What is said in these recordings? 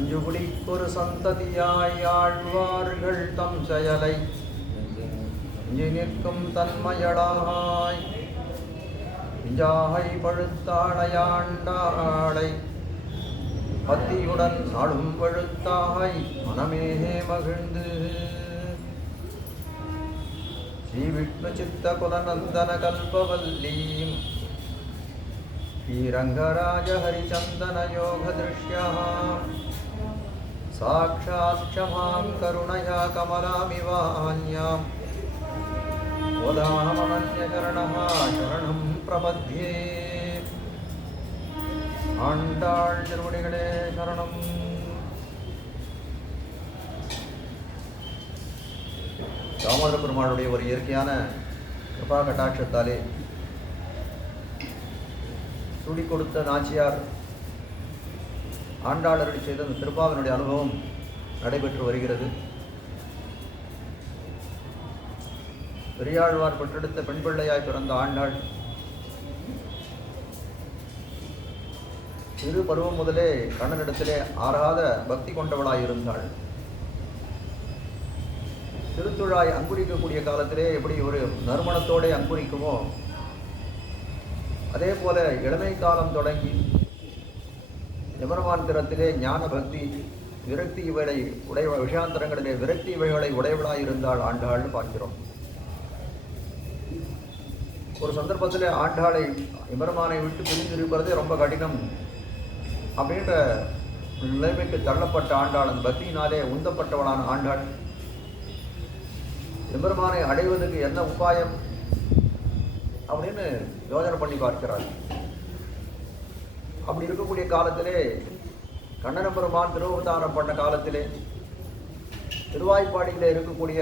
அஞ்சுகுடிக்கொரு சந்ததியாய் ஆழ்வார்கள் தம் செயலை அஞ்சி நிற்கும் தன்மையளாய் இஞ்சாகை பழுத்தாளையாண்டாளை பத்தியுடன் நாளும் பழுத்தாகை மனமேகே மகிழ்ந்து ஸ்ரீ விஷ்ணு சித்த குலநந்தன கல்பவல்லீம் ஸ்ரீரங்கராஜ ஹரிச்சந்தன யோக திருஷ்யா சாக்ஷாத் க்ஷமாம் கருணயா கமலாமிவான்யாம் ஓதாமனன்யசரணः சரணம் பிரபத்யே. ஆண்டாள் திருவடிகளே சரணம். தாமோதர பெருமாளுடைய ஒரு இயற்கையான கிருபா கட்டாட்சத்தாலே சுடி கொடுத்த நாச்சியார் ஆண்டாள் அருளி செய்த அந்த திருப்பாவினுடைய அனுபவம் நடைபெற்று வருகிறது. பெரியாழ்வார் பெற்றெடுத்த பெண் பிள்ளையாய் பிறந்த ஆண்டாள் சிறு பருவம் முதலே கண்ணனிடத்திலே ஆறாத பக்தி கொண்டவளாயிருந்தாள். திருத்துழாய் அங்குரிக்கக்கூடிய காலத்திலே எப்படி ஒரு நறுமணத்தோടെ அங்குரிக்குமோ அதே போல இளமை காலம் தொடங்கி எம்பெருமான் திறத்திலே ஞான பக்தி விரக்தி இவைகளை விஷயாந்தரங்களிலே விரக்தி இவைகளை உடையவளாயிருந்தாள் ஆண்டாள்னு பார்க்கிறோம். ஒரு சந்தர்ப்பத்தில் ஆண்டாளை எம்பெருமானை விட்டு பிரிந்திருப்பதே ரொம்ப கடினம் அப்படின்ற நிலைமைக்கு தள்ளப்பட்ட ஆண்டாள், அந்த பக்தியினாலே உந்தப்பட்டவளான ஆண்டாள் எம்பெருமானை அடைவதற்கு என்ன உபாயம் அப்படின்னு யோசனை பண்ணி பார்க்கிறாள். அப்படி இருக்கக்கூடிய காலத்திலே கண்ணனபெருமான் திருவதாரம் பண்ண காலத்திலே திருவாய்ப்பாடியில் இருக்கக்கூடிய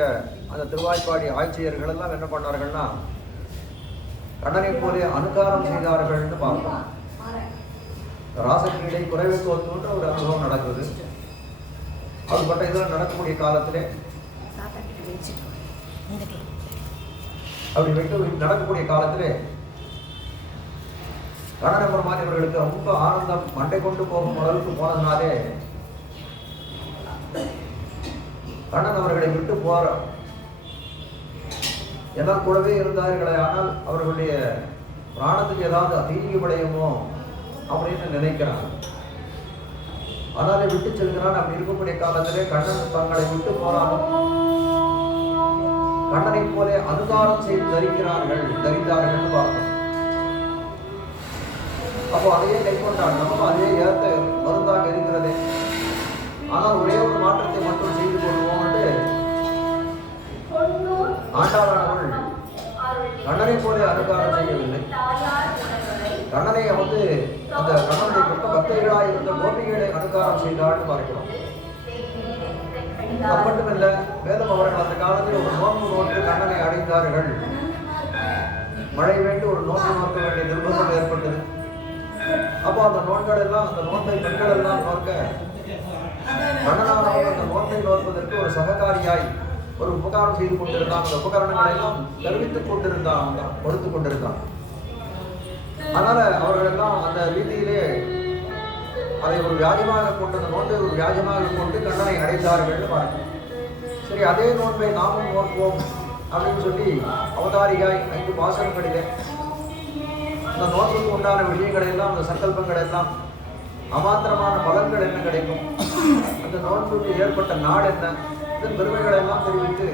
அந்த திருவாய்ப்பாடி ஆட்சியர்கள் எல்லாம் என்ன பண்ணார்கள்னா கண்ணனை போலே அனுகாரம் செய்தார்கள்னு பார்த்தோம். ராசக்கிரீடை குறைவுக்கு ஒத்துன்ற ஒரு அனுபவம் நடக்குது. அதுபட்ட இதெல்லாம் நடக்கக்கூடிய காலத்திலே அப்படி நடக்கக்கூடிய காலத்திலே கண்ணனபெருமான் இவர்களுக்கு ரொம்ப ஆனந்தம் மண்டை கொண்டு போகும் அளவுக்கு போனதுனாலே கண்ணன் அவர்களை விட்டு போற எல்லாம் கூடவே இருந்தார்களே, ஆனால் அவர்களுடைய பிராணத்துக்கு ஏதாவது தீங்கியமடையுமோ அப்படின்னு நினைக்கிறான். அதனால விட்டு செல்கிறான். அப்படி இருக்கக்கூடிய காலத்திலே கண்ணன் தங்களை விட்டு போறாலும் கண்ணனை போல அனுகாரம் செய்து தரித்தார்கள் பார்த்தோம். அப்போ அதையே கை கொண்டான். நம்ம அதே ஏற்ற மருந்தாக இருக்கிறதே, ஆனால் ஒரே ஒரு மாற்றத்தை மட்டும் செய்து கொள்வோம்ட்டு ஆண்டாளானவள் கண்ணனை போல அனுகாரம் செய்யவில்லை. கண்ணனை அந்த கண்ணனுடைய பக்த பக்தர்களாக இருந்த கோபிகளை அனுகாரம் செய்தாள்னு பார்க்கிறோம். அது மட்டுமல்ல, வேதம் அவர்கள் அந்த காலத்தில் ஒரு நோன்பு நோட்டு கண்ணனை அடைந்தார்கள். மழை வேண்டி ஒரு நோன்பு நோக்க வேண்டிய நிர்பந்தம் ஏற்பட்டது. அப்போ அந்த நோன்கள் எல்லாம் அந்த நோன்பை பெண்கள் எல்லாம் நோக்க கண்ணனானவர்கள் அந்த நோன்பை நோற்பதற்கு ஒரு சககாரியாய் ஒரு உபகாரம் செய்து கொண்டிருந்தான். அந்த உபகரணங்களை எல்லாம் தெரிவித்துக் கொண்டிருந்தான், கொடுத்து கொண்டிருந்தான். அதனால அவர்கள் எல்லாம் அந்த ரீதியிலே அதை ஒரு வியாஜமாக கொண்டு, அந்த நோன்பை ஒரு வியாஜமாக கொண்டு கண்ணனை அடைந்தார்கள் பார்க்கிறோம். சரி, அதே நோன்பை நாமும் நோக்குவோம் அப்படின்னு சொல்லி அவதாரிகாய் 5 மாசங்களிலே அந்த நோன்புக்கு உண்டான விஷயங்களை எல்லாம், அந்த சங்கல்பங்கள் எல்லாம், அமாத்திரமான பலன்கள் என்ன கிடைக்கும், அந்த நோன்புக்கு ஏற்பட்ட நாள் என்ன, இதன் பெருமைகளை எல்லாம் தெரிவித்து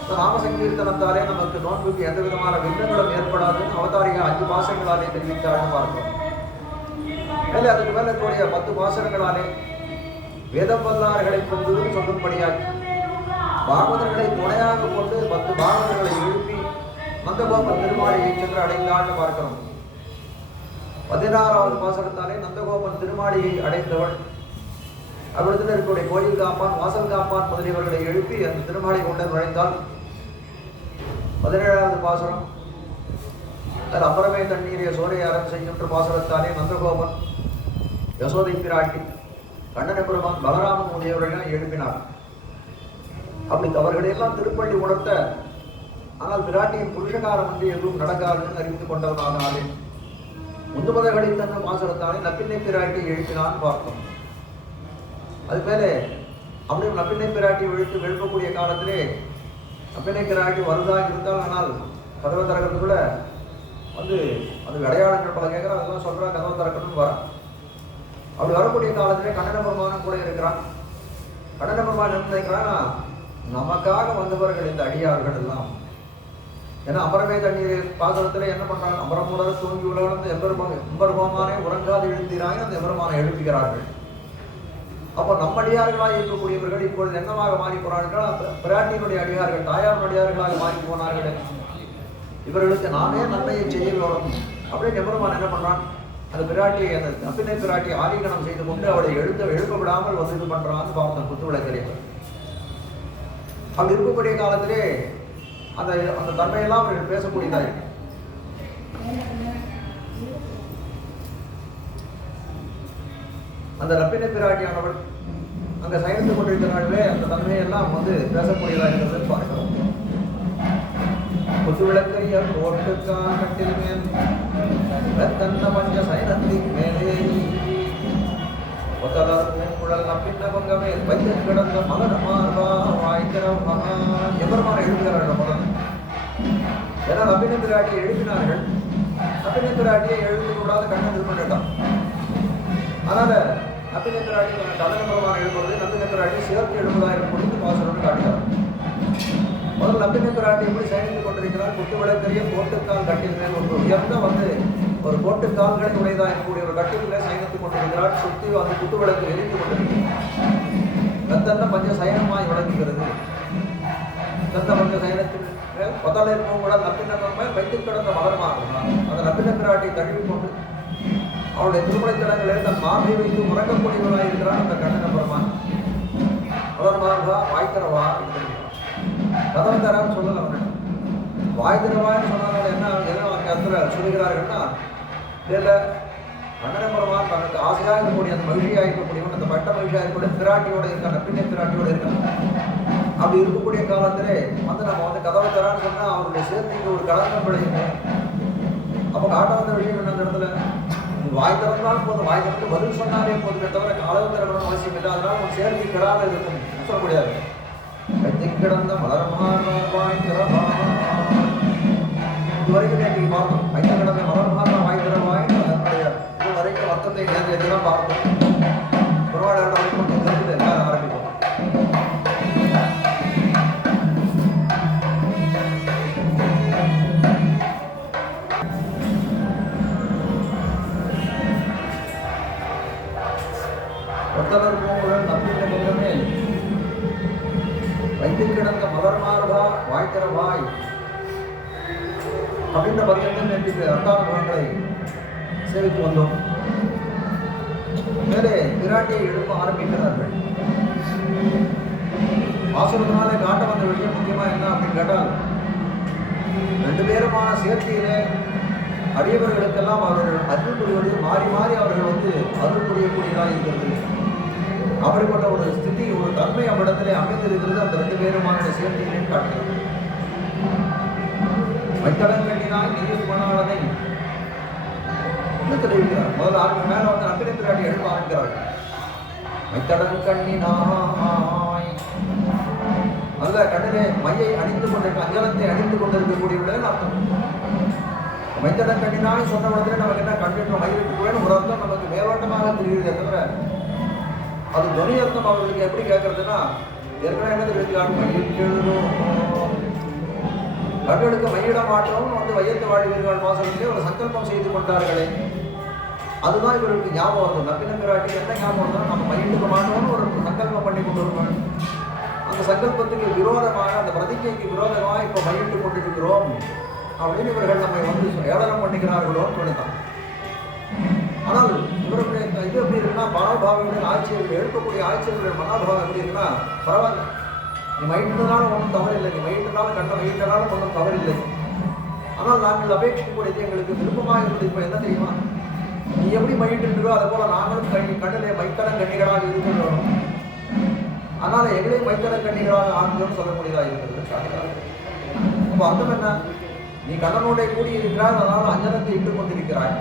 இந்த நாமசங்கீர்த்தனத்தாலே நமக்கு நோன்புக்கு எந்த விதமான விண்ணங்களும் ஏற்படாதுன்னு அவதாரிகா 5 மாசங்களாலே தெரிவித்தாள்னு பார்க்கிறோம். மேலே அதுக்கு மேலே கூடிய 10 மாசங்களாலே வேதம் வல்லார்களை கொண்டு சொல்லும்படியாய் பாகவதர்களை துணையாக கொண்டு 10 பாகவதர்களை எழுப்பி நந்தகோபன் திருமாளியை சென்று அடைந்தாள்னு பார்க்கிறோம். 16வது பாசகத்தாலே நந்தகோபன் திருமாளியை அடைந்தவள். அவ்விடத்தில் இருக்கக்கூடிய கோயில் காப்பான், வாசல் காப்பான் முதலியவர்களை எழுப்பி அந்த திருமாளை கொண்டு நுழைந்தாள். 17வது பாசுரம் அது அப்புறமே தண்ணீரை சோரை அறம் செய்கின்ற பாசுரத்தாலே நந்தகோபன் யசோதை பிராட்டி கண்ணன பெருமான் பலராமன் முதலியவர்களெல்லாம் எழுப்பினார். அப்படி அவர்களையெல்லாம் திருப்பள்ளி உணர்த்த, ஆனால் பிராட்டியின் புருஷகாரம் வந்து எதுவும் நடக்காதுன்னு அறிவித்து கொண்டவனாலே முந்துமதர்களை தந்த பாசுரத்தாலே நப்பின்னை பிராட்டி எழுப்பினான்னு பார்த்தோம். அது மேலே அப்படியே நப்பினை பிராட்டி எழுப்பக்கூடிய காலத்திலே நப்பினை பிராட்டி வருதாக இருந்தால், ஆனால் கதவை திறக்கிறதுக்குள்ள வந்து அது அடையாளங்கள் பல கேட்குறா, அதெல்லாம் சொல்கிறா, கதவை திறக்கணும்னு வர. அப்படி வரக்கூடிய காலத்திலே கண்ணன பெருமானும் கூட இருக்கிறான். கண்ணன பெருமான் என்ன நினைக்கிறான்னா, நமக்காக வந்தவர்கள் இந்த அடியார்கள் எல்லாம். ஏன்னா அமரமே தண்ணீர் பாசனத்தில் என்ன பண்ணுறாங்க, அமரமுடர் தூங்கி உலகம் எம்பெருமானே உறங்காது எழுந்திராங்க, அந்த எம்பெருமானை எழுப்புகிறார்கள். அப்போ நம்ம அடியார்களாக இருக்கக்கூடியவர்கள் இப்பொழுது என்னவாக மாறி போனார்கள், பிராட்டியினுடைய அடியார்கள், தாயாருடைய அடியார்களாக மாறி போனார்கள். இவர்களுக்கு நாமே நன்மையை செய்ய வேணும் அப்படின்னு எம்பெருமான் என்ன பண்ணுறான், அந்த பிராட்டியை, அந்த நப்பினை பிராட்டியை ஆலிங்கனம் செய்து கொண்டு அவளை எழுப்ப விடாமல் வந்து இது பண்ணுறான்னு பார்த்தோம் குத்துவிளக்கறியவர். அப்படி இருக்கக்கூடிய காலத்திலே அந்த அந்த தன்மையெல்லாம் அவர்கள் பேசக்கூடியதாக இருக்கு. அந்த நப்பினை பிராட்டியானவள் அங்க சயனித்து கொண்டிருக்கிறார்களே, அந்த தன்மையெல்லாம் வந்து பேசக்கூடியதாக இருக்கிறது பார்க்கிறோம். குத்துவிளக்கரிய கோட்டுக்கான் கட்டில் மேல் தன்ன பஞ்ச சயனத்தின் மேலே ஒத்தலர் பூங்குழல் நப்பின்ன பங்கமே வைத்து கிடந்த மலர் மார்பா வாய்க்கிறோம் மகா எம்பெருமானை எழுதுகிறார்கள் முதல்ல. ஏன்னா நப்பினை பிராட்டியை எழுப்பினார்கள். நப்பினை பிராட்டியை எழுதி கூடாத கண்ணன் இது பண்ணிட்டான். அதனால நப்பினை பிராட்டி கண்ணன் பெருமானை எழுப்புறது, நப்பினை பிராட்டி சேர்த்து எழுபதாயிரம் கொடுத்து பாசுரம் காட்டுகிறார். முதல்ல நப்பினை பிராட்டி எப்படி சயனித்துக் கொண்டிருக்கிறார், குத்து விளக்கரிய கோட்டுக்கால் கட்டில் மேல் ஒரு உயர்ந்த வந்து ஒரு கோட்டுக்கால்களை உடையதாக இருக்கக்கூடிய ஒரு கட்டிலே சயனித்துக் கொண்டிருக்கிறார். சுற்றி அந்த குத்து விளக்கு எரிந்து கொண்டிருக்கிறார். கத்தந்த பஞ்ச சயனமாய் விளங்குகிறது. கத்த பஞ்ச சயனத்தின் மேல் பதலை பூங்குழ நப்பின மேல் வைத்து கிடந்த மலர்மாக அந்த நப்பின பிராட்டியை தழுவி கொண்டு அவருடைய திருமலைத்தலங்களில் தன் மார்பை வைத்து உறங்கக்கூடியவர்களாக இருக்கிறான் அந்த கண்ணன பெருமான். மலர்மார்பா வாய்த்தரவா கதவை தரான்னு சொல்லல. அவர்கள் வாய் திறவான்னு சொன்னாலும் என்ன அர்த்தத்தில் சொல்லுகிறார்கள்னா, இல்லை கண்ணன பெருமான் தனக்கு ஆசையாக இருக்கக்கூடிய அந்த மகிழ்ச்சியாக இருக்கக்கூடியவன், அந்த பட்ட மகிழ்ச்சியாக இருக்கக்கூடிய பிராட்டியோட இருக்கான், நப்பினை பிராட்டியோட இருக்கான். அப்படி இருக்கக்கூடிய காலத்திலே வந்து நம்ம வந்து கதவை தரான்னு சொன்னால் அவருடைய சேர்த்திக்கு ஒரு கலக்கம் விளையுங்க. அப்போ காட்ட வந்த விஷயம் என்ன, அந்த இடத்துல வாய் திறந்தாலும் போதும், வாய் திறந்து பதில் சொன்னாலே போதுமே தவிர கதவை திறக்கணும்னு அவசியம் இல்லை. அதனால ஒரு சேர்த்தி கிடாத இருக்கும் சொல்ல முடியாது. கிடந்த மலர்மாய் திறவா இதுவரைக்கும் நேற்று பார்த்தோம். வைத்த கிடந்த மலர்மாய் வாய் திறவாய் அதனுடைய இது வரைக்கும் அர்த்தத்தை நேற்று தான் பார்த்தோம். புறவாடாட்ட வரைக்கும் தெரிஞ்சது எல்லாரும் ஆரம்பிப்போம். ஒத்தனர் பூங்குழல் நம்பிக்கை பக்கமே வைத்து கிடந்த மலர் மார்பா வாய்த்திறவாய் அப்படின்ற பரியந்தம் நேற்று அர்த்தான முகங்களை சேவித்து வந்தோம். மேலே பிராட்டியை எழுப்ப ஆரம்பிக்கிறார்கள். வாசகத்தினாலே காட்ட வந்த விஷயம் முக்கியமா என்ன அப்படின்னு கேட்டால், ரெண்டு பேருமான சேர்த்தியிலே அடியவர்களுக்கெல்லாம் அவர்கள் அருள் புரிவது மாறி மாறி அவர்கள் வந்து அருள் புரியக்கூடியதாக இருக்கிறது. அப்படிப்பட்ட ஒரு ஸ்திதி, ஒரு தன்மை அவ்விடத்திலே அமைந்திருக்கிறது. அந்த ரெண்டு பேருமான சேர்த்தியிலே காட்டுகிறது. வைத்தடங்கட்டினாய் நீர் மணாளனை தெரிவிக்கிறார். முதல்ல ஆறு மேல வந்து நப்பினை பிராட்டி எழுப்ப ஆரம்பிக்கிறார்கள். வைத்தடங்கண்ணினாய் நல்ல கண்ணிலே மையை அணிந்து கொண்டிருக்க, அஞ்சலத்தை அணிந்து கொண்டிருக்கக்கூடியவர்களே அர்த்தம். வைத்தடங்கண்ணினாய் சொன்ன உடனே நமக்கு என்ன கண்டிப்பா மையிட்டு ஒரு அர்த்தம் நமக்கு மேலோட்டமாக தெரியுது. தவிர அது துணி அர்த்தம் அவர்களுக்கு எப்படி கேட்கறதுன்னா, ஏற்கனவே என்ன தெரிவிக்கிறாங்க, மையிட்டெழுதும் கண்களுக்கு மையிட மாற்றவும் வந்து வையத்து வாழ்வீர்கள் வாசகத்திலே ஒரு சங்கல்பம் செய்து கொண்டார்களே, அதுதான் இவர்களுக்கு ஞாபகம் வருது. நப்பின பிராட்டி என்ன ஞாபகம் வருதுன்னா, நம்ம மையிட்டுக்க மாட்டோம்னு ஒரு சங்கல்பம் பண்ணி கொண்டு வருவாங்க. அந்த சங்கல்பத்துக்கு விரோதமாக, அந்த பிரதிகைக்கு விரோதமாக இப்போ மையிட்டு கொண்டிருக்கிறோம் அப்படின்னு இவர்கள் நம்மை வந்து ஏளனம் பண்ணிக்கிறார்களோன்னு தோணித்தான். ஆனால் இவருடைய இது எப்படி இருக்குன்னா, மனோபாவங்கள் ஆட்சியர்கள் எழுப்பக்கூடிய ஆட்சியர்களுடைய மனோபாவம் எப்படி இருக்குன்னா, பரவாயில்ல, நீ மையிட்டனாலும் ஒன்றும் தவறில்லை, நீ மையிட்டனாலும் கண்ணை மையிட்டனாலும் ஒன்றும் தவறில்லை. ஆனால் நாங்கள் அபேட்சிக்கக்கூடியது எங்களுக்கு விருப்பமாக இருந்தது. இப்போ என்ன தெரியுமா, நீ எப்படி மையிட்டுருக்கோ அதை போல நாங்களும் கண்ணிலே மைத்தடம் கண்ணிகளாக இருக்கிறோம். அதனால் எங்களே மைத்தடம் கண்ணிகளாக ஆகுதுன்னு சொல்லக்கூடியதாக இருக்கிறது. அப்போ அர்த்தம் என்ன, நீ கண்ணனோட கூடி இருக்கிறாய், அதனால் அஞ்சனத்தை இட்டுக் கொண்டிருக்கிறாய்.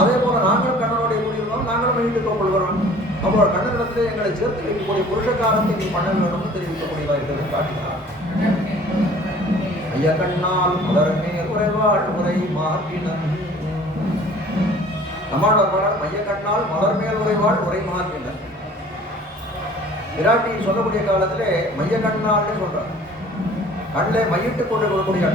அதே போல நாங்களும் கண்ணனோட கூடியிருந்தோம், நாங்களும் மையிட்டுக் கொள்கிறோம். அப்போ கண்ணனிடத்திலே எங்களை சேர்த்து வைக்கக்கூடிய புருஷகாரத்தை நீ பண்ண வேண்டும்னு தெரிவிக்கக்கூடியதாக இருக்கிறது காட்டினார். ஐய கண்ணால் மலர்மே உறைவாள் உரை மாற்றினன். நம்மாழ்வார் பாடல் மைய கண்ணால் மலர்மேல் உறைவாள் உரை மாற்றினன். விராட்டி சொல்லக்கூடிய காலத்திலே மைய கண்ணால்னு சொல்றார். கண்ணை மையிட்டுக் கொண்டு கொள்ளக்கூடிய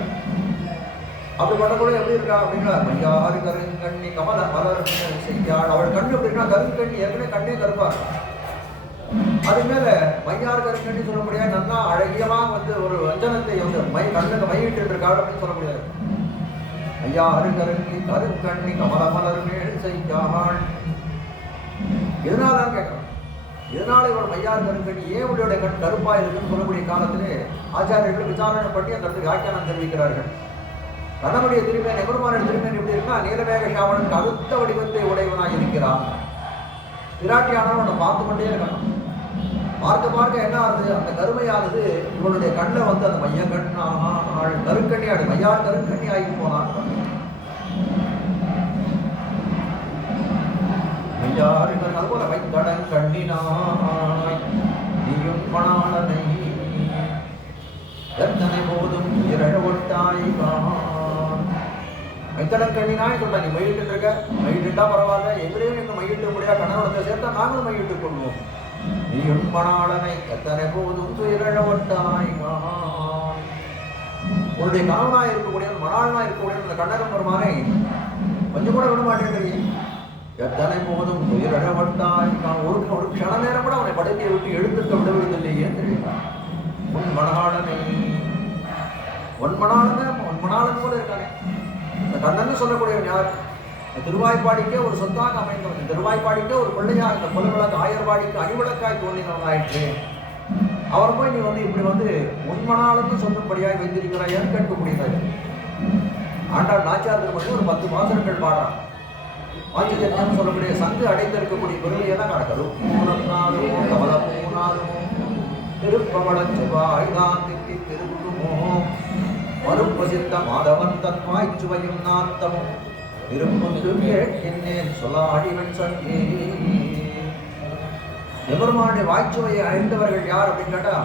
அப்படி பண்ணக்கூட எப்படி இருக்கா அப்படின்னா மையாறு கருங்கண்ணி கமல மலர் செய்யாள். அவள் கண்ணு அப்படின்னா கருங்கண்ணி ஏற்கனவே கண்ணே கருப்பா இருக்கும். அது மேல மையாறு கருங்கண்ணி சொல்ல முடியாது. நல்லா அழகியமா வந்து ஒரு வஞ்சனத்தை வந்து கண்ணுக்கு மையிட்டு இருக்காள் அப்படின்னு சொல்ல முடியாது. மையாறு கருங்கி கருங்கண்ணி கமல மலர் மேல் செய்யாள். எதனால கேட்கறோம். இதனால இவள் மையாறு கருங்கண்ணி ஏன் உடைய கண் கருப்பா இருக்குன்னு சொல்லக்கூடிய காலத்திலே ஆச்சாரியர்கள் விசாரணை பண்ணி அந்த வியாக்கியானம் தெரிவிக்கிறார்கள். கண்ணனுடைய திருமேன் எம்பெருமானுடைய திருமேன் எப்படி இருக்குன்னா நீலமேக சாவணன் கருத்த வடிவத்தை உடையவனாக இருக்கிறான். பிராட்டியானவன் அவனை பார்த்து கொண்டே இருக்கணும். பார்க்க பார்க்க என்ன ஆகுது, அந்த கருமையானது இவளுடைய கண்ணில் வந்து அந்த மைய கண்ணாள் கருக்கண்ணி ஆடு மையார் கருக்கண்ணி ஆகி போனான். அதுபோல வைத்தடன் கண்ணினாய் நீயும் பணாளனை எத்தனை போதும் இரழவட்டாய் மைத்தடன் கண்ணினாய் சொல்ல. நீ மயிலிட்டு இருக்க, மயிலிட்டா பரவாயில்ல, எங்களையும் எங்க மயிலிட்டு முடியாது, கண்ணனோட சேர்த்தா நாங்களும் மயிலிட்டுக் கொள்வோம். நீயும் பணாளனை எத்தனை போதும் இரழவட்டாய். உன்னுடைய கணவனாய் இருக்கக்கூடிய மணாளனாய் இருக்கக்கூடிய அந்த கண்ணன் பெருமானை கொஞ்சம் கூட விட மாட்டேன்றீங்க. எத்தனை போதும் துயரழவட்டாய். ஒரு க்ஷண நேரம் கூட அவனை படுக்கையை விட்டு எடுத்துக்க விடுவதில்லையே தெரியுமா. உன் மணாளனை மணாளன் போல இருக்கானே. இந்த கண்ணன் சொல்லக்கூடியவன் யார்? திருவாய்ப்பாடிக்கே ஒரு சொத்தாக அமைந்தவன். திருவாய்ப்பாடிக்கே ஒரு பிள்ளையா இந்த புலவிளக்கு ஆயர்வாடிக்கு அணிவிளக்காய் தோன்றினவன் ஆயிற்று. அவர் போய் நீ வந்து இப்படி வந்து உண்மனாளன்னு சொல்லும்படியாக வைத்திருக்கிறாயான்னு கேட்கக்கூடியது. ஆண்டாள் நாச்சியார் திருமணி ஒரு 10 மாசங்கள் பாடுறான். வாஞ்சிஜன்யம் சொல்லக்கூடிய சங்கு அடைந்திருக்கக்கூடிய பெருமையை தான் கடக்கலும் பூனம்னாலும் கமலப்பூனாலும் திருப்பவளச் செவ்வாய்தான் திட்டி திருக்குமோ மறுப்பசித்த மாதவன் தன்மாய் சுவையும் நாத்தமும் திருப்புந்து கேட்கின்றேன் சொல்லாடிவன் சங்கே. எம்பெருமானுடைய வாய்ச்சுவையை அழிந்தவர்கள் யார் அப்படின்னு கேட்டா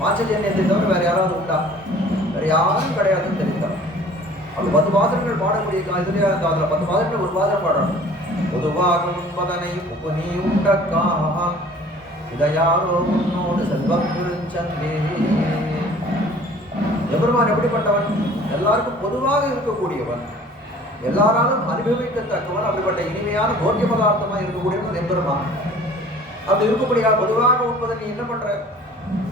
வாஞ்சஜன்யத்தை தவிர வேற யாராவது உண்டா? வேற யாரும் கிடையாதுன்னு தெரிவித்தார். அப்படி 10 பாத்திரங்கள் பாடக்கூடிய இதுலயே அதில் 10 பாத்திரங்கள் ஒரு பாத்திரம் பாடணும். பொதுவாக உண்பதனை உப்பு நீ உண்டக்காக இதையாரோ உன்னோடு செல்வம் குறிச்சங்கே. எம்பெருமான் எப்படிப்பட்டவன்? எல்லாருக்கும் பொதுவாக இருக்கக்கூடியவன், எல்லாராலும் அனுபவிக்கத்தக்கவன். அப்படிப்பட்ட இனிமையான போக்கிய பதார்த்தமாக இருக்கக்கூடியவன் எம்பெருமான். அப்படி இருக்கக்கூடிய பொதுவாக உண்பதை நீ என்ன பண்ற?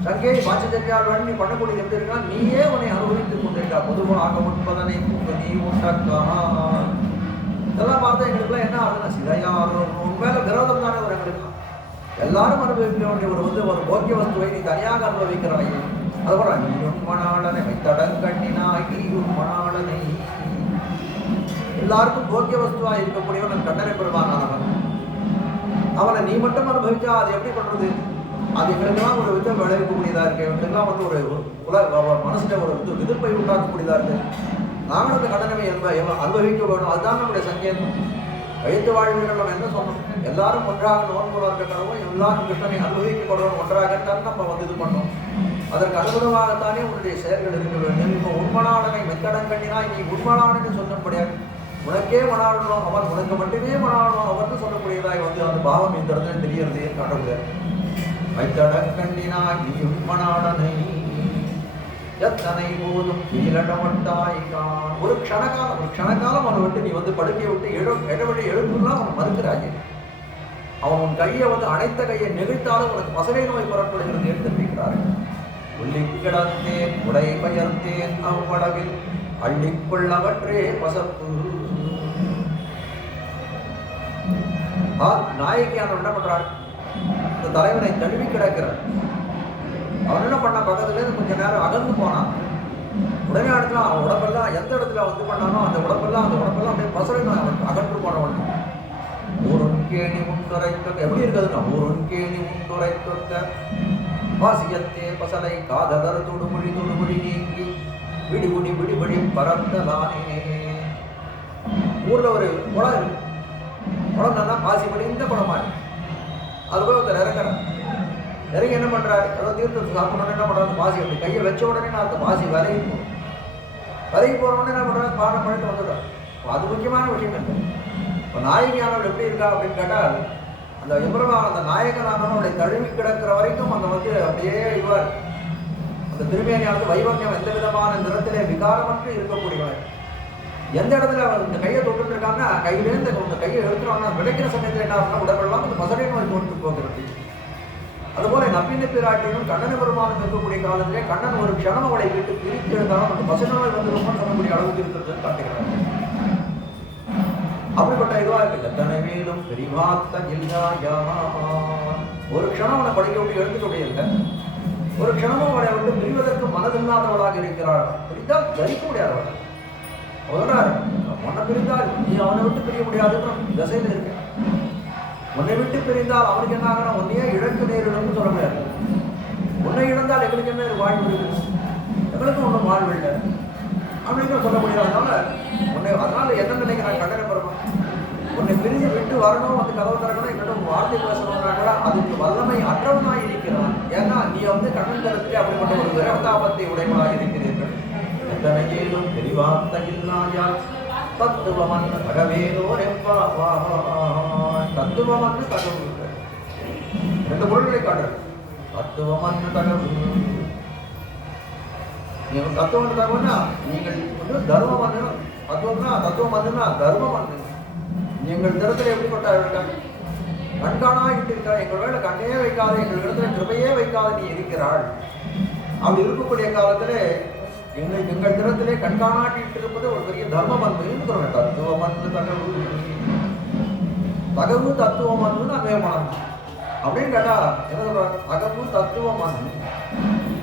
சங்கே பாஞ்சஜன்யால் நீ பண்ணக்கூடியது எப்படி இருக்கா? நீயே உன்னை அனுபவித்துக் கொண்டிருக்கா. பொதுவாக உண்பதனை நீ உண்டக்கா. இதெல்லாம் பார்த்தா எங்களுக்குலாம் என்ன ஆகுதுன்னா சிதையாரோ உன் மேல விரோதம் தானே ஒரு எங்களுக்கு. எல்லாரும் அனுபவிக்க வேண்டிய ஒரு போக்கிய வஸ்துவை நீ தனியாக அனுபவிக்கிறாய். அதுபோல நீயும் மணாளனை வைத்தடங்கண்ணினாய் நீயும் மணாளனை. எல்லாருக்கும் போக்கிய வஸ்துவா இருக்கக்கூடியவன் கண்ணனை பெருமானானவன். அவனை நீ மட்டும் அனுபவிச்சா அது எப்படி பண்றது? அது எங்களுக்கெல்லாம் ஒரு விதம் விளைவிக்கக்கூடியதா இருக்கு. எங்களுக்கெல்லாம் வந்து ஒரு மனசுல ஒரு எதிர்ப்பை உண்டாக்கக்கூடியதா இருக்கு. நாங்களும் அந்த கடனை அனுபவிக்க வேணும். அதுதான் நம்முடைய சங்கேதம். வைத்து வாழ்வீர்கள் நம்ம என்ன சொன்னோம்? எல்லாரும் ஒன்றாக நோன்புல இருக்க கடவுள் எல்லாரும் கிருஷ்ணனை அனுபவிக்கப்படுவோம் ஒன்றாகத்தான் நம்ம வந்து இது பண்ணோம். அதற்கு அனுகுணமாகத்தானே உன்னுடைய செயல்கள் இருக்க வேண்டும். இப்போ உண்மனாளனை மெத்தடங்கண்ணினாய் நீ உண்மனாளன்னு சொல்லக்கூடியாது. உனக்கே மணாளனும் அவன், உனக்கு மட்டுமே மணாளனும் அவன் சொல்லக்கூடியதாய் வந்து அந்த பாவம் இந்த இடத்துல தெரியறதே காட்டக்கூடாது. வைத்தடங்கண்ணினாய் நீ உண்மனாளனை எத்தனை போதும் கீழடமட்டாய். ஒரு க்ஷணகாலம் அவனை விட்டு நீ வந்து படுக்கையை விட்டு இடவழி எழுப்புலாம் அவன் மறுக்கிறாய். அவன் உன் கையை வந்து அனைத்த கையை நெகிழ்த்தாலும் உனக்கு பசலை நோய் புறப்படுகிறது என்று தெரிவிக்கிறார்கள். உள்ளி கிடந்தேன் உடை பெயர்ந்தேன் அவ்வளவில் அள்ளிக்கொள்ளவற்றே பசப்பு. நாயகியானவன் என்ன பண்றாள்? இந்த தலைவனை தழுவி கிடக்கிறார். அவன் என்ன பண்ணா? பக்கத்துலேருந்து கொஞ்ச நேரம் அகர்ந்து போனான். உடனே இடத்துல அவன் உடம்பெல்லாம் எந்த இடத்துல வந்து பண்ணானோ அந்த உடம்பெல்லாம் அப்படியே பசலை நோய் அவன் அகன்று போனவன். ஊருன்கேணி உண்டுரைத்த எப்படி இருக்குதுன்னா ஊருன்கேணி உண்டுரைத்த வாசியத்தே பசலை காதலர் தொடுமொழி நீங்கி விடிபடி பறந்தலானே. ஊர்ல ஒரு குளம் இருக்கு. குளம் நல்லா பாசி படி இந்த குளமா இருக்கு. அது போய் ஒருத்தர் இறங்குறார். இறங்கி என்ன பண்ணுறாரு, அதாவது தீர்த்தத்தை சாப்பிடணும்னு என்ன பண்ணுறாரு, பாசி அப்படி கையை வச்ச உடனே நான் அந்த பாசி விலகி போகும். விலகி போகிற உடனே என்ன பண்ணுறாரு, பானம் பண்ணிட்டு வந்துடுறாரு. அது முக்கியமான விஷயம் இல்லை. இப்போ நாயகியானவள் எப்படி இருக்கா அப்படின்னு கேட்டால், அந்த எம்பெருமான் அந்த நாயகனானவனுடைய தழுவி கிடக்கிற வரைக்கும் அந்த வந்து அப்படியே இவர் அந்த திருமேனியானது வைவன்யம் எந்த விதமான நிறத்திலே விகாரமற்று இருக்கக்கூடியவர். எந்த இடத்துல அவர் இந்த கையை தொட்டு இருக்காங்கன்னா கையிலேருந்து இந்த கையை எடுத்துருவாங்க, விளைக்கிற சமயத்தில் என்ன ஆகுனா உடம்பெல்லாம் இந்த பசறை நோய் தோற்று போகிறது. அதுபோல நப்பின பிராட்டியும் கண்ணன் பெருமானும் இருக்கக்கூடிய காலத்திலே கண்ணன் ஒரு க்ஷணம் அவளை விட்டு பிரித்து எழுந்தாலும் அந்த பசறை நோய் வந்து ரொம்ப சொல்லக்கூடிய அளவுக்கு இருக்கிறது காட்டுகிறார். அப்படிப்பட்ட இதுவா இருக்கு. எத்தனை மேலும் பெரிவாத்த இல்லையா, ஒரு க்ஷணம் அவனை படிக்க விட்டு எழுந்துக்கூடிய இல்லை, ஒரு க்ஷணமும் அவளை விட்டு பிரிவதற்கு மனதில்லாதவளாக இருக்கிறாள். பிரித்தால் தரிக்க முடியாதவள். சொல்றாரு, உன்னை பிரிந்தால் நீ அவனை விட்டு பிரிய முடியாதுன்னு திசையில் இருக்கு. உன்னை விட்டு பிரிந்தால் அவனுக்கு என்ன ஆகணும், உன்னையே இழக்க நேரிடும் சொல்ல முடியாது. உன்னை இழந்தால் எங்களுக்கு என்ன வாழ்வு இருக்கு, எங்களுக்கும் ஒன்றும் வாழ்வு இல்லை அப்படின்னு சொல்ல முடியாது. அதனால என்ன நினைக்கிறான் கண்டன பெருமான், உன்னை பிரிஞ்சு விட்டு வரணும், அந்த கதவு திறக்கணும், என்னோட வார்த்தை பேசணும்னா அதுக்கு வல்லமை அற்றவனாக இருக்கிறான். ஏன்னா நீ வந்து கண்ணன் தரத்திலே அப்படிப்பட்ட ஒரு விரகதாபத்தை உடையவனாக இருக்கிறீர்கள். எத்தனையிலும் தெளிவார்த்த இல்லாயால் தத்துவமன்னு தகவேலோர் தத்துவமன்னு தகவல். ரெண்டு பொருள்களை காட்டுறது. தத்துவமன்னு தகவல், நீங்கள் தத்துவம் தகவல்னா நீங்கள் வந்து தர்மம் வந்து தத்துவம்னா தத்துவம் வந்துன்னா தர்மம் வந்து எங்கள் திறத்தில் எப்படிப்பட்ட கண்காணா இட்டு இருக்கா, எங்கள் வேலை கண்ணையே வைக்காத, எங்கள் இடத்துல கிருபையே வைக்காத நீ இருக்கிறாள். அப்படி இருக்கக்கூடிய காலத்திலே எங்கள் திறத்திலே கண்காணாட்டிட்டு இருப்பது ஒரு பெரிய தர்மம் வந்து சொல்றேன். தத்துவம் வந்து தகவு தகவு தத்துவம் வந்துன்னு அவேமானம் அப்படின்னு கேட்டா என்ன சொல்றாங்க, தகவு தத்துவம் வந்து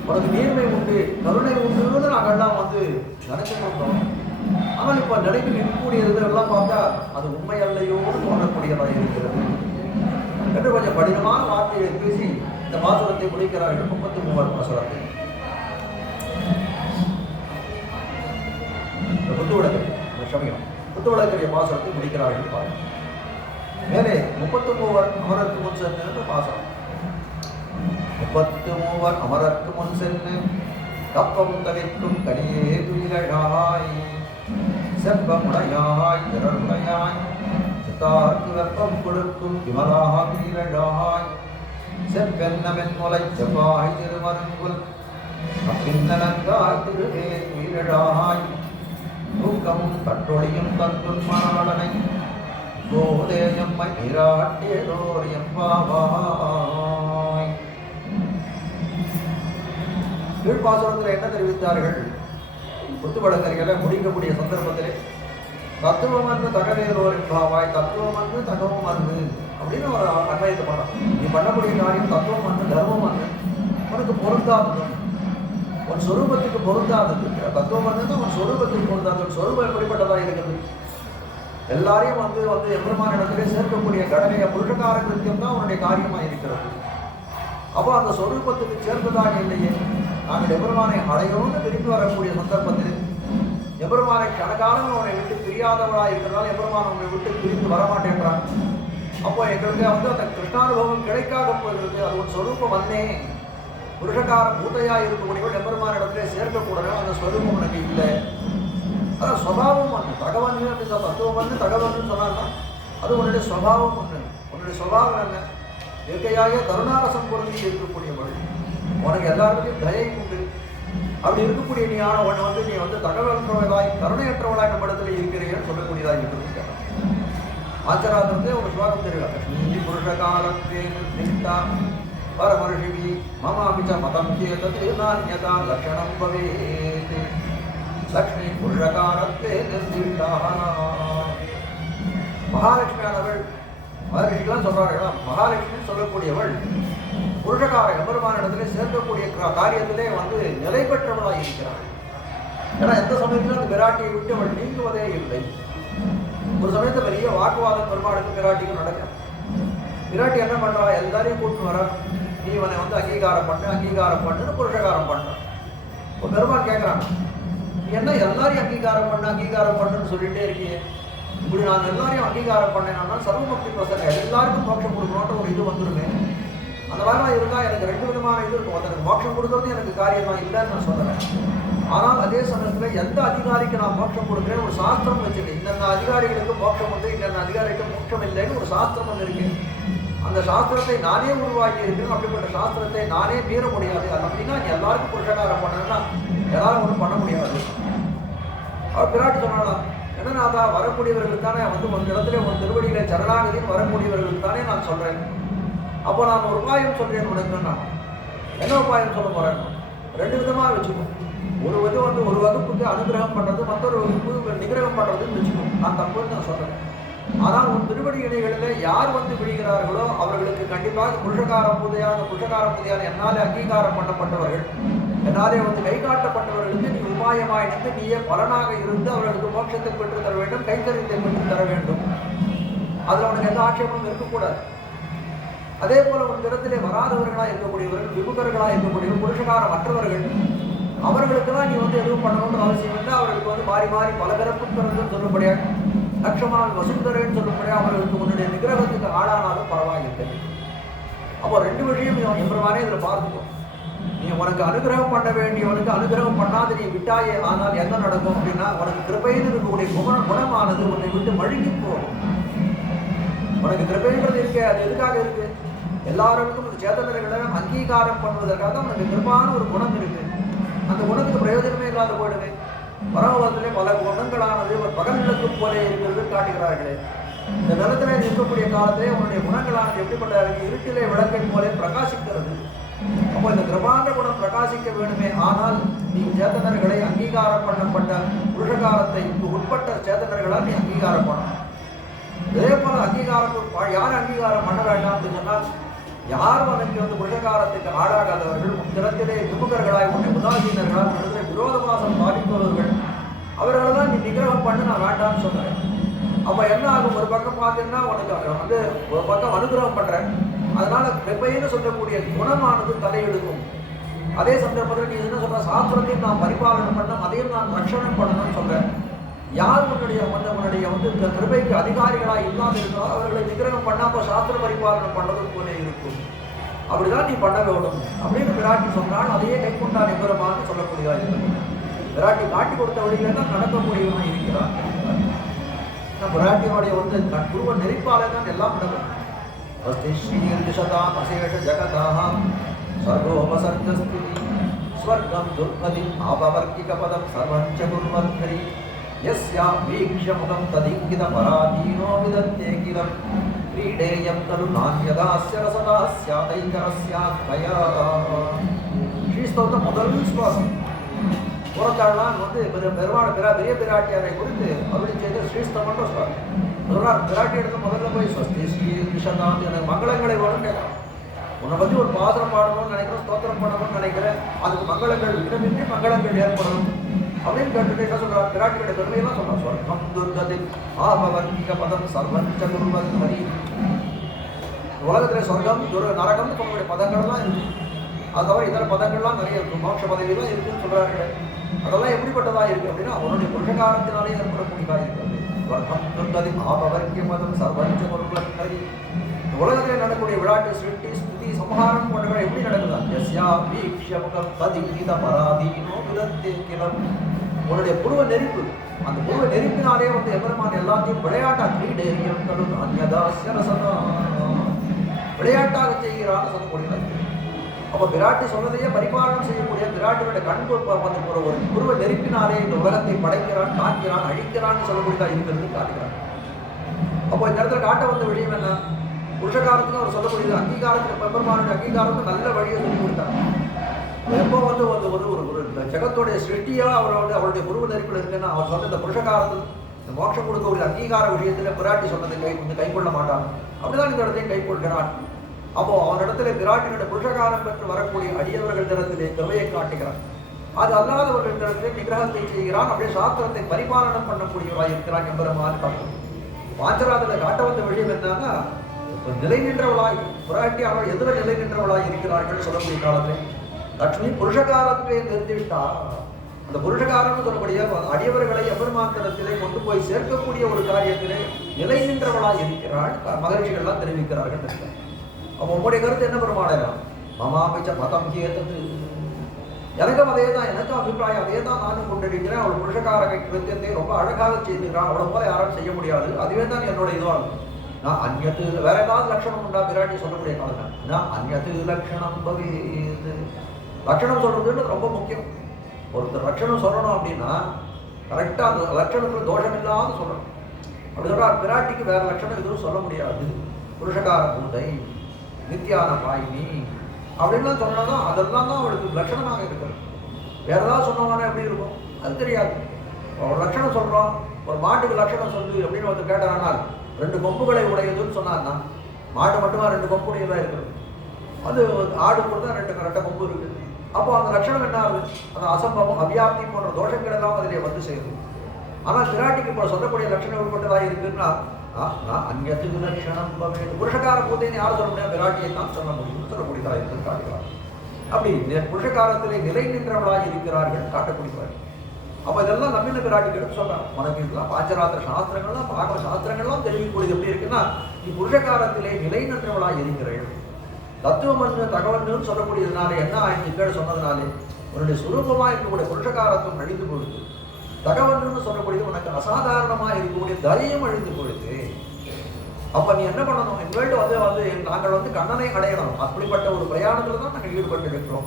உனக்கு நேர்மை உண்டு கருணை உண்டுன்னு நாங்கள்லாம் வந்து நினைச்சு கொடுத்தோம். ஆனால் இப்போ நினைக்கு நிற்கக்கூடியது எல்லாம் பார்த்தா அது உண்மை அல்லையோடு தோன்றக்கூடியதாக இருக்கிறது என்று கொஞ்சம் கடினமான வார்த்தையை பேசி இந்த பாசுரத்தை முடிக்கிறார்கள். 33 பாசுரத்தை புத்துவிளக்கரிய பாசுரத்தை முடிக்கிறார்கள். பாருங்கள் மேலே 33 அமரருக்கு முன் சென்று பாசுரம். 33 அமரருக்கு முன் சென்று கப்பம் தவிர்க்கும் கனியே துயிலாய் செப்பமுடையாய் திரளுடையாய் சித்தார்க்கு வெப்பம் கொடுக்கும் விமலாக வீரழாய் செப்பென்னமென் முலை செவ்வாய் திருமருங்குல் அப்பின்னலங்காய் திருவே துயிலழாய் தூக்கமும் கட்டொழியும் தத்துன் மாடனை கோதேயம்மை நீராட்டியதோர் எம்பாவாய். கீழ்பாசுரத்தில் என்ன தெரிவித்தார்கள், புத்துவழக்கறிகளை முடிக்கக்கூடிய சந்தர்ப்பத்திலே தத்துவம் வந்து தகவேலோர் எம்பாவாய், தத்துவம் வந்து தகவம் வந்து அப்படின்னு ஒரு அன்வயத்தை பண்ணலாம். நீ பண்ணக்கூடிய காரியம் தத்துவம் வந்து தர்மம் வந்து உனக்கு பொருந்தாதது, உன் சொரூபத்துக்கு பொருந்தாதது. தத்துவம் வந்து உன் சொரூபத்துக்கு பொருந்தாது. சொரூபம் எப்படிப்பட்டதாக இருக்குது, எல்லாரையும் வந்து வந்து எம்பெருமான இடத்திலே சேர்க்கக்கூடிய கடமையை புருஷகார கிருத்தியம் தான் உன்னுடைய காரியமாக இருக்கிறது. அப்போ அந்த சொரூபத்துக்கு சேர்ந்ததாக இல்லையே, நாங்கள் எம்பெருமானை அடையணும்னு திரும்பி வரக்கூடிய சந்தர்ப்பத்தில் எம்பெருமானை கணக்காலம் அவனை விட்டு பிரியாதவளாக இருக்கிறதால எம்பெருமான் அவனை விட்டு பிரிந்து வரமாட்டேன்றான். அப்போ எங்களுக்கு வந்து அந்த கிருஷ்ணானுபவம் கிடைக்காத போகிறது. அது ஒரு சொரூபம் வந்தே புருஷகார பூத்தையாக இருக்கக்கூடியவள் எம்பெருமான இடத்திலே சேர்க்கக்கூடாது. அந்த ஸ்வரூபம் உனக்கு இல்லை. அதான் ஸ்வபாவம் ஒன்று. தகவல் அப்படின்ற தத்துவம் வந்து தகவல்னு சொன்னால்தான் அது உன்னுடைய ஸ்வபாவம் ஒன்று. உன்னுடைய ஸ்வபாவம் என்ன, இயற்கையாக கருணாரசம் பொருந்தி இருக்கக்கூடியவள், உனக்கு எல்லாருக்கும் தயை உண்டு. அப்படி இருக்கக்கூடிய நீ ஆன ஒன்று வந்து நீ வந்து தகவலற்றவளாய் கருணையற்றவளாய் நம்ம இடத்துல இருக்கிறீங்கன்னு சொல்லக்கூடியதாக இருக்கிறது. ஆச்சராத்திரத்தை ஒரு ஸ்லோகம் தெரிவிக்க, நீ புருஷ காலத்தே நிர்திஷ்டா பரமர்ஷிவி மமாபிச்ச மதம் சேதது நான்யதா லக்ஷணம் பவேத். லக்ஷ்மி புருஷகாரத்தே நிர்திஷ்டா. மகாலட்சுமியானவள், மகரிஷிலாம் சொல்றார்களா, மகாலட்சுமி சொல்லக்கூடியவள் புருஷகார எம்பெருமான இடத்திலே சேர்க்கக்கூடிய காரியத்திலே வந்து நிலை பெற்றவளாக இருக்கிறாள். ஏன்னா எந்த சமயத்திலும் அந்த விராட்டியை விட்டு அவள் நீங்குவதே இல்லை. ஒரு சமயத்தை பெரிய வாக்குவாதம் பெருமாளுக்கு விராட்டிக்கும் நடக்கும். விராட்டி என்ன பண்றா, எல்லாரையும் கூட்டு வர, நீ இவனை வந்து அங்கீகாரம் பண்ணுன்னு புருஷகாரம் பண்றான். இப்போ பெருமாள் கேட்குறான், நீ என்ன எல்லாரையும் அங்கீகாரம் பண்ணுன்னு சொல்லிட்டே இருக்கியே, இப்படி நான் எல்லாரையும் அங்கீகாரம் பண்ணேன்னா சர்வமுக்தி பிரசனை எல்லாருக்கும் மோட்சம் கொடுக்கணுன்ற ஒரு இது வந்துருமே, அந்த மாதிரிலாம் இருந்தால் எனக்கு ரெண்டு விதமான இது இருக்கும். எனக்கு மோட்சம் கொடுக்கறது எனக்கு காரியமாக இல்லைன்னு நான் சொல்கிறேன். ஆனால் அதே சமயத்தில் எந்த அதிகாரிக்கு நான் மோட்சம் கொடுக்குறேன்னு ஒரு சாஸ்திரம் வச்சுருக்கேன். இந்தந்த அதிகாரிகளுக்கு மோட்சம் உண்டு, இன்னென்ன அதிகாரிக்கு மோட்சம் இல்லைன்னு ஒரு சாஸ்திரம் ஒன்று இருக்கு. அந்த சாஸ்திரத்தை நானே உருவாக்கி இருக்கேன். அப்படிப்பட்ட சாஸ்திரத்தை நானே மீற முடியாது. அது அப்படின்னா எல்லாருக்கும் புருஷகாரம் பண்ணணும்னா எல்லாரும் ஒன்றும் பண்ண முடியாது. அவர் பிராட்டி சொன்னாலாம், என்னன்னா வரக்கூடியவர்களுக்கு தானே ஒரு இடத்துல ஒரு திருவடிகளை சரணாகதின்னு வரக்கூடியவர்களுக்கு தானே நான் சொல்கிறேன். அப்போ நான் ஒரு உபாயம் சொல்கிறேன் உனக்குன்னா. என்ன உபாயம் சொல்ல போகிறேன்? ரெண்டு விதமாக வச்சுக்கணும். ஒரு ஒரு வகுப்புக்கு அனுகிரகம் பண்ணுறது, மற்றொரு வகுப்பு நிகிரகம் பண்ணுறதுன்னு வச்சுக்கணும். நான் தப்புன்னு நான் சொல்கிறேன். ஆனால் உன் திருவடி இணைகளில் யார் விடுகிறார்களோ அவர்களுக்கு கண்டிப்பாக புருஷகார பூஜையான என்னாலே அங்கீகாரம் பண்ணப்பட்டவர்கள், என்னாலே கை காட்டப்பட்டவர்களுக்கு நீ உபாயமாய் நின்று நீயே பலனாக இருந்து அவர்களுக்கு மோட்சத்தை பெற்று தர வேண்டும், கைத்தறியத்தை பெற்று தர வேண்டும். அதில் அவனுக்கு எந்த ஆட்சேபமும் இருக்கக்கூடாது. அதே போல ஒரு இடத்திலே வராதவர்களாக இருக்கக்கூடியவர்கள், விமுகர்களாக இருக்கக்கூடியவர்கள், புருஷகாரம் மற்றவர்கள், அவர்களுக்கெல்லாம் நீ எதுவும் பண்ணணும்னு அவசியம் இல்லை. அவர்களுக்கு மாறி மாறி பல பிறப்புங்கிறது சொல்லப்படியாக லட்சமாக வசுந்தரன்னு சொல்லப்படியாக அவர்களுக்கு உன்னுடைய நிகிரகத்துக்கு ஆளானாலும் பரவாயில்லை. அப்போ ரெண்டு விஷயம் எம்பெருமானே இதில் பார்த்துக்கோ. நீ உனக்கு அனுகிரகம் பண்ண வேண்டியவனுக்கு அனுகிரகம் பண்ணாது நீ விட்டாயே, ஆனால் என்ன நடக்கும் அப்படின்னா உனக்கு கிருபையில் இருக்கக்கூடிய குணமானது உன்னை விட்டு மழுங்கி போகும். உனக்கு கிருபைன்றது இருக்கே, அது எதுக்காக இருக்கு? எல்லாருக்கும் இந்த சேதனர்களை அங்கீகாரம் பண்ணுவதற்காக உனக்கு கிருபான ஒரு குணம் இருக்கு. அந்த குணத்துக்கு பிரயோஜனமே இல்லாத போயிடுது. பரமபதத்திலே பல குணங்களானது ஒரு பகல் விளக்கு போலே இருக்கிறது காட்டுகிறார்களே. இந்த நிலத்திலே இருக்கக்கூடிய காலத்திலே உன்னுடைய குணங்களானது எப்படிப்பட்ட இருட்டிலே விளக்கை போலே பிரகாசிக்கிறது. அப்போ இந்த கிருபாண்ட குணம் பிரகாசிக்க வேண்டுமே, ஆனால் நீ சேதனர்களை அங்கீகாரம் பண்ணப்பட்ட புருஷகாரத்தை உட்பட்ட சேதனர்களால் நீ அங்கீகாரம் பண்ணணும். இதே போல அங்கீகாரம் யார் அங்கீகாரம் பண்ண வேண்டாம் அப்படின்னு சொன்னால், யார் உனக்கு புருஷகாரத்துக்கு ஆளாகாதவர்கள், உன் திறத்திலே விமுகர்களாய் உன்னை உதாசீனர்களால் விரோதவாசம் பாதிப்பவர்கள், அவர்களெல்லாம் நீ நிகிரகம் பண்ண நான் வேண்டாம்னு சொல்கிறேன். அப்போ என்ன ஆகும்? ஒரு பக்கம் பார்த்தீங்கன்னா உனக்கு ஒரு பக்கம் அனுகிரகம் பண்ணுறேன், அதனால கிருபைன்னு சொல்லக்கூடிய குணமானது தலையெடுக்கும். அதே சந்தர்ப்பத்தில் நீ என்ன சொல்ற, சாஸ்திரத்தையும் நான் பரிபாலனம் பண்ணணும், அதையும் நான் ரட்சணம் பண்ணணும்னு சொல்கிறேன். யார் உன்னுடைய கிருபைக்கு அதிகாரிகளாக இல்லாமல் இருக்கிறோம் அவர்களை நிகிரகம் பண்ணாமல் சாஸ்திர பரிபாலனம் பண்ணது போல இருக்கும். அப்படிதான் நீ பண்ண வேண்டும் அப்படின்னு பிராட்டி சொன்னால் அதையே கைக்கொண்டான் எம்பெருமான்னு சொல்லக்கூடியதா இருக்கிறது. பிராட்டி காட்டி கொடுத்த வழியில தான் நடக்கக்கூடியவனாக இருக்கிறான். பிராட்டியோடைய குருவ நெறிப்பாலே தான் எல்லாம் நடக்கும். அஸ்தி ஸ்ரீர்ஷதாம் அசேஷ ஜகதாம் சர்வோபசர்கஸ்தி ஸ்வர்கம் துர்பதி ஆபவர்க்கிக பதம் சர்வஞ்ச குர்வத்ரி யஸ்யா வீக்ஷ்ய முகம் ததிங்கித பராதீனோ விதத்தே கிலம் கிரீடேயம் தரு நான்யதாஸ்ய ரசதாஸ்யாதைகரஸ்யாத்மயா. ஸ்ரீஸ்தோத்திரம் முதல் சுவாசம் புறத்தாள்லாம் பெரிய பிராட்டியாரை குறித்து அருளி செய்த ஸ்ரீஸ்தமன்ற சுவாமி பிராட்டி எடுத்து முதல்ல போய் ஸ்வஸ்தி ஸ்ரீ விஷதாந்தி எனக்கு மங்களங்களை வரும் கேட்கலாம். உன்னை பற்றி ஒரு பாசனம் பாடணும்னு நினைக்கிறேன், ஸ்தோத்திரம் பண்ணணும்னு நினைக்கிறேன், அதுக்கு மங்களங்கள் விடமின்றி மங்களங்கள் ஏற்படணும் அப்படின்னு கேட்டுட்டு என்ன சொல்றார்? பிராட்டியோட பெருமையெல்லாம் சொல்றார். ஸ்வர்க்கம் துர்கதி ஆபவர்க்கிக பதம் சர்வஞ்ச குர்வத் ஹரி. உலகத்தில் சொர்க்கம் நரகம்னு சொல்லக்கூடிய பதங்கள்லாம் இருக்கு. அது தவிர இதர பதங்கள்லாம் நிறைய இருக்கு, மோட்ச பதவியெல்லாம் இருக்குன்னு சொல்றார்கள். அதெல்லாம் எப்படிப்பட்டதாக இருக்கு அப்படின்னா அவனுடைய புருஷகாரத்தினாலே ஏற்படக்கூடியதாக இருக்கிறது. ஸ்வர்க்கம் துர்கதி ஆபவர்க்கிய பதம் சர்வஞ்ச குர்வத் ஹரி. உலகத்தில் நடக்கக்கூடிய விளையாட்டு சிருஷ்டி ஸ்துதி சம்ஹாரம் போன்றவை எப்படி நடக்குதா? யஸ்யா வீக்ஷ்ய முகம் ததிங்கித பராதீனோ விதத்தே கிலம். உன்னுடைய புருவ நெருப்பு, அந்த புருவ நெருப்பினாலே எம்பெருமான் எல்லாத்தையும் விளையாட்டா கிரீடேயம் தரு நான்யதாஸ்ய ரசதா விளையாட்டாக செய்கிறான்னு சொல்லக்கூடியது. அப்போ பிராட்டி சொன்னதையே பரிபாலனம் செய்யக்கூடிய பிராட்டியோட கண்பு ஒரு புருவ நெருப்பினாலே இந்த உலகத்தை படைக்கிறான், காக்கிறான், அழிக்கிறான்னு சொல்லக்கூடியதா இருக்கிறது காட்டுகிறான். அப்போ இந்த இடத்துல காட்ட வந்த விஷயம் என்ன? புருஷகாரத்துக்கு அவர் சொல்லக்கூடியது அங்கீகாரத்துக்கு பெருமானுடைய அங்கீகாரத்துக்கு நல்ல வழியை சொல்லி கொடுத்தாங்க. எப்போ ஒரு ஜெகத்தோடைய சிருஷ்டியா அவருடைய குருவ நெருப்பில் இருக்குன்னா அவர் சொன்ன இந்த புருஷகாரத்தில் இந்த மோட்சம் கொடுக்கக்கூடிய அங்கீகார விஷயத்தில் பிராட்டி சொன்னதை கை கொள்ள மாட்டான். அப்படிதான் இந்த இடத்தையும் கை கொள்கிறான். அப்போ அவரிடத்துல பிராட்டியோட புருஷகாரம் பெற்று வரக்கூடிய அடியவர்கள் தினத்திலே கவையை காட்டுகிறான். அது அல்லாதவர்கள் தினத்திலே நிகிரகத்தை செய்கிறான். அப்படியே சாஸ்திரத்தை பரிபாலனம் பண்ணக்கூடியவராக இருக்கிறான் எம்பெருமான் காட்டும். பாஞ்சராத்தில் காட்ட வந்த விஷயம் என்னன்னா, நிலை நின்றவளாய் பிராட்டி அவர்கள் எதிர நிலை நின்றவளாய் இருக்கிறார்கள் சொல்லக்கூடிய காலத்தில் லட்சுமி புருஷகாரத்திலே நிறுத்திவிட்டா. அந்த புருஷகாரம்னு சொல்லக்கூடிய அடியவர்களை எம்பெருமாத்திரத்திலே கொண்டு போய் சேர்க்கக்கூடிய ஒரு காரியத்திலே நிலை நின்றவளாய் இருக்கிறாள் மகரிஷிகள்லாம் தெரிவிக்கிறார்கள். அப்போ உங்களுடைய கருத்து என்ன பெருமாடலாம்? மமாபிச்ச மதம் கேட்டது, எனக்கும் அதே தான், எனக்கும் அபிப்பிராயம் அதே தான் நானும் கொண்டிருக்கிறேன். அவள் புருஷகாரகை கிருத்தியத்தை ரொம்ப அழகாக செய்திருக்கிறான், அவளை போல யாரும் செய்ய முடியாது, அதுவே தான் என்னோட இதுவாக இருக்கும். நான் அந்நத்து வேற ஏதாவது லட்சணம் உண்டா பிராட்டி சொல்லக்கூடிய காலம்? நான் அந்நத்து லட்சணம் பவேது. லட்சணம் சொல்றதுன்னு ரொம்ப முக்கியம். ஒருத்தர் லட்சணம் சொல்லணும் அப்படின்னா கரெக்டாக அந்த லட்சணத்துல தோஷம் இல்லாத சொல்லணும். அப்படி சொல்றார், பிராட்டிக்கு வேற லட்சணம் எதுவும் சொல்ல முடியாது. புருஷகார பூதை, நித்தியான பாயினி அப்படின்லாம் சொன்னாதான் அதெல்லாம் தான் அவளுக்கு லட்சணமாக இருக்கிறது. வேற ஏதாவது சொன்னவானே எப்படி இருக்கும் அது தெரியாது. ஒரு லட்சணம் சொல்றோம், ஒரு மாட்டுக்கு லட்சணம் சொல்லு அப்படின்னு ஒருத்தர் கேட்டாரானால் 2 கொம்புகளை உடையதுன்னு சொன்னார்னா, மாடு மட்டுமா 2 கொம்பு உடையதாக இருக்கிறது, அது ஆடு கூட தான் 2 கொம்பு இருக்கு. அப்போ அந்த லட்சணம் என்ன ஆகுது? அந்த அசம்பவம் அவியாப்தி போன்ற தோஷங்கள் எல்லாம் அதிலே வந்து சேருது. ஆனால் பிராட்டிக்கு இப்போ சொல்லக்கூடிய லட்சணம் உட்பட்டதாக இருக்குன்னா, நான் அந்நத்து லட்சணம் பவேது. புருஷகார பூத்தைன்னு யாரும் சொல்ல முடியாது, பிராட்டியை தான் சொல்ல முடியும்னு சொல்லக்கூடியதாக இருக்குன்னு காட்டுகிறார். அப்படி புருஷகாரத்திலே நிலை நின்றவர்களாக இருக்கிறார்கள் காட்டக்கூடியவர்கள். அப்போ இதெல்லாம் நவீன பிராட்டிக்கு எடுத்து சொல்றாங்க. உனக்கு இதெல்லாம் பாஞ்சராத்திர சாஸ்திரங்கள்லாம் பாகவ சாஸ்திரங்கள்லாம் தெரிவிக்கக்கூடியது எப்படி இருக்குன்னா, நீ புருஷகாரத்திலே நிலை நின்றவளாக இருக்கிறீர்கள். தத்துவமன்னு தகவல்னு சொல்லக்கூடியதுனால என்ன ஆயிடுச்சு? கீழே சொன்னதுனாலே உன்னுடைய சுரூபமாக இருக்கக்கூடிய புருஷகாரத்துவம் அழிந்து போயிடுது. தகவல்னு சொல்லக்கூடியது உனக்கு அசாதாரணமாக இருக்கக்கூடிய தைரியம் அழிந்து போயிடுது. அப்போ நீ என்ன பண்ணணும்? இனிமேட்டு நாங்கள் கண்ணனை அடையணும். அப்படிப்பட்ட ஒரு பிரயாணத்தில் தான் நாங்கள் ஈடுபட்டு இருக்கிறோம்.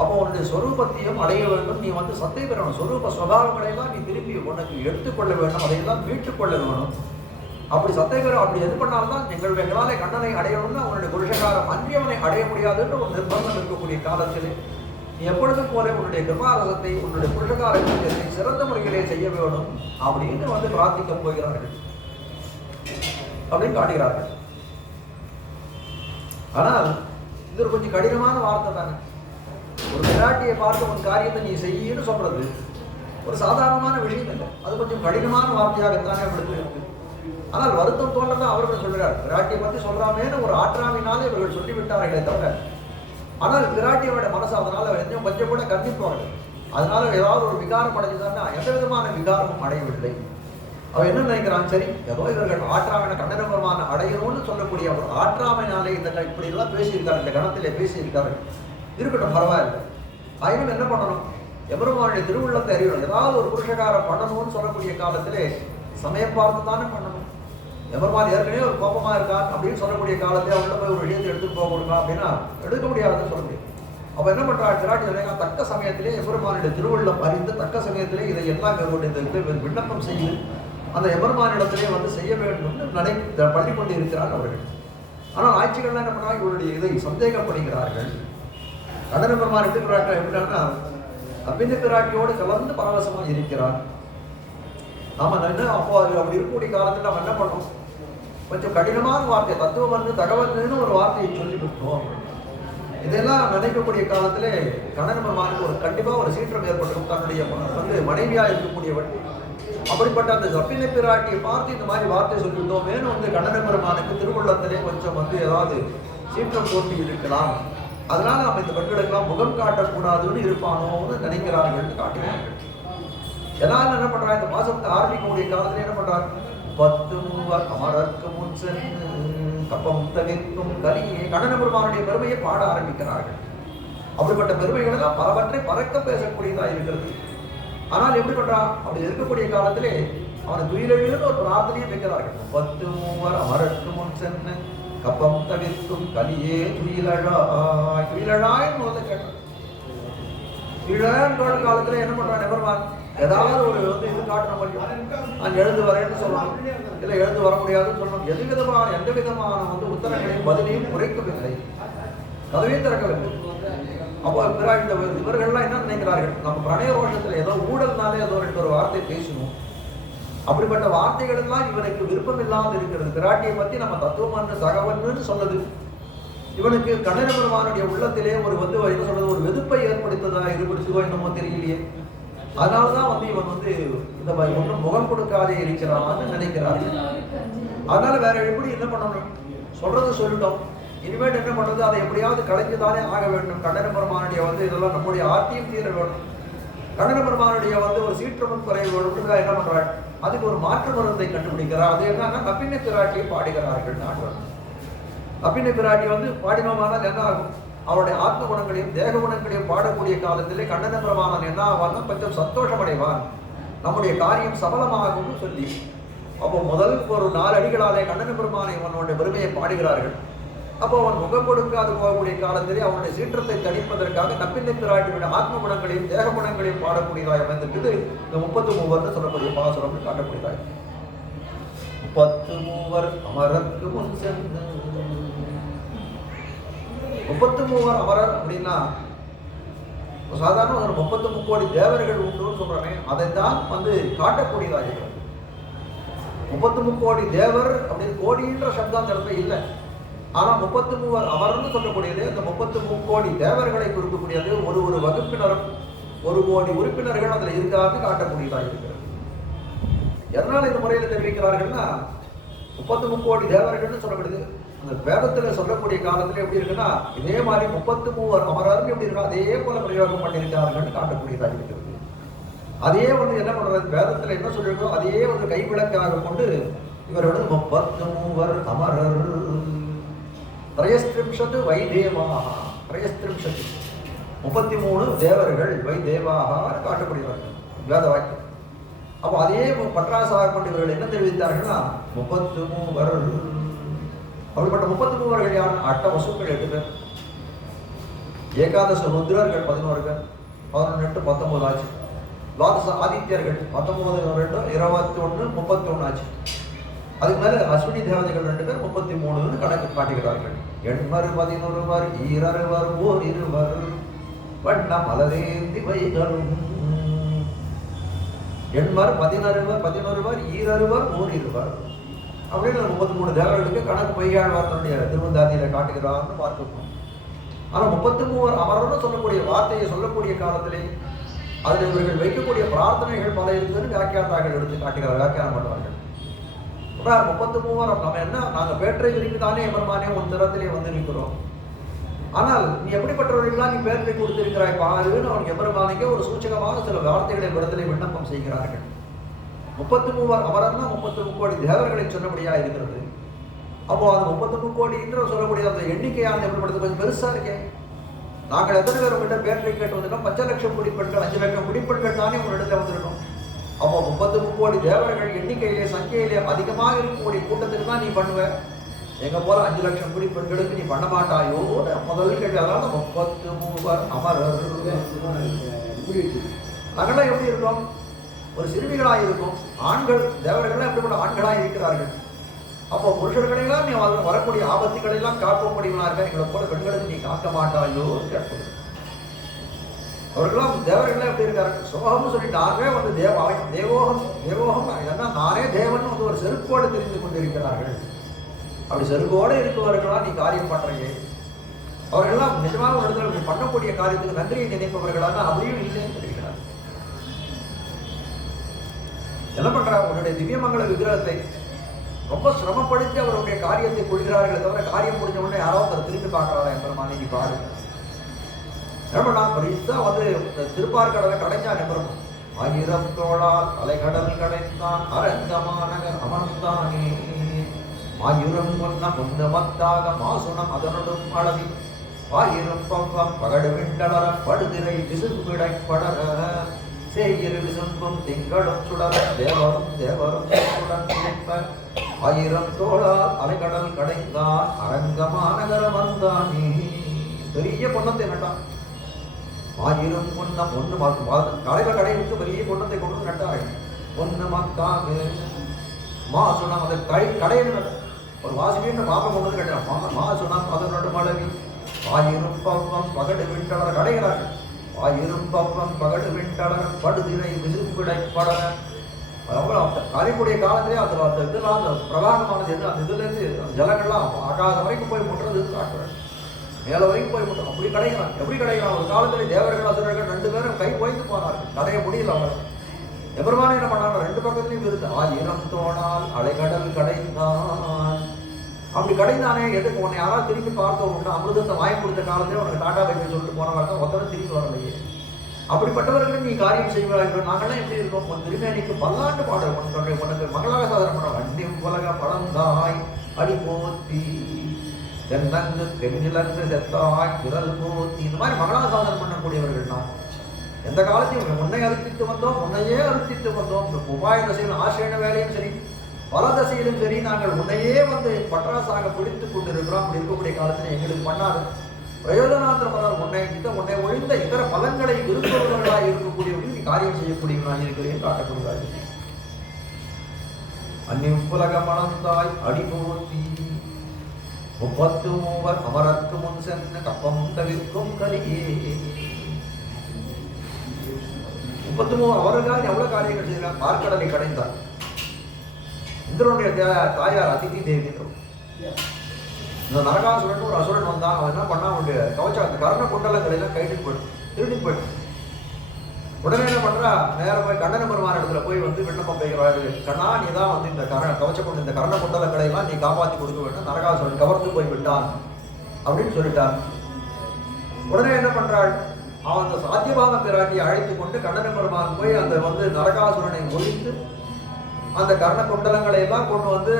அப்போ உன்னுடைய சொரூபத்தையும் அடைய வேண்டும். நீ சத்தை பெறணும். சொரூப சுபாவங்களையெல்லாம் நீ திருப்பி உனக்கு எடுத்துக்கொள்ள வேண்டும், அதையெல்லாம் மீட்டுக்கொள்ள வேணும். அப்படி சத்தை பெறும். அப்படி எது பண்ணால்தான் எங்களாலே கண்ணனை அடையணும்னா அவனுடைய புருஷகாரம் அன்றியவனை அடைய முடியாதுன்ற ஒரு நிர்பந்தம் இருக்கக்கூடிய காலத்திலே நீ எப்பொழுதும் போல உன்னுடைய கிருபாரசத்தை, உன்னுடைய புருஷகார கிருத்தியத்தை சிறந்த முறையிலே செய்ய வேணும் அப்படின்னு பிரார்த்திக்க போகிறார்கள் அப்படின்னு காட்டுகிறார்கள். ஆனால் இது ஒரு கொஞ்சம் கடினமான வார்த்தை தானே. ஒரு பிராட்டியை பார்த்து ஒரு காரியத்தை நீ செய்யன்னு சொல்றது ஒரு சாதாரணமான விஷயம் இல்லை. அது கொஞ்சம் கடினமான வார்த்தையாகத்தானே அவர்களுக்கு இருக்கு. ஆனால் வருத்தம் தோன்றதான் அவர்கள் சொல்கிறார். பிராட்டியை பற்றி சொல்றாமேன்னு ஒரு ஆற்றாமையினாலே இவர்கள் சொல்லிவிட்டார்களே தவிர, ஆனால் பிராட்டியோட மனசு அதனால கொஞ்சம் கூட கண்டிப்பார்கள். அதனால ஏதாவது ஒரு விகாரம் அடைஞ்சுதான்னா எந்த விதமான விகாரமும் அடையவில்லை. அவ என்ன நினைக்கிறான்? சரி, ஏதோ இவர்கள் ஆற்றாமையான கண்ணனபெருமான அடையணும்னு சொல்லக்கூடிய ஒரு ஆற்றாமையினாலே இப்படி எல்லாம் பேசியிருக்காரு, இந்த கணத்திலே பேசியிருக்காரு, இருக்கட்டும், பரவாயில்லை. ஆயினும் என்ன பண்ணணும்? எம்பெருமானுடைய திருவுள்ளத்தை அறியணும். ஏதாவது ஒரு புருஷகாரம் பண்ணணும்னு சொல்லக்கூடிய காலத்திலே சமயம் பார்த்து தானே பண்ணணும். எம்பெருமான் ஏற்கனவே ஒரு கோபமா இருக்கான் அப்படின்னு சொல்லக்கூடிய காலத்தை அவங்கள போய் ஒரு விஷயத்தை எடுத்துட்டு போக கொடுக்கலாம் அப்படின்னா எடுக்க முடியாதுன்னு சொல்ல முடியும். அப்ப என்ன பண்றாள் பிராட்டி? தக்க சமயத்திலே எம்பெருமானுடைய திருவுள்ளம் அறிந்து தக்க சமயத்திலே இதை எல்லாம் விண்ணப்பம் செய்து அந்த எம்பெருமானிடத்திலே செய்ய வேண்டும் பண்ணி கொண்டு இருக்கிறார் அவர்கள். ஆனால் ஆட்சிகள்லாம் என்ன பண்ணா இவருடைய இதை சந்தேகப்படுகிறார்கள். கண்ணன பெருமான் எடுத்துக்கிறார்கள் எப்படின்னா அபிநய பிராட்டியோடு கலந்து பரவசமா இருக்கிறார். நாம அப்போ அப்படி இருக்கக்கூடிய காலத்தில் நம்ம என்ன பண்ணோம்? கொஞ்சம் கடினமான வார்த்தை, தத்துவம் தகவல்னு ஒரு வார்த்தையை சொல்லிவிட்டோம். இதெல்லாம் நினைக்கக்கூடிய காலத்திலே கண்ணன பெருமானுக்கு கண்டிப்பா ஒரு சீற்றம் ஏற்பட்டிருக்கும். தன்னுடைய மனைவியா இருக்கக்கூடியவள் அப்படிப்பட்ட அந்த அபிநய பிராட்டியை பார்த்து இந்த மாதிரி வார்த்தை சொல்லிவிட்டோமேனு கண்ணன பெருமானுக்கு திருவுள்ளத்திலே கொஞ்சம் ஏதாவது சீற்றம் தோன்றி இருக்கலாம். அதனால நம்ம இந்த பெண்களுக்கெல்லாம் முகம் காட்டக்கூடாதுன்னு இருப்பானோன்னு நினைக்கிறார்கள், காட்டுகிறார்கள். எல்லாரும் என்ன பண்றாங்க? இந்த மாசத்தை ஆரம்பிக்கக்கூடிய காலத்துல என்ன பண்றாங்க? 10 மூவர் அமரர்க்கு முன் சென்று கப்பம் தவிர்க்கும் கலியே கண்ணன பெருமானுடைய பெருமையை பாட ஆரம்பிக்கிறார்கள். அப்படிப்பட்ட பெருமைகளை தான் பலவற்றை பறக்க பேசக்கூடியதா இருக்கிறது. ஆனால் எப்படி பண்றா? அப்படி இருக்கக்கூடிய காலத்திலே அவனை துயிலெழுன்னு ஒரு பிரார்த்தனையை வைக்கிறார்கள். 10 மூவர் அமரர்க்கு முன் சென்று கப்பம் தவிர்க்கும் கலியே துயிலழாய். துயிலழாய் முதல்ல கேட்டான். துயிலழான்னு காலத்துல என்ன பண்றான் எம்பெருமான்? ஏதாவது ஒரு இது காட்டணும், முடியும் நான் எழுந்து வரேன்னு சொல்லணும், இல்லை எழுந்து வர முடியாதுன்னு சொல்லணும். எந்த விதமான உத்தரங்களையும் பதிலையும் குறைக்கவில்லை, கதவே திறக்கவில்லை. அப்போ இவர்கள்லாம் என்ன நினைக்கிறார்கள்? நம்ம பிரணய ரோஷத்துல ஏதோ ஊழல்னாலே ஏதோ ஒரு வார்த்தை பேசணும். அப்படிப்பட்ட வார்த்தைகள் எல்லாம் இவனுக்கு விருப்பம் இல்லாமல் இருக்கிறது. பிராட்டியை பத்தி நம்ம தத்துவம் தகவல்னு சொல்லுது. இவனுக்கு கண்ணன பெருமானுடைய உள்ளத்திலே என்ன சொல்றது, ஒரு வெதுப்பை ஏற்படுத்ததா இருபடுத்துவோ என்னமோ தெரியலையே. அதனாலதான் இவன் இந்த ஒன்றும் முகம் கொடுக்காதே இருக்கிறான்னு நினைக்கிறார்கள். அதனால வேற எப்படி என்ன பண்ணணும்? சொல்றது சொல்லிட்டோம், இனிமேல் என்ன பண்றது? அதை எப்படியாவது கலைஞ்சுதானே ஆக வேண்டும். கண்ணன பெருமானுடைய இதெல்லாம் நம்முடைய ஆர்த்தியும் தீர வேணும். கண்ணன பெருமானுடைய ஒரு சீற்றமும் குறைய வேணும். என்ன பண்றாள்? அதுக்கு ஒரு மாற்று மருந்தை கண்டுபிடிக்கிறார். அது என்னன்னா நபின்ன பிராட்டியை பாடுகிறார்கள். நப்பினை பிராட்டி வந்து பாடினோமானால் என்ன ஆகும்? அவருடைய ஆத்ம குணங்களையும் தேக குணங்களையும் பாடக்கூடிய காலத்திலே கண்ணன பிரமாணன் என்ன ஆவான்னா கொஞ்சம் சந்தோஷமடைவான், நம்முடைய காரியம் சபலமாகும்னு சொல்லி அப்போ முதல் ஒரு 4 அடிகளாலே கண்ணன பெருமானை அவனுடைய பெருமையை பாடுகிறார்கள். அப்போ அவன் முகம் கொடுக்காது போகக்கூடிய காலத்திலே அவனுடைய சீற்றத்தை தணிப்பதற்காக நப்பினை பிராட்டியுடைய ஆத்ம குணங்களையும் தேக குணங்களையும் பாடக்கூடியதாய் அமைந்திருக்குது இந்த 33 சொல்லக்கூடிய பாசுரம் காட்டக்கூடியதாய். 33 அமரர்க்கு முன் சென்று 33 அமரர் அப்படின்னா சாதாரண ஒரு 33 கோடி தேவர்கள் உண்டு சொல்றமே, அதைத்தான் வந்து காட்டக்கூடியதாக இருக்கிறது. 33 கோடி தேவர் அப்படின்னு கோடின்ற சப்தம் அந்த இடத்துல இல்லை. ஆனா 33 அமர்ன்னு சொல்லக்கூடியது அந்த 33 கோடி தேவர்களை குறிக்கக்கூடியது. ஒரு வகுப்பினரும் 1 கோடி உறுப்பினர்கள் அதுல இருக்காது காட்டக்கூடியதாக இருக்கிறது. எதனால இந்த முறையில் தெரிவிக்கிறார்கள்னா 33 கோடி தேவர்கள்னு சொல்லப்படுது. அந்த வேதத்துல சொல்லக்கூடிய காலத்துல எப்படி இருக்குன்னா இதே மாதிரி 33 அமரர்கள் எப்படி இருக்கா அதே போல பிரயோகம் பண்ணியிருக்கார்கள் காட்டக்கூடியதாக இருக்கிறது. அதே வந்து என்ன பண்றது, வேதத்துல என்ன சொல்லிருக்கோ அதே வந்து கைவிளக்காக கொண்டு இவரோட 33 அமரர் திரயஸ்திரிம்ஷத்து வைதேவாக 33 தேவர்கள் வைதேவாக காட்டப்படுகிறார்கள் வேத வாக்கியம். அப்போ அதே பற்றாசாக கொண்டு இவர்கள் என்ன தெரிவித்தார்கள்னா 33 அப்படிப்பட்ட 33 யார்? 8 வசுக்கள் 8 பேர், ஏகாதச ருத்ரர்கள் 11 பேர், 18 19 ஆச்சு. துவாதச ஆதித்யர்கள் 19 2 21 31 ஆச்சு. அதுக்கு மேல அஸ்வினி தேவதைகள் 2 பேர் 33 கணக்கு காட்டுகிறார்கள். 8 11 ஈரறுவர் ஓர் இருவர் வண்ண மலரேந்தி வைகளும் 8 11 ஈரறுவர் ஓர் இருவர் அப்படின்னு 33 தேவர்களுக்கு கணக்கு பொய்யாழ்வார் தன்னுடைய திருவந்தாதியில காட்டுகிறார்னு பார்த்துக்கணும். ஆனா 33 அமரர்னு சொல்லக்கூடிய வார்த்தையை சொல்லக்கூடிய காலத்திலே அதில் இவர்கள் வைக்கக்கூடிய பிரார்த்தனைகள் பல இருக்குதுன்னு வியாக்கியாதார்கள் எடுத்து காட்டுகிறார், வியாக்கியானம் பண்ணுவார்கள். 33 நம்ம என்ன நாங்க பேற்றை விரும்பி தானே எம்பெருமானே உன் திறத்திலே வந்து நிற்கிறோம். ஆனால் நீ எப்படிப்பட்டவர்கள்லாம் நீ பேற்றை கொடுத்திருக்கிறாய் பாருன்னு அவனுக்கு எம்பெருமானுக்கே ஒரு சூச்சகமாக சில வார்த்தைகளை இடத்திலே விண்ணப்பம் செய்கிறார்கள். 33 அமரர்னா 33 கோடி தேவர்களை சொன்னபடியா இருக்கிறது. அப்போ அந்த 33 கோடி என்று சொல்லக்கூடிய அந்த எண்ணிக்கையான எப்படிப்படுறது கொஞ்சம் பெருசா இருக்கேன். நாங்கள் எத்தனை பேர் உங்கள்கிட்ட பேற்றை கேட்டு வந்திருக்கோம்? 5 லட்சம் குடிப்பெண்கள் 5 லட்சம் குடிப்பெண்கள் தானே உங்க இடத்துல வந்திருக்கோம். அப்போ 33 கோடி தேவர்கள் எண்ணிக்கையிலே சங்கையிலே அதிகமாக இருக்கக்கூடிய கூட்டத்துக்கு தான் நீ பண்ணுவ. எங்க போல 5 லட்சம் குடிப்பெண்களுக்கு நீ பண்ண மாட்டாயோ முதல் கேள்வி. அதனால 33 அமரர் நாங்கள்லாம் எப்படி இருக்கோம்? ஒரு சிறுமிகளாக இருக்கும். ஆண்கள் தேவர்கள் எப்படிப்பட்ட ஆண்களாக இருக்கிறார்கள். அப்போ புருஷர்களெல்லாம் நீ வரக்கூடிய ஆபத்துக்களை எல்லாம் காக்கக்கூடியவனா இருக்க, எங்களை போல பெண்களுக்கு நீ காக்க மாட்டாயோ கேட்பது. அவர்களெல்லாம் தேவர்கள்லாம் எப்படி இருக்கார்கள்? சோகம்னு சொல்லி நானே வந்து தேவோகம் ஏன்னா நானே தேவன் வந்து ஒரு செருக்கோடு தெரிந்து கொண்டிருக்கிறார்கள். அப்படி செருக்கோடு இருக்கவர்களா நீ காரியம் பண்றீங்க. அவர்களெல்லாம் நிஜமாக ஒரு இடத்துல நீ பண்ணக்கூடிய காரியத்துக்கு நன்றியை நினைப்பவர்களாக அப்படியும் இல்லைன்னு தெரிவிக்கிறார். என்ன பண்றாங்க? உன்னுடைய திவ்யமங்கல விக்கிரகத்தை ரொம்ப சிரமப்படுத்தி அவருடைய காரியத்தை கொள்கிறார்களே தவிர காரியம் முடிஞ்ச உடனே யாராவது அதை திரும்பி பார்க்கறாரா எம்பெருமானே நீ பாரு. என்ன பரிசா வந்து திருப்பார்கடலை கடைஞ்சான் எம்பெருமான். 1000 தோளால் அலைகடல் கடைந்தான் அரங்கமாநகர் அமர்ந்தானே மாயுரம் பொன்ன பொண்ணு மத்தாக மாசுணம் அதனுடும் அளவி 1000 பவ்வம் பகடு விண்டளர படுதிரை விசும்பிடை படர சேயிரு விசும்பும் திங்களும் சுடர தேவரும் சுடன் நினைப்ப 1000 தோளால் அலைகடல் கடைந்தான் அரங்கமாநகர வந்தானே. பெரிய பொன்னத்தை நட்டான். 1000 பொன்னம் ஒன்று கடையில கடை விட்டு பெரிய பொன்னத்தை கொண்டு நட்டார்கள். பொண்ணு மத்தாக மாசுணம் அதை கடையில் நட்ட ஒரு வாசிக்கின்ற பாப்பை கொண்டு வந்து கட்டினான். மாசுணம் அதனோட மலவி 1000 பவ்வம் பகடு விண்டளர கடைகிறார்கள். 1000 பவ்வம் பகடு விண்டளர படுதிரை விசும்பிடை படர. காரியக்கூடிய காலத்திலே அந்த இதெல்லாம் அந்த பிரபாகமானது என்ன அந்த இதுலேருந்து ஜலங்கள்லாம் ஆகாத வரைக்கும் போய் முட்டுறது காட்டுறாங்க. மேலே வரைக்கும் போய் முட்டும். அப்படி கிடைக்கிறான். எப்படி கிடைக்கிறான்? ஒரு காலத்தில் தேவர்கள் அசுரர்கள் 2 பேரும் கை ஓய்ந்து போனார்கள். கடைய முடியல அவர். எபெருமானே என்ன பண்ணாங்க? 2 பக்கத்துலையும் இருந்து 1000 தோணால் அலைகடல் கடைந்தான். அப்படி கடைந்தானே எதுக்கு? உன்னை யாராவது திரும்பி பார்த்தோம் உண்டு அமிர்தத்தை வாங்கி கொடுத்த காலத்திலே உனக்கு டாட்டா பை சொல்லிட்டு போனவங்க தான் ஒருத்தரும் திரும்பி வரலையே. அப்படிப்பட்டவர்களும் நீ காரியம் செய்வார்கள். நாங்கள்லாம் எப்படி இருக்கோம்? உன் திருமேனிக்கு பல்லாண்டு பாடல் உனக்கு மங்களாக சாதனம் பண்ண வண்டி உலக பழந்தாய் அடி போத்தி தென்னங்கு தென்னிலங்கு செத்தாய் குரல் போத்தி, இந்த மாதிரி மங்களாசாசனம் பண்ணக்கூடியவர்கள் தான். எந்த காலத்தையும் முன்னை அறுத்திட்டு வந்தோம், முன்னையே அறுத்திட்டு வந்தோம். இந்த உபாய தசையிலும் ஆசிரியன வேலையும் சரி, பல தசையிலும் சரி, நாங்கள் முன்னையே வந்து பற்றாசாக பிடித்துக் கொண்டிருக்கிறோம். அப்படி இருக்கக்கூடிய காலத்தில் எங்களுக்கு பண்ணாது பிரயோஜனாத்திரமாக முன்னை ஒழிந்த இதர பலன்களை விரும்புபவர்களாக இருக்கக்கூடியவர்கள் நீ காரியம் செய்யக்கூடியவனாக இருக்கிறேன் காட்டக்கூடாது. அந்நியுலக மணந்தாய் அடிபோத்தி 33 அமரத்து முன் சென்று கப்பம் தவிர்க்கும் கலியே. 33 அவர்களுக்காக எவ்வளவு காரியங்கள் செய்கிறார். பார்க்கடலை கடைந்தார். இந்திரனுடைய தாயார் அதிதி தேவி. இந்த நரகாசுரன் ஒரு அசுரன் வந்தான். அவன் என்ன பண்ணா, அவனுடைய கவச்சம் அந்த கர்ண குண்டலங்களை எல்லாம் கைட்டு போயிடும், திருடிட்டு போயிடும். உடனே என்ன பண்றா, நேரம் போய் கண்ணன பெருமான் இடத்துல போய் வந்து விண்ணப்பம் பெய்கிறாரு. கண்ணா, நீ தான் வந்து இந்த கவச்ச கொண்டு இந்த கர்ண குண்டலங்களை எல்லாம் நீ காப்பாற்றி கொடுக்க வேண்டும், நரகாசுரன் கவர்ந்து போய் விட்டான் அப்படின்னு சொல்லிட்டார். உடனே என்ன பண்றாள், அவன் அந்த சாத்தியபாக பிராட்டியை அழைத்து கொண்டு கண்ணன பெருமான் போய் அந்த வந்து நரகாசுரனை ஒழித்து அந்த கர்ண குண்டலங்களை எல்லாம் கொண்டு வந்து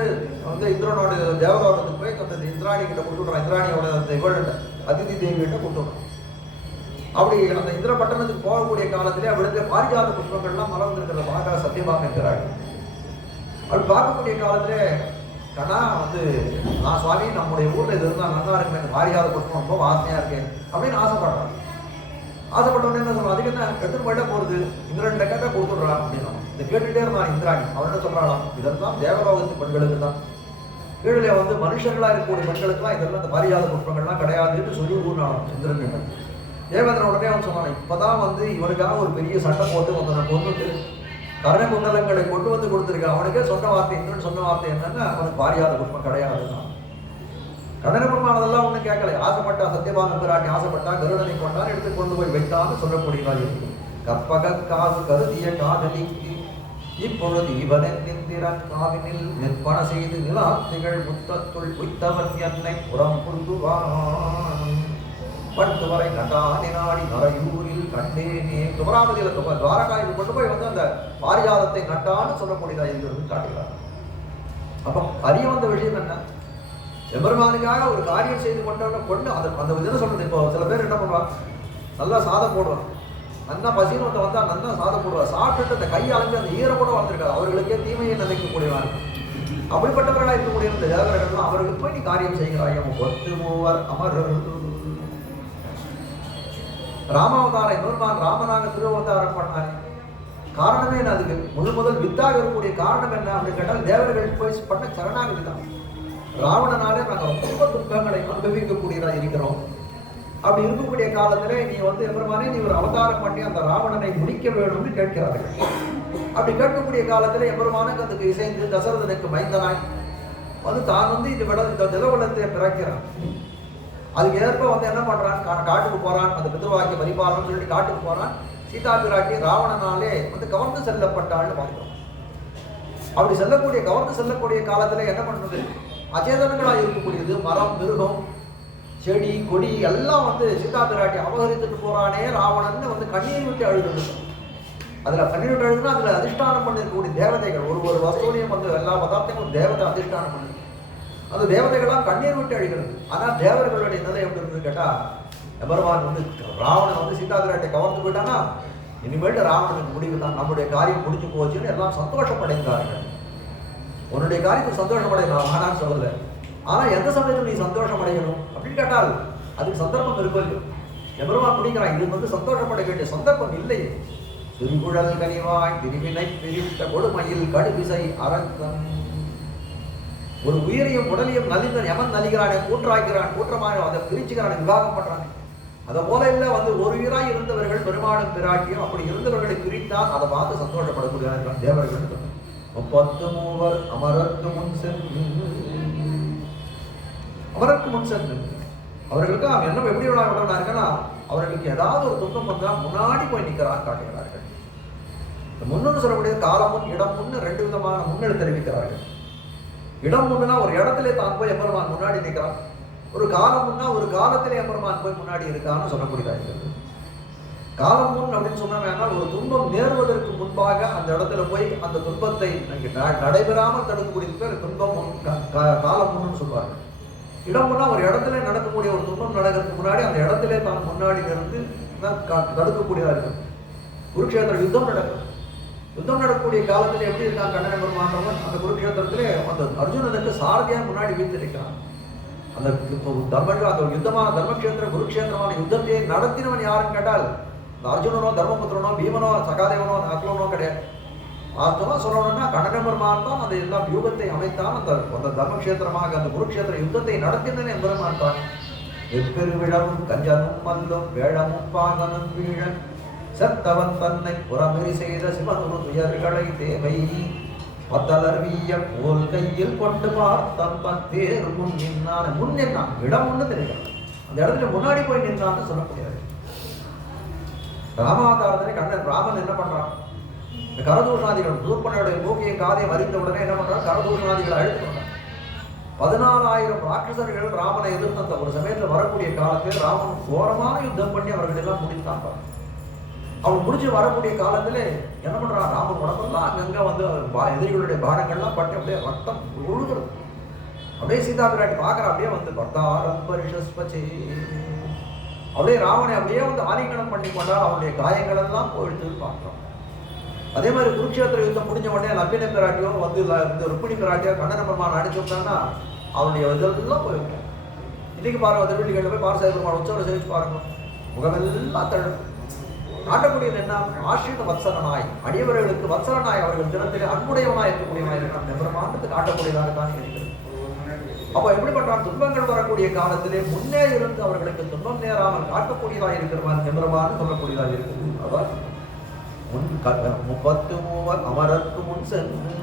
இந்திரனோட தேவலோகத்துக்கு போய் அந்த இந்திராணி கிட்ட கொடுத்துடுறான். இந்திராணியோட அந்த இவள்கிட்ட அதிதி தேவி கிட்ட கொடுத்துடுறான். அப்படி அந்த இந்திர பட்டணத்துக்கு போகக்கூடிய காலத்திலே அவளுக்கு பாரிஜாத புஷ்பங்கள்லாம் மலர்ந்திருக்கிறத பார்க்க சத்தியமாக இருக்கிறாள். அப்படி பார்க்கக்கூடிய காலத்திலே கண்ணா வந்து, நான் சுவாமி நம்முடைய ஊர்ல இது இருந்தால் நல்லா இருக்குமே, இந்த பாரிஜாத புஷ்பம் ரொம்ப வாசனையா இருக்கேன் அப்படின்னு ஆசைப்படுறான். ஆசைப்பட்டவொடனே என்ன சொல்றான், அதுக்கு என்ன எடுத்துட்டு போயிட்டா போறது, இந்திரன் கேட்டா கொடுத்துடுறான் அப்படின்னு இதை கேட்டுட்டே இருந்தான் இந்திராணி. அவன் என்ன சொல்றாளாம், இதெல்லாம் தேவலோகத்து பெண்களுக்கு தான், கீழே வந்து மனுஷர்களா இருக்கக்கூடிய பெண்களுக்குலாம் இதெல்லாம் இந்த பாரிஜாத புஷ்பங்கள்லாம் கிடையாதுன்னு சொல்லி ஊர்னாலும் இந்திரன். தேவேந்திரன் உடனே அவன் சொன்னான், இப்பதான் வந்து இவனுக்காக ஒரு பெரிய சட்டை போட்டு வந்தவனை கொண்டுட்டு கர்ண குண்டலங்களை கொண்டு வந்து கொடுத்துருக்கான். அவனுக்கே சொன்ன வார்த்தை, இந்திரன் சொன்ன வார்த்தை என்னன்னா, அவனுக்கு பாரிஜாத புஷ்பம் கிடையாதுதான். கண்ணன பெருமானதெல்லாம் ஒன்றும் கேட்கல. ஆசைப்பட்டா சத்தியபாக பிராட்டி ஆசைப்பட்டா கருடனை கொண்டான், எடுத்து கொண்டு போய் வைத்தான்னு சொல்லக்கூடியதாக இருக்கு. கற்பக காது கருதிய காதலிக்கு இப்பொழுது இவனின் நிந்திரன் காவினில் நிற்பன செய்து நிலாத்திகள் முத்தத்துள் உய்த்தவன் என்னை புறம் புல்குவான் பட்டு வரை நட்டானி நாடி நரையூரில் கண்டேனே. துவராமதியில் துவாரகாயில் கொண்டு போய் வந்து அந்த பாரிஜாதத்தை நட்டான்னு சொல்லக்கூடியதாக இருக்கிறது காட்டுகிறார். அப்போ அறிய வந்த விஷயம் என்ன, எம்பெருமானுக்காக ஒரு காரியம் செய்து கொண்டு அந்த விதம் சொல்றது. இப்போ சில பேர் என்ன பண்ணுவாங்க, நல்லா சாதம் போடுவாங்க, நல்லா பசின்னு வந்தா நல்லா சாதம் போடுவார், சாப்பிட்டுட்டு அந்த கை அலைஞ்சு அந்த ஈர கூட வந்திருக்காது, அவர்களுக்கே தீமையை நினைக்கக்கூடியவாங்க. அப்படிப்பட்டவர்களாக இருக்கக்கூடிய இந்த தேவர்கள்லாம் அவர்களுக்கு போய் நீ காரியம் செய்கிறாய். 33 அமரர் ராமாவதாரம் எம்பெருமான் ராமனாக திருவதாரம் பண்ணாரு. காரணமே என்ன, அதுக்கு முதல் வித்தாக இருக்கக்கூடிய காரணம் என்ன அப்படின்னு கேட்டால் தேவர்கள் போய் பண்ண சரணாகதி தான். ராவணனாலே நாங்கள் ரொம்ப துக்கங்களை அனுபவிக்கக்கூடியதாக இருக்கிறோம். அப்படி இருக்கக்கூடிய காலத்திலே நீ வந்து எம்பெருமானே நீ ஒரு அவதாரம் பண்ணி அந்த ராவணனை முடிக்க வேணும்னு கேட்கிறார்கள். அப்படி கேட்கக்கூடிய காலத்திலே எம்பெருமானுக்கு அதுக்கு இசைந்து தசரதனுக்கு மைந்தனாய் வந்து தான் வந்து இந்த நிலவலத்தை பிறக்கிறான். அதுக்கு ஏற்ப வந்து என்ன பண்றான், காட்டுக்கு போறான், அந்த பித்ருவாக்கிய பரிபாலனம் சொல்லி காட்டுக்கு போறான். சீதா பிராட்டி ராவணனாலே வந்து கவர்ந்து செல்லப்பட்டாள்னு பார்க்கிறோம். அப்படி கவர்ந்து செல்லக்கூடிய காலத்துல என்ன பண்றது, அச்சேதனங்களாக இருக்கக்கூடியது மரம், மிருகம், செடி, கொடி எல்லாம் வந்து சீதா பிராட்டி அபகரித்துட்டு போறானே ராவணன் வந்து கண்ணீர் விட்டு அழுது. அதுல கண்ணீர் விட்டு அழுதுன்னா அதுல அதிஷ்டானம் பண்ணிருக்கக்கூடிய தேவதைகள், ஒரு வசூலியம் வந்து எல்லா பதார்த்தங்களும் தேவதை அதிஷ்டானம் பண்ணு, அந்த தேவதைகள்லாம் கண்ணீர் விட்டு அழிகிறது. ஆனால் தேவர்களுடைய நிலை எப்படி இருந்தது கேட்டா, எம்பெருமான் வந்து ராவணன் வந்து சீதா பிராட்டியை கவர்ந்து போயிட்டானா இனிமேட்டு ராவணனுக்கு முடிவு தான், நம்முடைய காரியம் முடிஞ்சு போச்சுன்னு எல்லாம் சந்தோஷப்படைந்தார்கள். உன்னுடைய காரியத்தை சந்தோஷப்படையலாம் ஆனான்னு சொல்லல. ஆனா எந்த சமயத்தில் நீ சந்தோஷம் அடையணும் அப்படின்னு கேட்டால் அதுக்கு சந்தர்ப்பம் இருக்கும். எம்பெருமான் பிடிக்கிறான், இது வந்து சந்தோஷப்பட வேண்டிய சந்தர்ப்பம் இல்லையே. திருக்குழல் கனிவாய் திருவினை பிரித்த கொடுமையில் கடுவிசை அரங்கம். ஒரு உயிரையும் உடலையும் நலிந்த எவன் நலிகிறானே, கூற்றாக்கிறான், கூற்றமாக அதை பிரிச்சுக்கிறான், விவாகம் பண்றானே. அதை போல இல்லை வந்து ஒரு உயிராய் இருந்தவர்கள் பெருமாளும் பிராட்டியும் அப்படி இருந்தவர்களை பிரித்தான் அதை பார்த்து சந்தோஷப்படக்கூடிய தேவர்கள். 33 அமரருக்கு முன் சென்று அவர்களுக்கு அவன் என்ன எப்படி விடனாருன்னா அவர்களுக்கு ஏதாவது ஒரு துன்பம் வந்தா முன்னாடி போய் நிற்கிறான் காட்டுகிறார்கள். முன்னு சொல்லக்கூடிய காலமும் இடம் முன்னு 2 விதமான முன்னெடுத்து தெரிவிக்கிறார்கள். இடம் முன்னா ஒரு இடத்துல தான் போய் எம்பெருமான் முன்னாடி நிற்கிறான், ஒரு காலம் முன்னா ஒரு காலத்திலே எம்பெருமான் போய் முன்னாடி இருக்கான்னு சொல்லக்கூடியதாக. காலம் முன் அப்படின்னு சொன்னாங்க, ஒரு துன்பம் நேர்வதற்கு முன்பாக அந்த இடத்துல போய் அந்த துன்பத்தை நடைபெறாமல் தடுக்கக்கூடிய பேர் துன்பம் காலம் முன்னு சொல்வார்கள். இடம்னா ஒரு இடத்துல நடக்கக்கூடிய ஒரு துன்பம் நடக்கிறதுக்கு முன்னாடி அந்த இடத்துல தான் முன்னாடி இருந்து தடுக்கக்கூடியதா இருக்கும். குருக்ஷேத்திர யுத்தம் நடக்கும். யுத்தம் நடக்கக்கூடிய காலத்துல எப்படி இருக்கான் கண்ணன பெருமானவன்? அந்த குருக்ஷேத்திரத்திலே அந்த அர்ஜுனனுக்கு சாரதியா முன்னாடி வீழ்த்திருக்கான். அந்த அந்த யுத்தமான தர்மக்ஷேத்திர குருக்ஷேத்திரமான யுத்தத்தையே நடத்தினவன் யாருன்னு கேட்டால் இந்த அர்ஜுனனோ தர்மபுத்திரனோ பீமனோ சகாதேவனோ அக்லனோ கிடையாது. வாஸ்தவமா சொல்லணும்னா கண்ணன பெருமான் தான் அந்த எல்லா வியூகத்தை அமைத்தான். அந்த தர்மக்ஷேத்திரமாக அந்த குருக்ஷேத்திர யுத்தத்தை நடத்தினேன் எம்பெருமான் தான். எப்பெருவிழமும் கஞ்சனும் மல்லும் வேழமும் பாகனும் வீழன் செத்தவன் தன்னை புறமெறி செய்த சிவனுரு துயர்களை தேவை பத்தலர்விய போல் கையில் கொண்டு பார்த்தான் தேர் முன் நின்னான். முன் நின்னான், இடம் ஒண்ணு தெரியல, அந்த இடத்துல முன்னாடி போய் நின்னான்னு சொல்லக்கூடியது. ராமாவதாரத்திலே கண்ணன் ராமன் என்ன பண்றான்? இந்த கரதூஷணாதிகள் சூர்பனையுடைய மூக்கிய காதையை அறிந்த உடனே என்ன பண்றான்? கரதூஷணாதிகளை அழைத்து கொண்டான். 14,000 ராட்சசர்கள் ராமனை எதிர்த்து அந்த ஒரு சமயத்தில் வரக்கூடிய காலத்தில் ராமன் கோரமான யுத்தம் பண்ணி அவர்கள் எல்லாம் முடித்தான். அவன் முடிச்சு வரக்கூடிய காலத்துல என்ன பண்றான்? ராமன் உடம்பெல்லாம் அங்கங்க வந்து எதிரிகளுடைய பானங்கள்லாம் பட்டு அப்படியே ரத்தம் ஒழுகுறது. அப்படியே சீதா பிராட்டி பார்க்கற, அப்படியே வந்து பர்தாரம் பரிஷஸ்பச்சே அப்படியே ராவனை அப்படியே வந்து ஆலிங்கனம் பண்ணி கொண்டால் அவனுடைய காயங்கள் எல்லாம் போயிட்டு பார்க்கிறோம். அதே மாதிரி குருக்ஷேத்திர யுத்தம் முடிஞ்ச உடனே நம்பின பிராட்டியோ வந்து இந்த ருக்மிணி பிராட்டியோ கண்ணன பெருமான் அடிச்சு விட்டாங்கன்னா அவனுடைய இதெல்லாம் போயிருக்கும். இன்னைக்கு பாருங்க, திருவள்ளிகளில் போய் பார்சாய பெருமான் உற்சவரை சேவிச்சு பாருங்க, முகமெல்லாம் தழும். காட்டக்கூடியது என்ன? ஆசிரித வத்சலனாய், அடியவர்களுக்கு வத்சலனாய், அவர்கள் தினத்திலே அன்புடையவனாய் இருக்கக்கூடியவனாய் இருக்கிறான் பெருமானத்துக்கு காட்டக்கூடியதாக தான் இருக்கிறது. அப்ப எப்படி பண்றான்? துன்பங்கள் வரக்கூடிய காலத்திலே முன்னே இருந்து அவர்களுக்கு துன்பம் நேராமல் காட்டக்கூடியதாக இருக்கிறவன் எம்பெருமான் சொல்லக்கூடியதாக இருக்குது. அதான் 33 அமரருக்கு முன் சென்று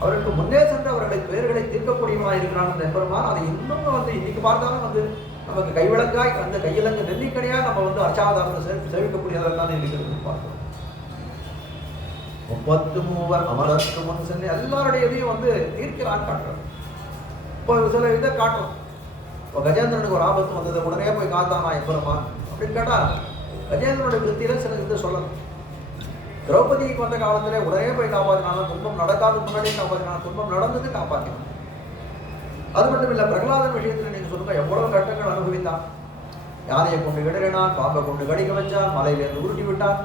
அவருக்கு முன்னே சென்று அவர்களை பெயர்களை தீர்க்கக்கூடியவனாக இருக்கிறான் அந்த எம்பெருமான். அதை இன்னும் வந்து இன்னைக்கு பார்த்தாலும் வந்து நமக்கு கைவிளக்காய் அந்த கையிலங்கு நெல்லிக்கடையா நம்ம வந்து அச்சாதாரத்தை சேவிக்கக்கூடியதான் இருக்கிறது பார்க்கிறோம். 33 அமரருக்கு முன் சென்று எல்லாருடைய இதையும் வந்து தீர்க்கிறான்னு காட்டுறோம். இப்போ சில இதை காட்டுறோம். இப்போ கஜேந்திரனுக்கு ஒரு ஆபத்து வந்தது, உடனே போய் காத்தானா எம்பெருமான் அப்படின்னு கேட்டா கஜேந்திரனுடைய விருத்தியில சில இதை சொல்லணும். திரௌபதிக்கு வந்த காலத்திலே உடனே போய் காப்பாற்றினாலும் துன்பம் நடக்காத முன்னாடியே காப்பாற்றினாலும் துன்பம் நடந்தது காப்பாற்றினான். அது மட்டும் இல்ல, பிரகலாதன் விஷயத்துல நீங்க சொல்லுங்க, எவ்வளவு கட்டங்கள் அனுபவித்தான். யானையை கொண்டு விடுறான், பாம்பை கொண்டு கடிக்க வச்சான், மலையிலிருந்து உருட்டி விட்டான்,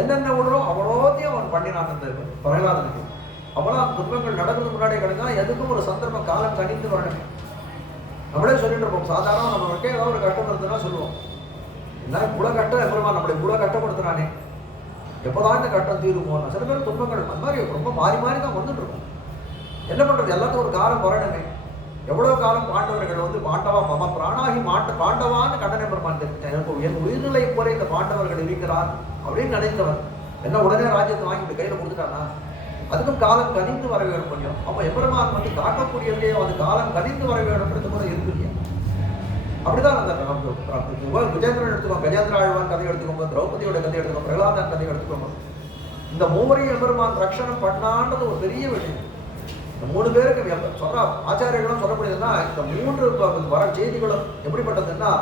என்னென்ன விடுறோம் அவ்வளோத்தையும் அவன் பண்ணினான் அந்த பிரகலாதனுக்கு. அவ்வளவு துன்பங்கள் நடக்கிறதுக்கு முன்னாடியே கிடைச்சா எதுக்கும் ஒரு சந்தர்ப்பம் காலம் கணித்து வரணுமே. நம்மளே சொல்லிட்டு இருப்போம், சாதாரண நம்மளுக்கே ஏதாவது ஒரு கஷ்டம் இருந்ததுன்னா சொல்லுவோம், என்ன இவ்வளோ கட்டம் எப்பறமா நம்மளை இவ்வளோ கட்டப்படுத்துறானே, எப்போதான் இந்த கட்டம் தீருமோ. சில பேர் துன்பங்கள் அந்த மாதிரி ரொம்ப மாறி மாறி தான் வந்துட்டு இருக்கும். என்ன பண்றது? எல்லாத்துக்கும் ஒரு காலம் வரணுமே. எவ்வளவு காலம் பாண்டவர்கள் வந்து பாண்டவா மம பிராணாகி பாண்டவான்னு கண்ணனை பெருமான் தெரிவித்தேன். எனக்கு என் உயிர்நிலை போல இந்த பாண்டவர்கள் இருக்கிறார் அப்படின்னு நினைத்தவன் என்ன உடனே ராஜ்யத்தை வாங்கி கையில கொடுத்துட்டானா? அதுக்கும் காலம் கனிந்து வர வேணும் கொஞ்சம். அப்ப எம்பெருமான் வந்து காக்கக்கூடியதே அது காலம் கனிந்து வர வேணும்ன்றது கூட இருக்கு இல்லையா? அப்படிதான் அந்த கஜேந்திரன் எடுத்துக்கோங்க, கஜேந்திர ஆழ்வான் கதை எடுத்துக்கோங்க, திரௌபதியோட கதை எடுத்துக்கோங்க, பிரகலாதன் கதை எடுத்துக்கோங்க. இந்த மூவரையும் எம்பெருமான் ரட்சணம் பண்ணான்றது ஒரு பெரிய விஷயம். இந்த 3 பேருக்கு சொல்ற ஆச்சாரியர்களும் சொல்லக்கூடியதுன்னா இந்த 3 வர செய்திகளும் எப்படிப்பட்டதுன்னா,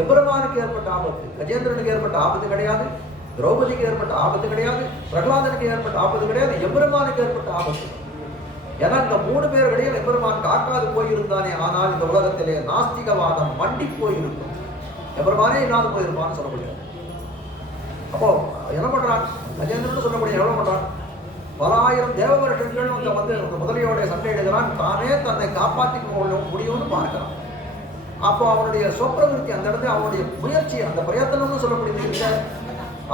எம்பெருமானுக்கு ஏற்பட்ட ஆபத்து கஜேந்திரனுக்கு ஏற்பட்ட ஆபத்து கிடையாது, திரௌபதிக்கு ஏற்பட்ட ஆபத்து கிடையாது, பிரகலாதனுக்கு ஏற்பட்ட ஆபத்து கிடையாது, எம்பெருமானுக்கு ஏற்பட்ட ஆபத்து. ஏன்னா இந்த 3 பேர்களையும் எம்பெருமான் காக்காது போயிருந்தானே, ஆனால் இந்த உலகத்திலே நாஸ்திகவாதம் மண்டி போயிருக்கும், எம்பெருமானே இல்லாது போயிருப்பான்னு சொல்ல முடியாது. அப்போ என்ன பண்றான் கஜேந்திரன் சொல்லக்கூடிய எவ்வளவு பண்றான்? பல ஆயிரம் தேவ வருஷங்கள் வந்து முதலியோடைய சண்டையிடுகிறான், தானே தன்னை காப்பாற்றிக் கொள்ள முடியும்னு பார்க்கிறான். அப்போ அவனுடைய சொப்பிரவிருத்தி அந்த இடத்துல அவனுடைய முயற்சி அந்த பிரயத்தனம்னு சொல்லக்கூடியது இல்லை.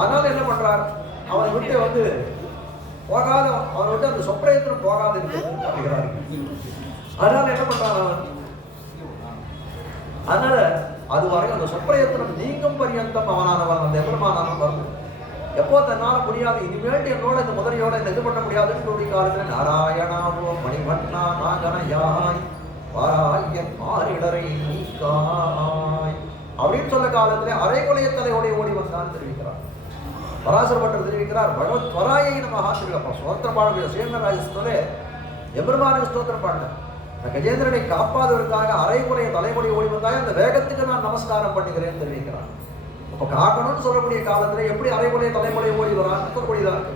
அதனால என்ன பண்றார்? அவனை விட்டு வந்து போகாத, அவனை விட்டு அந்த சொப்பிரயத்தனம் போகாது இருக்கிறார். அதனால என்ன பண்றான் அவன்? அதனால அதுவரை அந்த சொப்பிரயத்தனம் நீங்கும் பரியந்தம் அவனானவன் அந்த எம்பெருமானவன் வரும். எப்போ தன்னால முடியாது, இனிமேட்டு என்னோட இந்த முதலியோட இது பண்ண முடியாதுன்னு காலத்தில் நாராயணாவோ மணிவண்ணா நாகனையாய் வாராயன் மாறிடரை நீக்காய் அப்படின்னு சொல்ல காலத்திலே அரைகுலைய தலையோடைய ஓடி வந்தான் தெரிவிக்கிறார். பராசர பட்டர் தெரிவிக்கிறார், பகவத் வராயை நமகா திருக்கப்பா ஸ்தோத்திர பாடக்கூடிய சேமராஜஸ்தோலே எம்பெருமானுக்கு ஸ்தோத்திரம் பாடினார். கஜேந்திரனை காப்பாதவருக்காக அரைகுலைய தலைமுறை ஓடி வந்தாய், அந்த வேகத்துக்கு நான் நமஸ்காரம் பண்ணுகிறேன்னு தெரிவிக்கிறார். அப்போ காக்கணும்னு சொல்லக்கூடிய காலத்துல எப்படி அரைகுலைய தலைமுறை ஓடி வரான்னு சொல்லக்கூடியதா இருக்கு.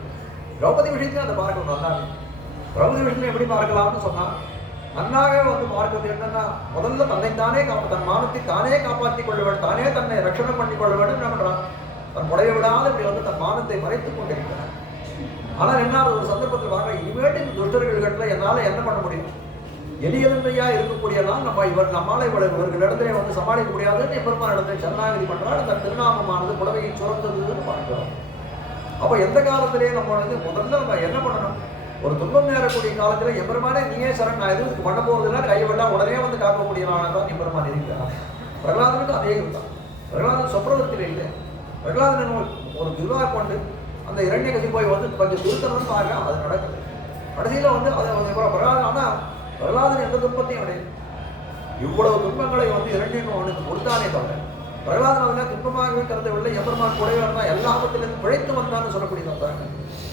திரௌபதி விஷயத்தையும் அதை பார்க்கணும். நல்லா திரௌபதி விஷயத்துல எப்படி பார்க்கலாம்னு சொன்னா, நன்னாக வந்து பார்க்கிறது என்னன்னா, முதல்ல தன்னைத்தானே தன் மானத்தை தானே காப்பாற்றிக் கொள்ள வேண்டும், தானே தன்னை ரட்சணம் பண்ணி கொள்ள வேண்டும். என்ன பண்றான்? தன் புடைய விடாத இப்படி வந்து தன் மானத்தை மறைத்துக் கொண்டிருக்கிறார். ஆனால் என்ன ஒரு சந்தர்ப்பத்தில் வாங்க, இனிமேட்டு இந்த துஷ்டர்கள்கிட்ட என்னால என்ன பண்ண முடியும்? எளியதன்மையா இருக்கக்கூடியதான் நம்மால இவர்களிடத்திலே வந்து சமாளிக்க முடியாதுன்னு எம்பெருமான் இடத்தை சரணாகதி பண்றாள். அந்த திருநாமமானது புடவையை சுரந்ததுன்னு பார்க்கிறோம். அப்ப எந்த காலத்திலே நம்ம வந்து முதல்ல நம்ம என்ன பண்ணணும்? ஒரு துன்பம் நேரக்கூடிய காலத்துல எம்பெருமானே நீயே சரண், நான் எதுவும் பண்ண போறதுன்னா கைவிட்டா உடனே வந்து காக்கக்கூடியவனானதான் எம்பெருமான் இருக்கிறான். பிரகலாதனுக்கு அதே இதுதான். பிரகலாதன் சொப்ரவத்திலே இல்லை. பிரகலாதன் ஒரு விருவா கொண்டு அந்த இரண்யகசிபு போய் வந்து கொஞ்சம் திருத்தணும்னு பாருங்க, அது நடக்குது. கடைசியில வந்து அதை வந்து பிரகலாதன், ஆனா பிரகலாதன் எந்த துன்பத்தையும் கிடையாது. இவ்வளவு துன்பங்களை வந்து இரண்யன் அவனுக்கு கொடுத்தானே தவிர பிரகலாதன் அதெல்லாம் துன்பமாகவே கருதவில்லை. எம்பெருமான் கூடவே இருந்தால் எல்லா ஆபத்திலிருந்து பிழைத்து வந்தான்னு சொல்லக்கூடியதான்.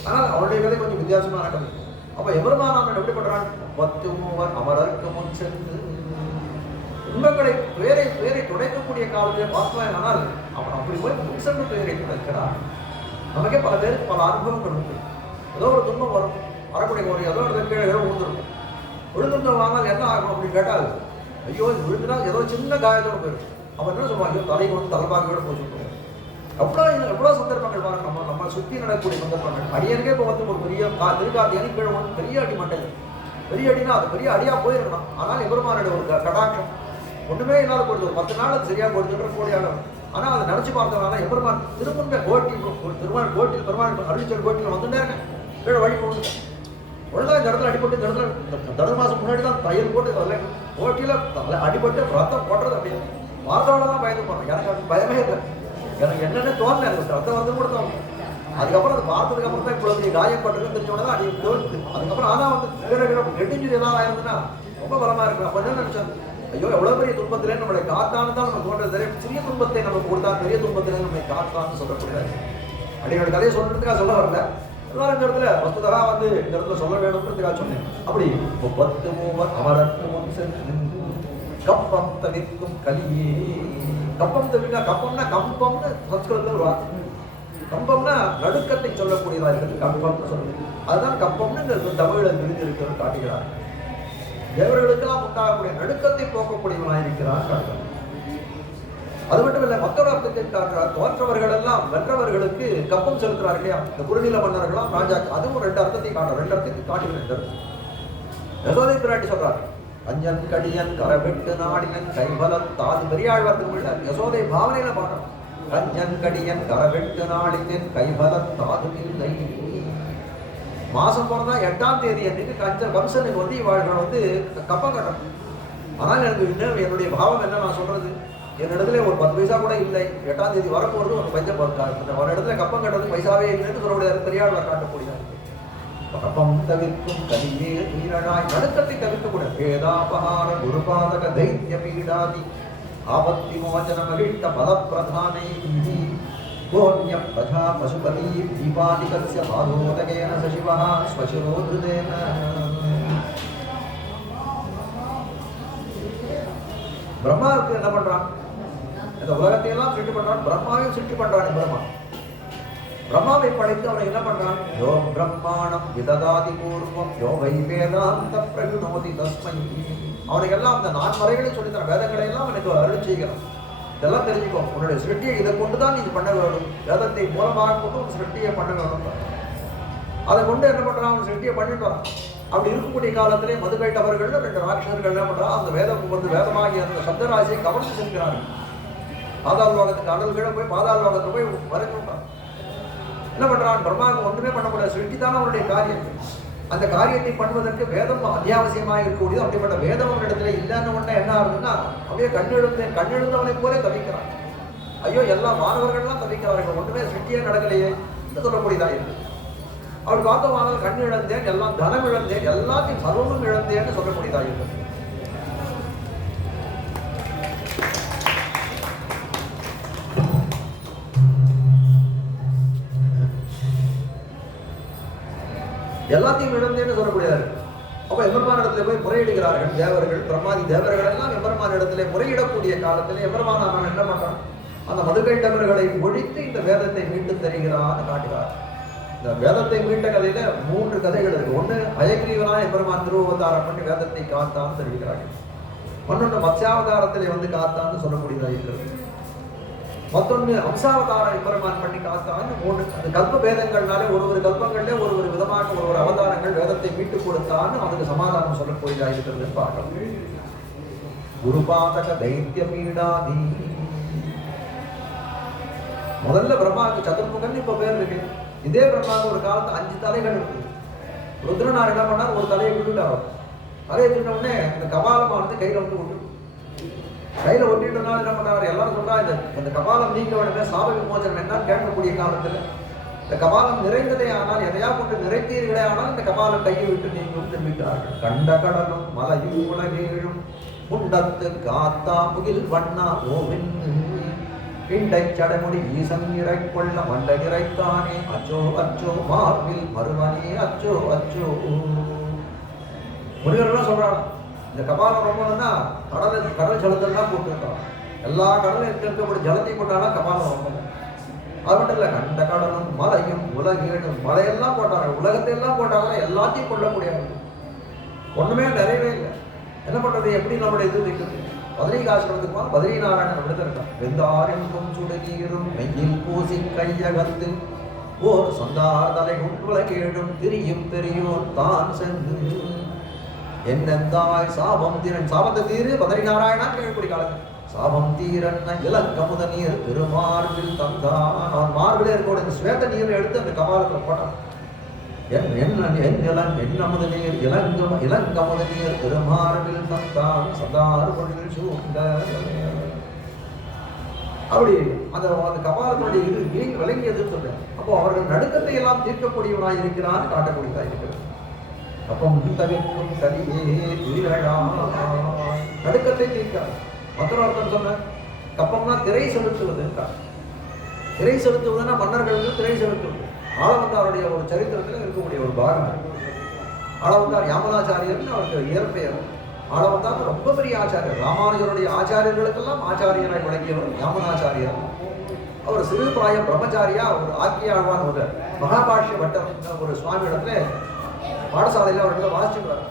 ஆனால் அவனுடைய கதை கொஞ்சம் வித்தியாசமான கதை. அப்ப எம்பெருமான் அவன் எப்படி பண்றான்? 10 மூவர் அமரருக்கு முன் சென்று துன்பங்களை பேரை துடைக்கக்கூடிய காலத்திலே பார்த்துவான். ஆனால் அவன் அப்படி போய் முன் சென்று பேரை துடைக்கிறான். நமக்கே பல பேருக்கு பல அனுபவங்கள் உண்டு. ஏதோ ஒரு துன்பம் வரும், வரக்கூடிய ஒரு ஏதோ ஒரு கீழே விழுந்துருக்கும். விழுந்துருந்தோம் ஆனால் என்ன ஆகும் அப்படின்னு கேட்டால், ஐயோ இது விழுந்துனா ஏதோ சின்ன காயத்தோடு போயிடும். அவன் என்ன சொல்லுவாங்க, தலைக்கு வந்து தலைப்பாக்கோட போய் சொல்லுவாங்க. எவ்வளோ சந்தர்ப்பங்கள் பாருங்க, நம்ம சுற்றி நடக்கக்கூடிய சந்தர்ப்பங்கள். அடியனுக்கே இப்போ வந்து ஒரு பெரிய திருக்கார்த்தியானி கீழே வந்து பெரிய அடி மண்டல், பெரிய அடினா அது பெரிய அடியா போயிருக்கணும். ஆனால் எம்பெருமானுடைய ஒரு கடாட்சம் ஒண்ணுமே இல்லாத போடுது. ஒரு 10 நாள் அது சரியா போடுதுன்ற கோடியாளர். ஆனால் அதை நினைச்சு பார்த்ததுனால எம்பெருமான் திரும்ப கோட்டி பெருமாள் கோட்டில் பெருமாள் அருளிச்சல் கோட்டில் வந்துட்டே இருக்கேன். கீழே வழி போகுது. ஒழுங்கா இந்த இடத்துல அடிபட்டு, இந்த இடத்துல தடு மாதம் முன்னாடி தான் தையல் போட்டு அதில் கோட்டியில் அடிபட்டு ரத்தம் போடுறது அப்படின்னு வார்த்தையோட தான் பயந்து போனேன். எனக்கு அது பயமே இல்லை. எனக்கு என்னென்ன தோணல, எனக்கு ரத்தம் வந்து கூட தோணும். அதுக்கப்புறம் அதை பார்த்ததுக்கு அப்புறம் தான் இவ்வளவு காயப்பட்டதுன்னு தெரிஞ்சோட தான் அது தோணுது. அதுக்கப்புறம் ஆனால் வந்து கெட்டிஞ்சு ஏதாவது ஆயிருந்துன்னா ரொம்ப பலமா இருக்கு. அப்போ என்ன நினைச்சேன், ஐயோ எவ்வளவு பெரிய துன்பத்திலே நம்மளை காத்தான்னு தான் நம்ம தோன்றது. சிறிய துன்பத்தை நமக்கு கொடுத்தா பெரிய துன்பத்திலே நம்மளை காத்தான்னு சொல்லக்கூடாது. அடியோட கதையை சொல்றதுக்காக சொல்ல வரல. எல்லாரும் இந்த இடத்துல வஸ்துதா வந்து இந்த இடத்துல சொல்ல வேணும்ன்றதுக்காக சொன்னேன். அப்படி 10 மூவர் அமரற்கு முன் சென்று கப்பம் தவிர்க்கும் கலியே. கப்பம் தவிர்க்க, கப்பம்னா கம்பம்னு சம்ஸ்கிருதத்தில் ஒரு வார்த்தை. கம்பம்னா நடுக்கத்தை சொல்லக்கூடியதா இருக்குது. கம்பம்னு சொல்லுது. அதுதான் கப்பம்னு இந்த தமிழ்ல விருது இருக்கிறது காட்டுகிறார். தேவர்களுக்கெல்லாம் உண்டாகக்கூடிய நடுக்கத்தை போக்கக்கூடியவனாக இருக்கிறார். அது மட்டும் இல்லை, மற்றொரு அர்த்தத்தை காட்டுறார். தோற்றவர்கள் எல்லாம் வென்றவர்களுக்கு கப்பம் செலுத்துறாரு இல்லையா, இந்த குறுநில மன்னர்கள்லாம் ராஜா. அதுவும் 2 அர்த்தத்தை காட்டுறார். 2 அர்த்தத்தை காட்டுகிறேன். யசோதை பிராட்டி சொல்றாரு, கஞ்சன் கடியன் கரவெட்டு நாடினன் கைபலம் தாது. பெரியாழ்வார் திருவிழா யசோதை பாவனையில பாடுறோம். கஞ்சன் கடியன் கரவெட்டு நாடினன் கைபலம் தாது இல்லை. மாசம் போனதா 8ஆம் தேதி அன்னைக்கு கம்சனுக்கு வந்து இவாழ்கள் வந்து கப்பம் கட்டணும். ஆனால் எனக்கு இன்னும் என்னுடைய பாவம் என்ன நான் சொல்றது, என்னிடத்துல ஒரு 10 பைசா கூட இல்லை. 8ஆம் தேதி வரப்போறது ஒரு பஞ்சம் ஒரு இடத்துல கப்பம் கட்டுறது பைசாவே இல்லைன்னு சொல்லக்கூடிய பெரியாழ்வார் காட்டக்கூடியது. கப்பம் தவிர்க்கும் கலியே தீரனாய். நடுக்கத்தை தவிர்க்கக்கூடாது. வேதாபகார குருபாதக தைத்திய பீடாதி ஆபத்தி மோச்சன மகிழ்த்த பலப்பிரதானை கோன்ய பிரஜா பசுபதி தீபாதிகஸ்ய பாதோதகேன சசிவஹ ஸ்வசிரோத்ருதேன. பிரம்மாவுக்கு என்ன பண்றான்? இந்த உலகத்தையெல்லாம் சிருஷ்டி பண்றான். பிரம்மாவையும் சிருஷ்டி பண்றான். பிரம்மாவை படைத்து அவனை என்ன பண்றான்? யோ பிரம்மாணம் விததாதி பூர்வம் யோ வை வேதாந்த பிரயுணோதி தஸ்மை. அவனுக்கு எல்லாம் அந்த 4 மறைகளை சொல்லித்தரான். வேதங்களை எல்லாம் அவனுக்கு அருள் செய்கிறான். இதெல்லாம் தெரிஞ்சுக்கோ, உன்னுடைய சிருஷ்டியை இதை கொண்டுதான் நீ பண்ண வேணும். வேதத்தை மூலமாக கொண்டு உன் சிருஷ்டியை பண்ண வேணும். அதை கொண்டு என்ன பண்றான்? அவன் சிருஷ்டியை பண்ணிட்டு வரான். அப்படி இருக்கக்கூடிய காலத்திலே மதுகைட்டவர்கள் 2 ராட்சசர்கள் என்ன பண்றான்? அந்த வேதம் வந்து வேதமாகி அந்த சப்தராசியை கவர்ந்து செல்கிறார்கள். பாதாள லோகத்துக்கு அடல் கீழே போய் பாதாள லோகத்தில் போய் வரைக்கின்றான். என்ன பண்றான்? பிரம்மாவுக்கு ஒன்றுமே பண்ண முடியாது. சிருஷ்டி தானே அவனுடைய காரியம். அந்த காரியத்தை பண்ணுவதற்கு வேதம் அத்தியாவசியமாக இருக்கக்கூடியது. அப்படிப்பட்ட வேதம் ஒரு இடத்துல இல்லைன்னு ஒண்ணு என்ன ஆகுதுன்னா, அப்படியே கண்ணெழுந்தவனை போலே தவிக்கிறான். ஐயோ எல்லா மாணவர்கள்லாம் தவிக்கிறார்கள், ஒன்றுமே சிருஷ்டியே நடக்கலையே என்று சொல்லக்கூடியதா இருக்கு. அவர் பார்த்தோமானால் கண் இழந்தேன், எல்லாம் தனம் இழந்தேன், எல்லாத்தையும் சர்வமும் இழந்தேன்னு சொல்லக்கூடியதா இருக்கு. எல்லாத்தையும் இழந்தேன்னு சொல்லக்கூடியதா இருக்கு. அப்ப எம்பெருமான இடத்துல போய் முறையிடுகிறார்கள் தேவர்கள். பிரம்மாதி தேவர்கள் எல்லாம் எம்பெருமான இடத்துல முறையிடக்கூடிய காலத்துல எம்பெருமான அவன் என்ன பண்றான்? அந்த மதுகைட்டவர்களை ஒழித்து இந்த வேதத்தை மீண்டும் தருகிறான்னு காட்டுகிறார். இந்த வேதத்தை மீட்ட கதையில 3 கதைகள் இருக்கு. ஒண்ணு ஹயக்ரீவனாய் எம்பெருமான் திருவவதாரம் பண்ணி வேதத்தை காத்தான்னு தெரிவிக்கிறார்கள். ஒன்னொன்று மத்ஸ்யாவதாரத்திலே வந்து காத்தான்னு சொல்லக்கூடியதாக இருக்கிறது. மற்றொன்று அம்சாவதாரம் எம்பெருமான் பண்ணி காத்தான்னு 3. அந்த கல்ப பேதங்கள்னாலே ஒரு கல்பங்கள்ல ஒரு விதமாக ஒரு அவதாரங்கள் வேதத்தை மீட்டு கொடுத்தான்னு அதுக்கு சமாதானம் சொல்லக்கூடியதாக இருக்கிறதுன்னு பார்க்கணும். குருபாதக தைத்திய பீடாதி. முதல்ல பிரம்மாவுக்கு சதுர்முகன் இப்ப பேர் இருக்கு. இதே பிரம்மாவுக்கு ஒரு காலத்து 5 தலைகள் இருக்கு. ருத்ரனார் என்ன பண்ணார், ஒரு தலையை விட்டுட்டார். தலையை விட்ட உடனே அந்த கபாலமானது கையில வந்து விட்டு கையில ஒட்டிட்டனால என்ன பண்ணாரு, எல்லாரும் சொல்றா இந்த கபாலம் நீங்க வேணுமே சாப விமோசனம் என்னன்னு கேட்கக்கூடிய காலத்துல இந்த கபாலம் நிறைந்ததே ஆனால் எதையா கொண்டு நிறைத்தீர்களே ஆனால் இந்த கபாலம் கையை விட்டு நீங்களும் தெரிவிக்கிறார்கள். கண்ட கடலும் மலையும் உலகேழும் முண்டத்து காத்தா முகில் வண்ணா ஓவின் பிண்டை சடமுடி ஈசன் இறை கொள்ள மண்டை இறைத்தானே அச்சோ அச்சோ மார்பில் மறுமணி அச்சோ அச்சோ. முருகர்லாம் சொல்றாங்க இந்த கபாலம் ரொம்பணும்னா கடல் ஜலத்தெல்லாம் போட்டுருக்கோம். எல்லா கடலும் இருக்கக்கூடிய ஜலத்தை கொண்டாலும் கபாலம் ரொம்பணும். அது மட்டும் இல்லை, கண்ட கடலும் மலையும் உலகேடும் மலையெல்லாம் போட்டாங்க, உலகத்தை எல்லாம் போட்டாங்க, எல்லாத்தையும் கொள்ளக்கூடியவங்க. ஒண்ணுமே நிறையவே இல்லை. என்ன பண்றது, எப்படி நம்மளுடைய இது இருக்குது. பத்ரிகாசிரமத்துக்கு போனால் பத்ரிநாராயணன் விடுத்திருக்கான். வெந்தாரெங்கும் சுடுநீரும் மெய்யில் பூசி கையகத்து ஓர் சொந்தார் தலை உலகேடும் திரியும் தெரியோர் தான் சென்று என்னெந்தாய் சாபம் தீரன். சாபத்தை தீரு பத்ரிநாராயணா கேட்கக்கூடிய காலத்தில் சாபம் தீரன்ன இலக்கமுத நீர் திருமார்பில் தந்தான். அவன் மார்பிலே இருக்கக்கூடிய ஸ்வேத நீரை எடுத்து அந்த கபாலத்தில் போட்டான். என்னமுத நீர் இலங்கமுத நீர் திருமார்பில் தந்தான் சதார் பொருள் சூழ்ந்த. அப்படி அந்த கபாலத்துடைய இது விளங்கியது சொல்ற. அப்போ அவர்கள் நடுக்கத்தை எல்லாம் தீர்க்கக்கூடியவனாய் இருக்கிறான் காட்டக்கூடியதா இருக்கிறது. அப்போ தவிர்க்கும் கலியே துயிலடா நடுக்கத்தை தீர்க்கிறார். மற்றொரு அர்த்தம் சொன்ன கப்பம்னா திரை செலுத்துவது. திரை செலுத்துவதுன்னா மன்னர்களுக்கு திரை செலுத்துவது. ஆளவந்தாருடைய ஒரு சரித்திரத்தில் இருக்கக்கூடிய ஒரு பாகம். ஆளவந்தார் யாமனாச்சாரியர்னு அவருக்கு இயற்பெயர். ஆளவந்தார் ரொம்ப பெரிய ஆச்சாரியர். ராமானுஜருடைய ஆச்சாரியர்களுக்கெல்லாம் ஆச்சாரியராய் விளங்கியவர் யாமனாச்சாரியர். அவர் சிறு பிராய பிரம்மச்சாரியா ஒரு ஆக்கியாழ்வான் ஒரு மகாபாஷ்ய பட்டம் ஒரு சுவாமி இடத்துல பாடசாலையில் அவர்கள் வாசிச்சுக்கிறார்.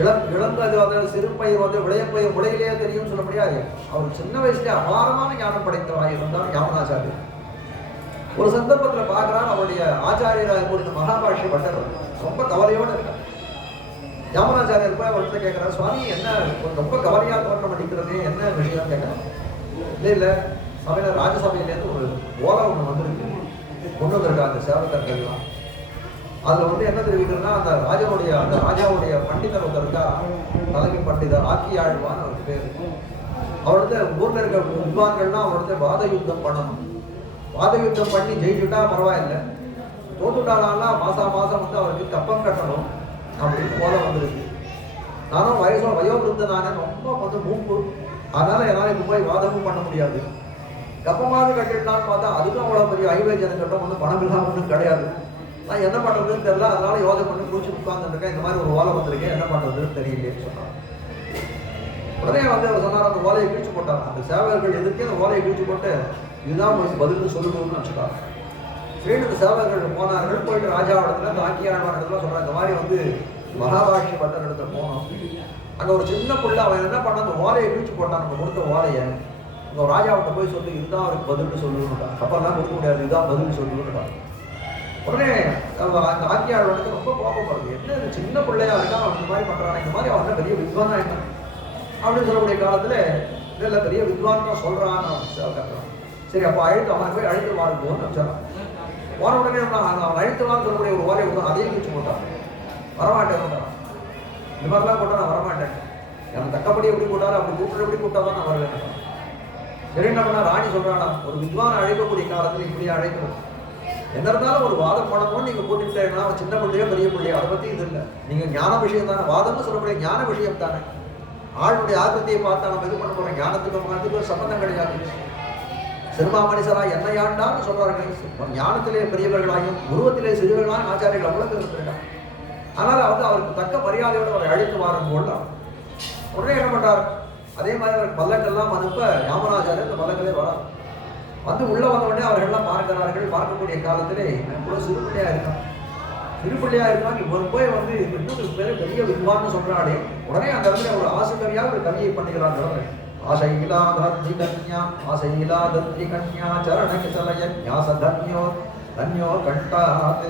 இளங்கது வந்து சிறுபயிர் வந்து விளையப்பயிர் விளையிலேயே தெரியும் சொல்ல முடியாது. அவர் சின்ன வயசுலேயே அபாரமான ஞானம் படைத்தவராக இருந்தார் யாமனாச்சாரியர். ஒரு சந்தர்ப்பத்தில் பார்க்கிறார் அவருடைய ஆச்சாரியராக கூடிய மகாபாஷ்ய பட்டர் ரொம்ப கவலையோடு இருக்கார். யாமனாச்சாரியர் போய் அவர்கிட்ட கேட்கிறார், சுவாமி என்ன ரொம்ப கவலையா தோற்றம் அடிக்கிறது, என்ன விஷயம் கேட்கிறார். இல்லை சபையில ராஜசபையிலேருந்து ஒரு ஓலை ஒன்று வந்திருக்கு, கொண்டு வந்திருக்கா அந்த சேவகர்கள்லாம். அதுல வந்து என்ன தெரிவிக்கிறதுனா அந்த ராஜாவுடைய பண்டிதர் ஒருத்தர் இருக்கா, தலைமை பண்டிதர் ஆக்கியாழ்வான் அவருக்கு பேர். அவர்கிட்ட ஊர்ல இருக்க வித்வான்கள்லாம் அவர்கிட்ட வாத யுத்தம் பண்ணணும். வாத யுத்தம் பண்ணி ஜெயிச்சுட்டா பரவாயில்லை, தோத்துட்டாலாம் மாசம் வந்து அவருக்கு கப்பம் கட்டணும் அப்படின்னு போல வந்துருக்கு. நானும் வயோவிருத்த நானே ரொம்ப வந்து மூப்பு, அதனால என்னால் இப்போ போய் வாதமும் பண்ண முடியாது. கப்பமாவது கட்டிட்டான்னு பார்த்தா அதுக்கும் அவ்வளோ பெரிய ஹைவே ஜனங்கட்டம் வந்து பணம் இல்லாமல் ஒன்றும் கிடையாது. நான் என்ன பண்ணுறதுன்னு தெரியல, அதனால யோசனை பண்ணி குளிச்சு உட்கார்ந்துருக்கேன். இந்த மாதிரி ஒரு ஓலை வந்திருக்கேன், என்ன பண்ணுறதுன்னு தெரியலேன்னு சொன்னார். உடனே வந்து அவர் சொன்னார், அந்த ஓலையை கிழிச்சு போட்டார். அந்த சேவகர்கள் எதிர்த்து அந்த ஓலையை கிழிச்சு போட்டு இதுதான் உங்களுக்கு பதில் சொல்லணும்னு வச்சுட்டார். சரி, இந்த சேவகர்கள் போனார்கள். போயிட்டு ராஜாவிடத்துல அந்த ஆக்கியாழ்வான் இடத்துல சொல்கிறார், இந்த மாதிரி வந்து மகாபாஷ்ய பட்டர் இடத்துல போனோம். அங்கே ஒரு சின்ன பிள்ளை அவன் என்ன பண்ண அந்த ஓலையை கிழிச்சு போட்டான். நம்ம கொடுத்த ஓலையை இந்த ராஜாவிட்ட போய் சொல்லி இதுதான் அவருக்கு பதில்னு சொல்லணும்ட்டான். அப்பெல்லாம் கொடுக்க முடியாது, இதுதான் பதில் சொல்லணும்ட்டான். உடனே அந்த ஆக்கியாளர்களுக்கு ரொம்ப கோபப்படுறது. என்ன இது சின்ன பிள்ளையா இருக்கா, அவன் இந்த மாதிரி பண்றான், இந்த மாதிரி அவன் பெரிய வித்வானா இருக்கான் அப்படின்னு சொல்லக்கூடிய காலத்துல இல்ல பெரிய வித்வான் தான் சொல்றான்னு கட்டுறான். சரி, அப்போ அவனை போய் அழைத்து வாழ்வோன்னு வச்சான். போன உடனே அவன் அழைத்துவான்னு சொல்லக்கூடிய ஒரு ஓலை விடுவோம், அதையும் கிழிச்சு போட்டான். வரமாட்டேன் இந்த மாதிரிலாம் போட்டா நான் வரமாட்டேன், எனக்கு தக்கப்படி எப்படி போட்டாலும் அப்படி கூப்பிட்டு எப்படி கூப்பிட்டா தான் நான் வருவேன். சரி, என்ன பண்ணா ராணி சொல்றானா, ஒரு வித்வான் அழைக்கக்கூடிய காலத்துல இப்படியே அழைக்கணும். என்ன இருந்தாலும் ஒரு வாதம் பண்ணணும்னு நீங்க போட்டுக்கிட்டேன்னா சின்ன பிள்ளையோ பெரிய பிள்ளையோ அதை பத்தி இது இல்லை. நீங்க ஞான விஷயம் தானே, வாதம்னு சொல்லக்கூடிய ஞான விஷயம் தானே. ஆளுடைய ஆக்கத்தையை பார்த்தா நம்ம இது பண்ண போறோம், ஞானத்துக்கு சம்பந்தம் கிடையாது. சிறுமாமணிசரா என்னை ஆண்டான்னு சொல்றார்கள். ஞானத்திலே பெரியவர்களாயும் உருவத்திலே சிறுவர்களாயும் ஆச்சாரியர்கள் அவ்வளவு இருந்திருக்காங்க. ஆனால் வந்து அவருக்கு தக்க மரியாதையோடு அவரை அழைத்து வாரும் போடலாம். உடனே என்ன பண்றாரு, அதே மாதிரி அவர் பல்லக்கெல்லாம் அனுப்ப யாமனாச்சாரியர் இந்த பல்லங்களே வராது. வந்து உள்ள வந்த உடனே அவர்கள்லாம் பார்க்கிறார்கள். பார்க்கக்கூடிய காலத்திலே இவ்வளவு சிறுபிள்ளையா இருக்கான், சிறுபிள்ளையா இருக்கான், இவர் போய் வந்து இன்னும் பேர் பெரிய வித்வான்னு சொல்றாளே. உடனே அந்த இடத்துல ஒரு ஆசிரியரியாக ஒரு கவியை பண்ணுகிறார்கள். ஆசையிலாதத்ரி கன்யா ஆசையிலாதத்ரி கன்யா சரணகிசலய ஞாசதன்யோ தன்யோ கண்டாத்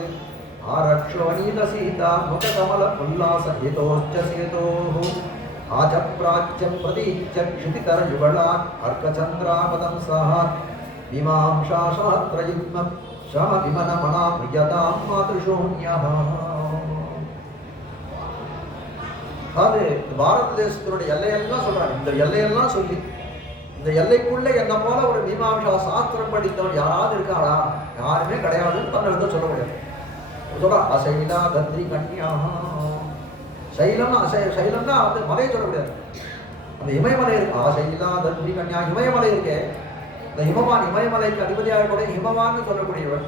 ஆரக்ஷோனீத சீதா முககமல உல்லாச ஹிதோச்ச சேதோஹ ஆஜப்ராஜ்யம் பிரதீச்ச க்ஷிதிகர யுகளான் அர்க்கச்சந்திராபதம் சஹாத் விமாம்சா சாத்ரயுக்மம் ஷா விமனமணா ப்ரியதாம் மாத்ருஷோன்யஹ. அது பாரத தேசத்தினுடைய எல்லையெல்லாம் சொல்றாங்க. இந்த எல்லையெல்லாம் சொல்லி இந்த எல்லைக்குள்ள என்ன போல ஒரு மீமாம்சா சாஸ்திரம் படித்தவன் யாராவது இருக்காளா? யாருமே கிடையாதுன்னு தன்னை சொல்ல முடியாது. சொல்றா அசைலா தத்ரி கன்யா. சைலம்னா சைலம்னா வந்து மலையை சொல்ல முடியாது. அந்த இமயமலை இருக்கு. ஆசைலா தத்ரி கன்யா இமயமலை இருக்கே. இந்த ஹிமவான் இமயமலைக்கு அதிபதியாக இருக்கக்கூடிய ஹிமவான்னு சொல்லக்கூடியவன்.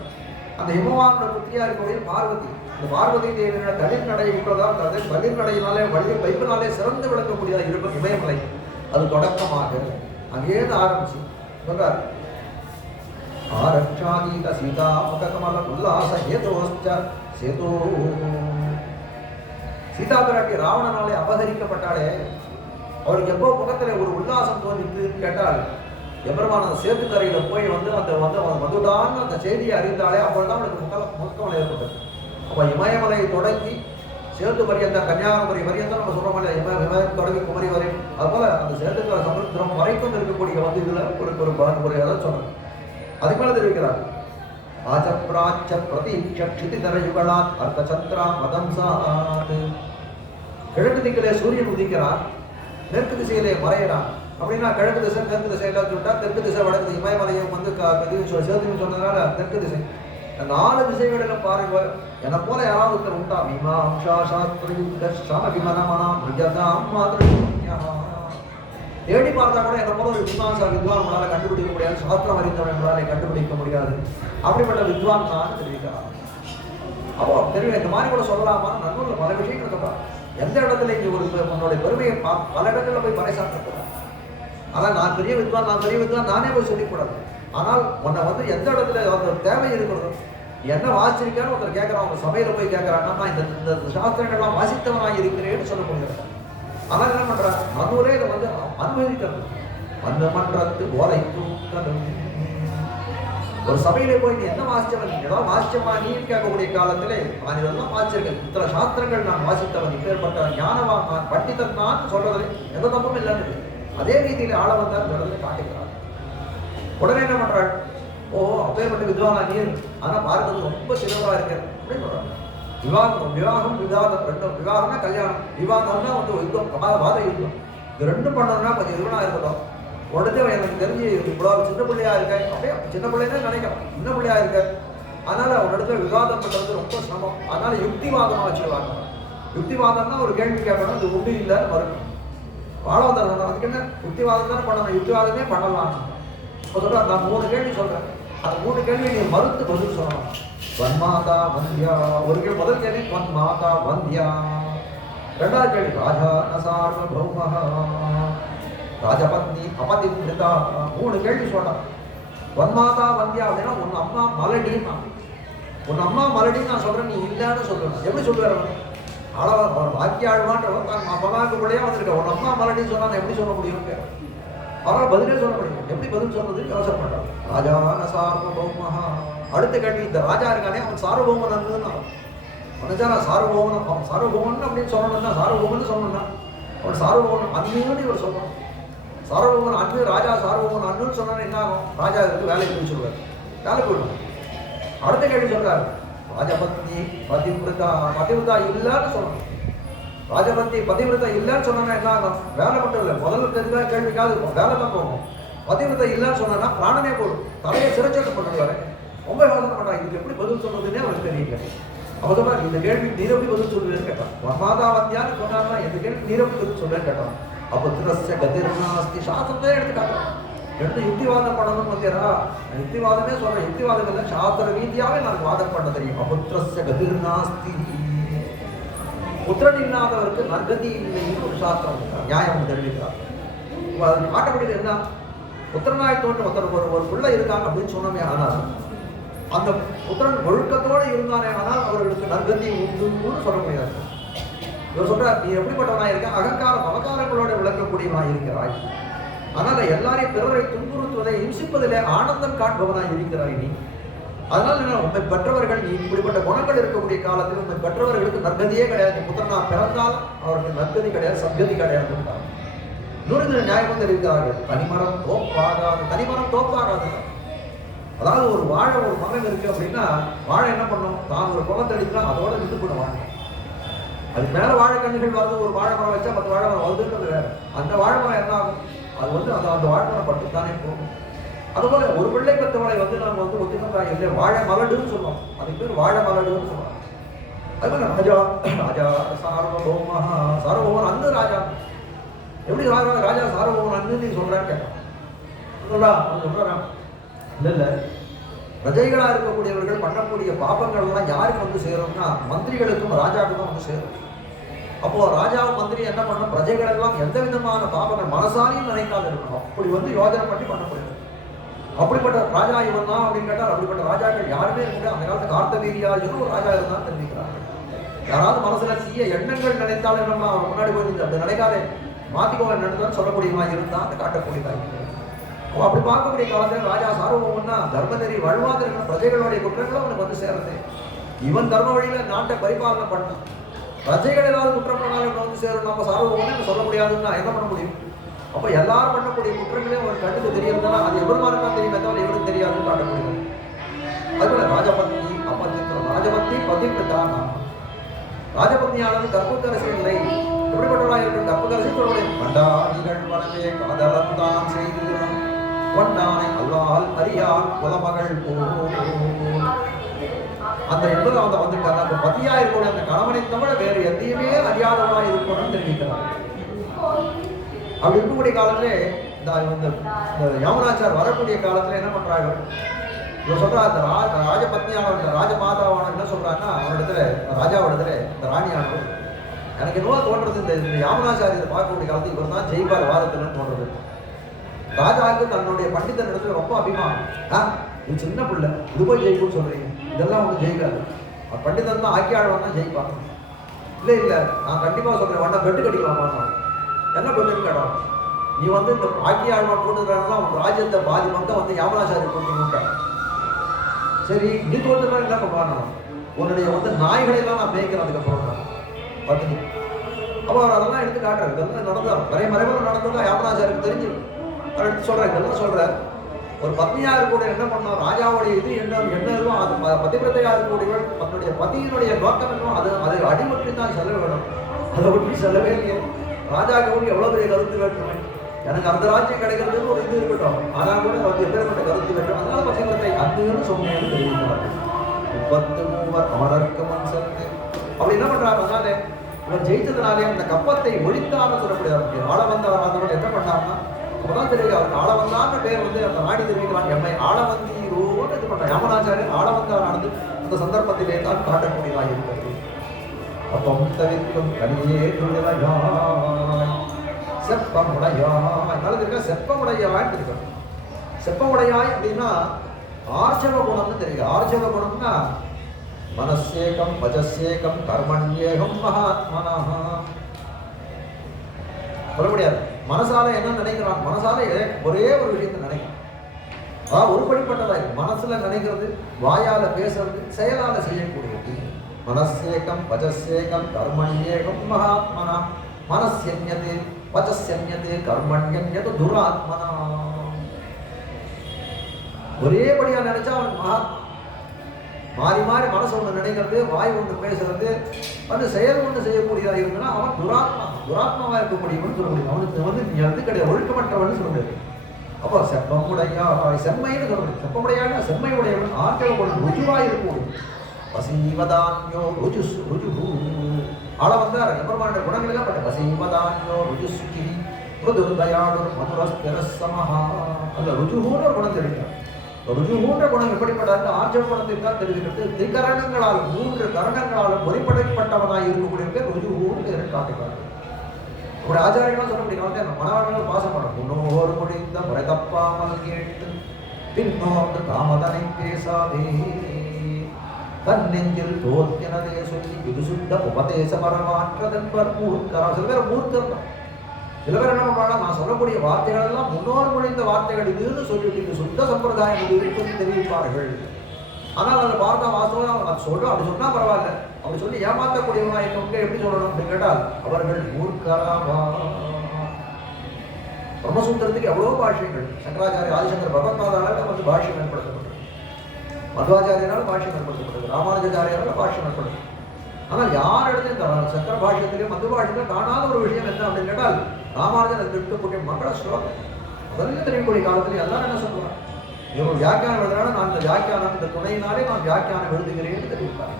அந்த ஹிமவானோட புத்திரியா இருக்கக்கூடிய பார்வதி. இந்த பார்வதி தேவியோட தளிர் நடை விட்டதா தளிர் நடையினாலே வழி வைப்பினாலே சிறந்து விளக்கக்கூடியதாக இருக்கும் இமயமலை. அது தொடக்கமாக அங்கேருந்து ஆரம்பிச்சு சொல்றார். ஆரக்ஷாதீத சீதா முககமல உல்லாச ஹேதோஸ்ச சேதோ. சீதா பிராட்டி ராவணனாலே அபகரிக்கப்பட்டாலே அவருக்கு எப்போ முகத்துல ஒரு உல்லாசம் தோன்றிட்டு கேட்டால் எம்பெருமான அந்த சேத்துக்கரையில போய் வந்து அந்த வந்துடான்னு அந்த செய்தியை அறிந்தாலே அப்பொழுதுதான் அவனுக்கு முகக்கமலம் ஏற்பட்டது. அப்போ இமயமலையை தொடங்கி சேத்து பரியந்த கன்னியாகுமரி வரையந்தான் நம்ம சொல்ல முடியாது. இமயம் தொடங்கி குமரி வரை அதுபோல அந்த சேத்துக்கரை சமுத்திரம் வரைக்கும் இருக்கக்கூடிய வந்து இதுல ஒரு எதாவது சொல்றேன். அதுக்கு மேல தெரிவிக்கிறார். ஆஜப்ராச்ச பிரதீட்ச க்ஷிதிதர யுகளான் அர்த்தசந்திரா மதம்சாத். கிழக்கு திக்கிலே சூரியன் உதிக்கிறான், மேற்கு திசையிலே மறையிறான். அப்படின்னா கிழக்கு திசை தெற்கு திசையில சொல்லிட்டா தெற்கு திசை வடக்கு இமயமலையை வந்து சேர்த்துன்னு சொன்னதுனால தெற்கு திசை. 4 திசைகளிலும் பாருங்க என்ன போல யாராவது ஒருத்தர் உண்டா? மீமாம்சா சாஸ்திரயுக்த சம விமனமனா ப்ரியதாம் மாத்ருஷோன்யஹ. தேடி பார்த்தா கூட என்ன போல ஒரு மீமாம்சா வித்வான் உங்களால கண்டுபிடிக்க முடியாது, சாஸ்திரம் அறிந்தவன் உங்களால கண்டுபிடிக்க முடியாது. அப்படிப்பட்ட வித்வான் தான் தெரிவிக்கிறார். அப்போ தெரியும் இந்த மாதிரி கூட சொல்லலாமா? நன்னூல்ல பல விஷயங்கள் சொல்றாங்க. எந்த இடத்துல இங்க ஒரு உன்னுடைய பெருமையை பல இடங்கள்ல போய் பறைசாற்றக்கூடாது. அதான் நான் பெரிய வித்வான் நானே போய் சொல்லிக்கூடாது. ஆனால் உன்னை வந்து எந்த இடத்துல அந்த தேவை இருக்கிறதோ என்ன வாசிச்சிருக்கான்னு ஒருத்தர் கேட்கறான், அவங்க சபையில போய் கேட்கறாங்கன்னா இந்த சாஸ்திரங்கள்லாம் வாசித்தவனாக இருக்கிறேன்னு சொல்ல முடியாது. ஆனால் என்ன பண்றாங்க, நன்னூரே இதை வந்து அனுமதிக்கிறது. அந்த மன்றத்து ஓலை தூக்கலும். ஒரு சபையிலே போய் நீ என்ன வாசிச்சவன், ஏதாவது வாசிச்சமா நீ கேட்கக்கூடிய காலத்திலே நான் இதெல்லாம் வாசிச்சிருக்கேன், இத்தனை சாஸ்திரங்கள் நான் வாசித்தவன், இப்பேற்பட்ட ஞானவான் நான் பண்டிதன் நான் சொல்றதுல எந்த தப்பும் இல்லைன்னு அதே ரீதியில ஆள வந்தால் சொல்றதை காட்டுகிறார். உடனே என்ன பண்றாள், ஓஹோ அப்பேற்பட்ட வித்வானா நீர், ஆனா பார்க்கறது ரொம்ப சிறப்பா இருக்கு அப்படின்னு சொல்றாங்க. விவாகம் விவாதம் ரெண்டும். விவாகம்னா கல்யாணம், விவாதம்னா வந்து யுத்தம், வாத யுத்தம். இது ரெண்டும் பண்ணணும்னா கொஞ்சம் இதுவனா இருக்கட்டும். உடனே எனக்கு தெரிஞ்சு இவ்வளவு சின்ன பிள்ளையா இருக்க, அப்படியே சின்ன பிள்ளைன்னு நினைக்கிறோம், சின்ன பிள்ளையா இருக்க, அதனால ஒரு இடத்துல விவாதம் பண்றது ரொம்ப சிரமம். அதனால யுக்திவாதமா வச்சுருவாங்க. யுக்திவாதம்னா ஒரு கேள்வி கேட்கணும், இது உண்டு இல்லைன்னு மறுக்கணும். வாழவந்தர் சொன்னோம், அதுக்கு என்ன யுக்திவாதம் தானே பண்ணணும், யுக்திவாதமே பண்ணலாம். இப்போ சொல்கிறேன், நான் 3 கேள்வி சொல்கிறேன், அந்த 3 கேள்வி நீ மறுத்து பதில் சொல்லணும். வன்மாதா வந்தியா, ஒரு கேள்வி முதல் கேள்வி வன்மாதா வந்தியா. 2வது கேள்வி ராஜா நசார்வபௌமஹ ராஜபத்னி அபதிமிருதா. 3 கேள்வி சொல்றான். வன்மாதா வந்தியா அப்படின்னா உன் அம்மா மலடின்னா, உன் அம்மா மலடின்னு நான் சொல்றேன், நீ இல்லைன்னு சொல்றேன். எப்படி சொல்லுவார் அவன்? அவன் வாக்கியாழ்வான்றவன் தான் அம்மாவுக்கு பிள்ளையா வந்திருக்க, உன் அம்மா மலடின்னு சொன்னா நான் எப்படி சொல்ல முடியும்? அவரால் பதிலே சொல்ல முடியும். எப்படி பதில் சொல்றது யோசனை பண்றான். ராஜா சார்வபௌமஹ. அடுத்த கேள்வி, இந்த ராஜா இருக்கானே அவன் சார்வபௌமன் அண்ணுன்னு அவன் சார்வபௌமன், அவன் சார்வபௌமன் அப்படின்னு சொல்லணும்னா, சார்வபௌமன் சொல்லணும்னா அவன் சார்வபௌமன் அண்ணுன்னு இவர் சொல்லணும். சார்வபௌமன் அண்ணு, ராஜா சார்வபௌமன் அண்ணுன்னு சொன்னா என்ன ஆகும்? ராஜா இருக்கு வேலைக்கு போய் சொல்லுவார், வேலைக்கு போயிடும். அடுத்த கேள்வி சொல்றாரு, ராஜபத்னி பதிவிரதா. பதிவிரதா இல்லைன்னு சொல்லணும். ராஜபத்தி பதிவிரதா இல்லைன்னு சொன்னா என்ன ஆகும்? வேலை மட்டும் இல்லை, முதல்ல கேள்விக்காவது இருக்கும், வேலை தான் போகும். பதிவிரதா இல்லைன்னு சொன்னா பிராணனே போடும், தலையை சிறைச்சேட்டு பண்ணுவாரு. ரொம்ப யோசனை பண்றாங்க, இதுக்கு எப்படி பதில் சொல்றதுன்னே அவருக்கு தெரியல. அப்ப சொல்றாரு, இந்த கேள்வி நீர் எப்படி பதில் சொல்லுவேன்னு கேட்டான். வன்மாதாவத்தியான்னு சொன்னார்னா இந்த கேள்வி நீர் எப்படி பதில் சொல்றேன்னு கேட்டான். அப்போ திருஷ்ய கதிர்நாஸ்தி சாஸ்திரத்தை எடுத்துக்காட்டான். எடுத்து யுக்திவாதம் பண்ணணும்னு வந்தேரா, யுக்திவாதமே சொல்றேன், யுக்திவாதம் இல்லை, சாஸ்திர ரீதியாவே எனக்கு வாதம் பண்ண தெரியும். அபுத்திரஸ்ய கதிர்நாஸ்தி, புத்திரன் இல்லாதவருக்கு நற்கதி இல்லைன்னு ஒரு சாஸ்திரம் நியாயம் தெரிவிக்கிறார். அது காட்டக்கூடியது என்ன? புத்திரனாய் தோன்ற ஒருத்தர் ஒரு பிள்ளை இருக்காங்க அப்படின்னு சொன்னோமே, ஆனால் அந்த புத்திரன் ஒழுக்கத்தோடு இருந்தானே ஆனால் அவர்களுக்கு நற்கதி உண்டுன்னு சொல்ல முடியாது. இவர் சொல்றார், நீ எப்படிப்பட்டவனாய் இருக்க, அகங்காரம் அவகாரங்களோட விளக்கக்கூடியவனாய் இருக்கிறாய். அதனால எல்லாரையும் பிறரை துன்புறுத்துவதை ஹிம்சிப்பதிலே ஆனந்தம் காண்பவனாய் இருக்கிறாய் நீ. அதனால என்ன, உண்மை பெற்றவர்கள், நீ இப்படிப்பட்ட குணங்கள் இருக்கக்கூடிய காலத்தில் உண்மை பெற்றவர்களுக்கு நற்கதியே கிடையாது. புத்திரனா பிறந்தால் அவர்களுக்கு நற்கதி கிடையாது, சத்கதி கிடையாது. நூறு நியாயம் தெரிவிக்கிறார்கள், தனிமரம் தோப்பாகாது. தனிமரம் தோப்பாகாது. அதாவது ஒரு வாழை, ஒரு மரம் இருக்கு அப்படின்னா வாழை என்ன பண்ணும், தான் ஒரு குளத்தை அடிக்கலாம், அதோட விட்டு போட வாழை. அது மேல வாழை கண்ணுகள் வருது, ஒரு வாழை மரம் வச்சா 10 வாழை மரம் வருதுன்றது வேற. அந்த வாழை மரம் என்ன ஆகும், அது அந்த வாழை மரம் பட்டுத்தானே போகும். அதுபோல ஒரு பிள்ளை பெற்றவளை நாங்க ஒத்துக்கிறதா இல்லை, வாழை மலடுன்னு சொல்லுவோம். அதுக்கு பேர் வாழை மலடுன்னு சொல்லுவாங்க. அதுபோல ராஜா ராஜா சார்வபௌமஹா, சார்வபௌமன் அந்த ராஜா. எப்படி ராஜா சார்வபௌமன் அன்னு நீ சொல்றான்னு கேட்டான். சொல்றான் இல்ல, பிரஜைகளா இருக்கக்கூடியவர்கள் பண்ணக்கூடிய பாபங்கள் எல்லாம் யாருக்கு சேரும்னா மந்திரிகளுக்கும் ராஜாவுக்கும் தான் சேரும். அப்போ ராஜாவும் மந்திரி என்ன பண்ணும், பிரஜைகள் எல்லாம் எந்த விதமான பாபங்கள் மனசாலையும் நினைக்காது இருக்கணும். அப்படி யோஜனை பண்ணி பண்ணக்கூடியது. அப்படிப்பட்ட ராஜா இவன் தான் அப்படின்னு கேட்டால் அப்படிப்பட்ட ராஜாக்கள் யாருமே இருக்க. அந்த காலத்து கார்த்தவீரியாஜுன்னு ஒரு ராஜா இருந்தான்னு தெரிவிக்கிறாங்க. யாராவது மனசுல தீய எண்ணங்கள் நினைத்தாலும் நம்ம அவன் முன்னாடி போய் அப்படி நினைக்காதே, மாத்திக்கோங்க நினைத்தாலும் சொல்லக்கூடியவா இருந்தா அந்த காட்டக்கூடியதாக. அப்படி பார்க்கக்கூடிய காலத்தில் ராஜா சார்வபௌமன்னா தர்மநெறி வழுவாத இருக்கிற பிரஜைகளுடைய குற்றங்களும் அவனுக்கு சேருது. இவன் தர்ம வழியில நாட்டை பரிபாலனை பண்ணான். பிரஜைகள் ஏதாவது குற்றம் பண்ணாலும் சேரும். நம்ம சார்வபௌமன்னு சொல்ல முடியாதுன்னா என்ன பண்ண முடியும்? அப்ப எல்லாரும் பண்ணக்கூடிய குற்றங்களே அவன் கண்ணுக்கு தெரியறதுனா அது எவ்வளவு தெரியுமே தவிர இவருக்கு தெரியாதுன்னு காட்டக்கூடியது. அதுபோல ராஜபத்னி அப்பத்திரம், ராஜபக்தி பதிவிட்டான். ராஜபத்னியானது கற்புக்கரசி இல்லை. எப்படிப்பட்டவளா இருக்கும் கற்புக்கரசி? கண்டாடிகள் மனமே காதலந்தான் செய்கிறான், கொண்டானை அல்லால் அறியால் குலமகள் போல். அந்த என்பது அவன் வந்துட்டார். அந்த பதியா இருக்கணும், அந்த கணவனை தவிர வேறு எதையுமே அறியாதவனா இருக்கணும்னு தெரிவிக்கிறார். அப்படி இருக்கக்கூடிய காலத்திலே இந்த யாமனாச்சார் வரக்கூடிய காலத்துல என்ன பண்றாங்க, இவர் சொல்றா, அந்த ராஜபத்னியான ராஜமாதாவான என்ன சொல்றாங்கன்னா, அவனிடத்துல ராஜாவிடத்துல இந்த ராணியானது எனக்கு என்னவோ தோன்றது, இந்த யாமனாச்சாரியத்தை பார்க்கக்கூடிய காலத்தில் இவர் தான் ஜெயிப்பார் வாரத்துலன்னு தோன்றது. ராஜாவுக்கு தன்னுடைய பண்டிதன் இடத்துல ரொம்ப அபிமானம். இது சின்ன பிள்ளை, இது போய் ஜெயிக்கும்னு சொல்றீங்க, இதெல்லாம் ஒன்றும் ஜெயிக்காது. பண்டிதன் தான் ஆக்கியாளவன் தான் ஜெயிப்பாங்க. இல்லை நான் கண்டிப்பா சொல்றேன், வண்ண பெட்டு கட்டிக்கலாமா? என்ன பெட்டுன்னு கேட்டான். நீ இந்த ஆக்கியாளவன் போட்டுக்கிறான்னா உன் ராஜ்யத்தை பாதி மட்டும் யாமனாச்சாரி போட்டு. சரி, நீ தோற்றுனா என்ன பண்றாங்க, உன்னுடைய நாய்களை எல்லாம் நான் மேய்க்கிறேன் அதுக்கப்புறம் பத்தினி. அப்போ அவர் அதெல்லாம் எடுத்து காட்டுறாரு. இதெல்லாம் நடந்தா மறைமுறை நடந்ததா யாமனாச்சாரிக்கு தெரிஞ்சு எடுத்து சொல்றாரு. இதெல்லாம் சொல்றாரு. ஒரு பத்னியா இருக்கக்கூடிய என்ன பண்ணோம், ராஜாவுடைய இது என்ன அது பதிவிரதையா இருக்கக்கூடியவள் தன்னுடைய பதியினுடைய நோக்கம் என்னவோ அதை அடிமற்றி தான் செல்ல வேணும். அதை ஒட்டி செல்லவே இல்லையே. ராஜாவுக்கு எவ்வளவு பெரிய கருத்து வேற்றுமை, எனக்கு அந்த ராஜ்யம் கிடைக்கிறதுன்னு ஒரு இது இருக்கட்டும், ஆனால் கூட எப்பேற்பட்ட கருத்து வேண்டும். அதனால பதிவிரத்தை அந்துன்னு சொன்னேன்னு தெரிவிக்கிறாங்க. 33 அமரர்க்கு மண் சென்று அப்படி என்ன பண்றாங்க. அதனால இவர் ஜெயித்ததுனாலே அந்த கப்பத்தை ஒழித்தான்னு சொல்லக்கூடியவருக்கு ஆள வந்தவர் அதோட என்ன பண்ணாருன்னா, அப்பதான் தெரியுது அவருக்கு ஆள வந்தான்னு பேர் அந்த நாடி தெரிவிக்கிறாங்க. எம்மை ஆளவந்தீரோன்னு இது பண்றாங்க. யாமனாச்சாரியன் ஆள வந்தவரானது அந்த சந்தர்ப்பத்திலே தான் காட்டக்கூடியதாக இருக்கிறது. அப்பம் தவிர்க்கும் கனியே செப்பமுடையாய், நல்லது செப்பமுடையான்னு தெரியும். செப்பமுடையாய் அப்படின்னா ஆர்ஜவ குணம்னு தெரியும். ஆர்ஜவ குணம்னா மனசேகம் வஜசேகம் கர்மண்யேகம் மகாத்மனா. சொல்ல முடியாது. மனசால என்ன நினைக்கிறான், மனசால ஒரே ஒரு விஷயத்தை நினைக்கிறான். அதாவது ஒருபடிப்பட்டதா மனசுல நினைக்கிறது, வாயால பேசுறது, செயலால செய்யக்கூடியது. மனசேகம் வஜசேகம் கர்மண்யேகம் மகாத்மனா. மனசன்யதே வஜசன்யதே கர்மண்யன்யது துராத்மனா. ஒரேபடியா நினைச்சா அவனுக்கு மகாத்மா. மாறி மாறி மனசு ஒன்று நினைக்கிறது, வாய் ஒன்று பேசுறது, செயல் ஒன்று செய்யக்கூடியதாக இருக்குன்னா அவன் துராத்மாவா இருக்கக்கூடியவன் சொல்ல முடியும். அவனுக்கு நீ அது கிடையாது, ஒழுக்கமற்றவன் சொல்ல முடியாது. அப்போ செப்பமுடையா செம்மைன்னு சொல்ல முடியும். செப்பமுடையான செம்மையுடையவன் ஆற்றல் ருஜுவாய் இருக்கும். பசீவதான்யோ ருஜு ஆள வந்தார். எம்பெருமானுடைய குணங்கள் எல்லாம் பட்ட பசீவதான்யோ ருஜுஸ்கி ருதுதயாடு மதுரஸ்திரசமஹா. அந்த ருஜுஹூன்ற குணம் தெரிவிக்கிறார். ருஜுஹூன்ற குணம் எப்படிப்பட்ட ஆர்ஜவ குணத்தை தான் தெரிவிக்கிறது. திகரணங்களால் 3 கரணங்களாலும் ஒருபடைப்பட்டவனாய் இருக்கக்கூடிய ருஜுஹூன்னு காட்டுகிறார். ஒரு ஆச்சாரியெல்லாம் சொல்லக்கூடிய காலத்தை மனவாழ்கள் பாசம் பண்ணணும். முன்னோர் முடிந்த முறை தப்பாமல் கேட்டு பின்னோர்ந்து தாமதனை பேசாதே தன்னெஞ்சில் தோற்கினதே சொல்லி இது சுத்த உபதேச மரமாற்றதன்பர் மூர்க்கரா. சில பேர் மூர்க்கம் தான். சில பேர் என்ன பண்றாங்க, நான் சொல்லக்கூடிய வார்த்தைகள் எல்லாம் முன்னோர் மொழிந்த வார்த்தைகள் இதுன்னு சொல்லிட்டு இது சுத்த சம்பிரதாயம் இது இருக்குன்னு தெரிவிப்பார்கள். ஆனால் அதை பார்த்தா வாஸ்தவம் அவங்க சொல்றோம், அப்படி சொன்னா பரவாயில்ல, அப்படி சொல்லி ஏமாற்றக்கூடியவனா இருக்கவங்க எப்படி சொல்லணும் அப்படின்னு கேட்டால் அவர்கள் மூர்க்கராவா. பிரம்மசூத்திரத்துக்கு எவ்வளவு பாஷ்யங்கள் சங்கராச்சாரிய ஆதிசங்கர் பகவத்பாதாரால் வந்து பாஷ்யம் ஏற்படுத்தப்பட்டது, மத்வாச்சாரியரால் பாஷ்யம் ஏற்படுத்தப்பட்டது, ராமானுஜாச்சாரியாரால் பாஷ்யம் ஏற்படுத்தப்பட்டது. ஆனால் யார் இடத்துல சக்கர பாஷ்யத்திலையும் மது பாஷ்யத்திலும் காணாத ஒரு விஷயம் என்ன அப்படின்னு கேட்டால் ராமானுஜன் திருட்டக்கூடிய மக்கள ஸ்லோகம் முதல்ல தெரியக்கூடிய காலத்துல எல்லாரும் என்ன சொல்லுவாங்க, இவங்க வியாக்கியானம் எழுதுனால நான் இந்த வியாக்கியானம் இந்த துணையினாலே நான் வியாக்கியானம் எழுதுகிறேன்னு தெரிவிப்பாங்க.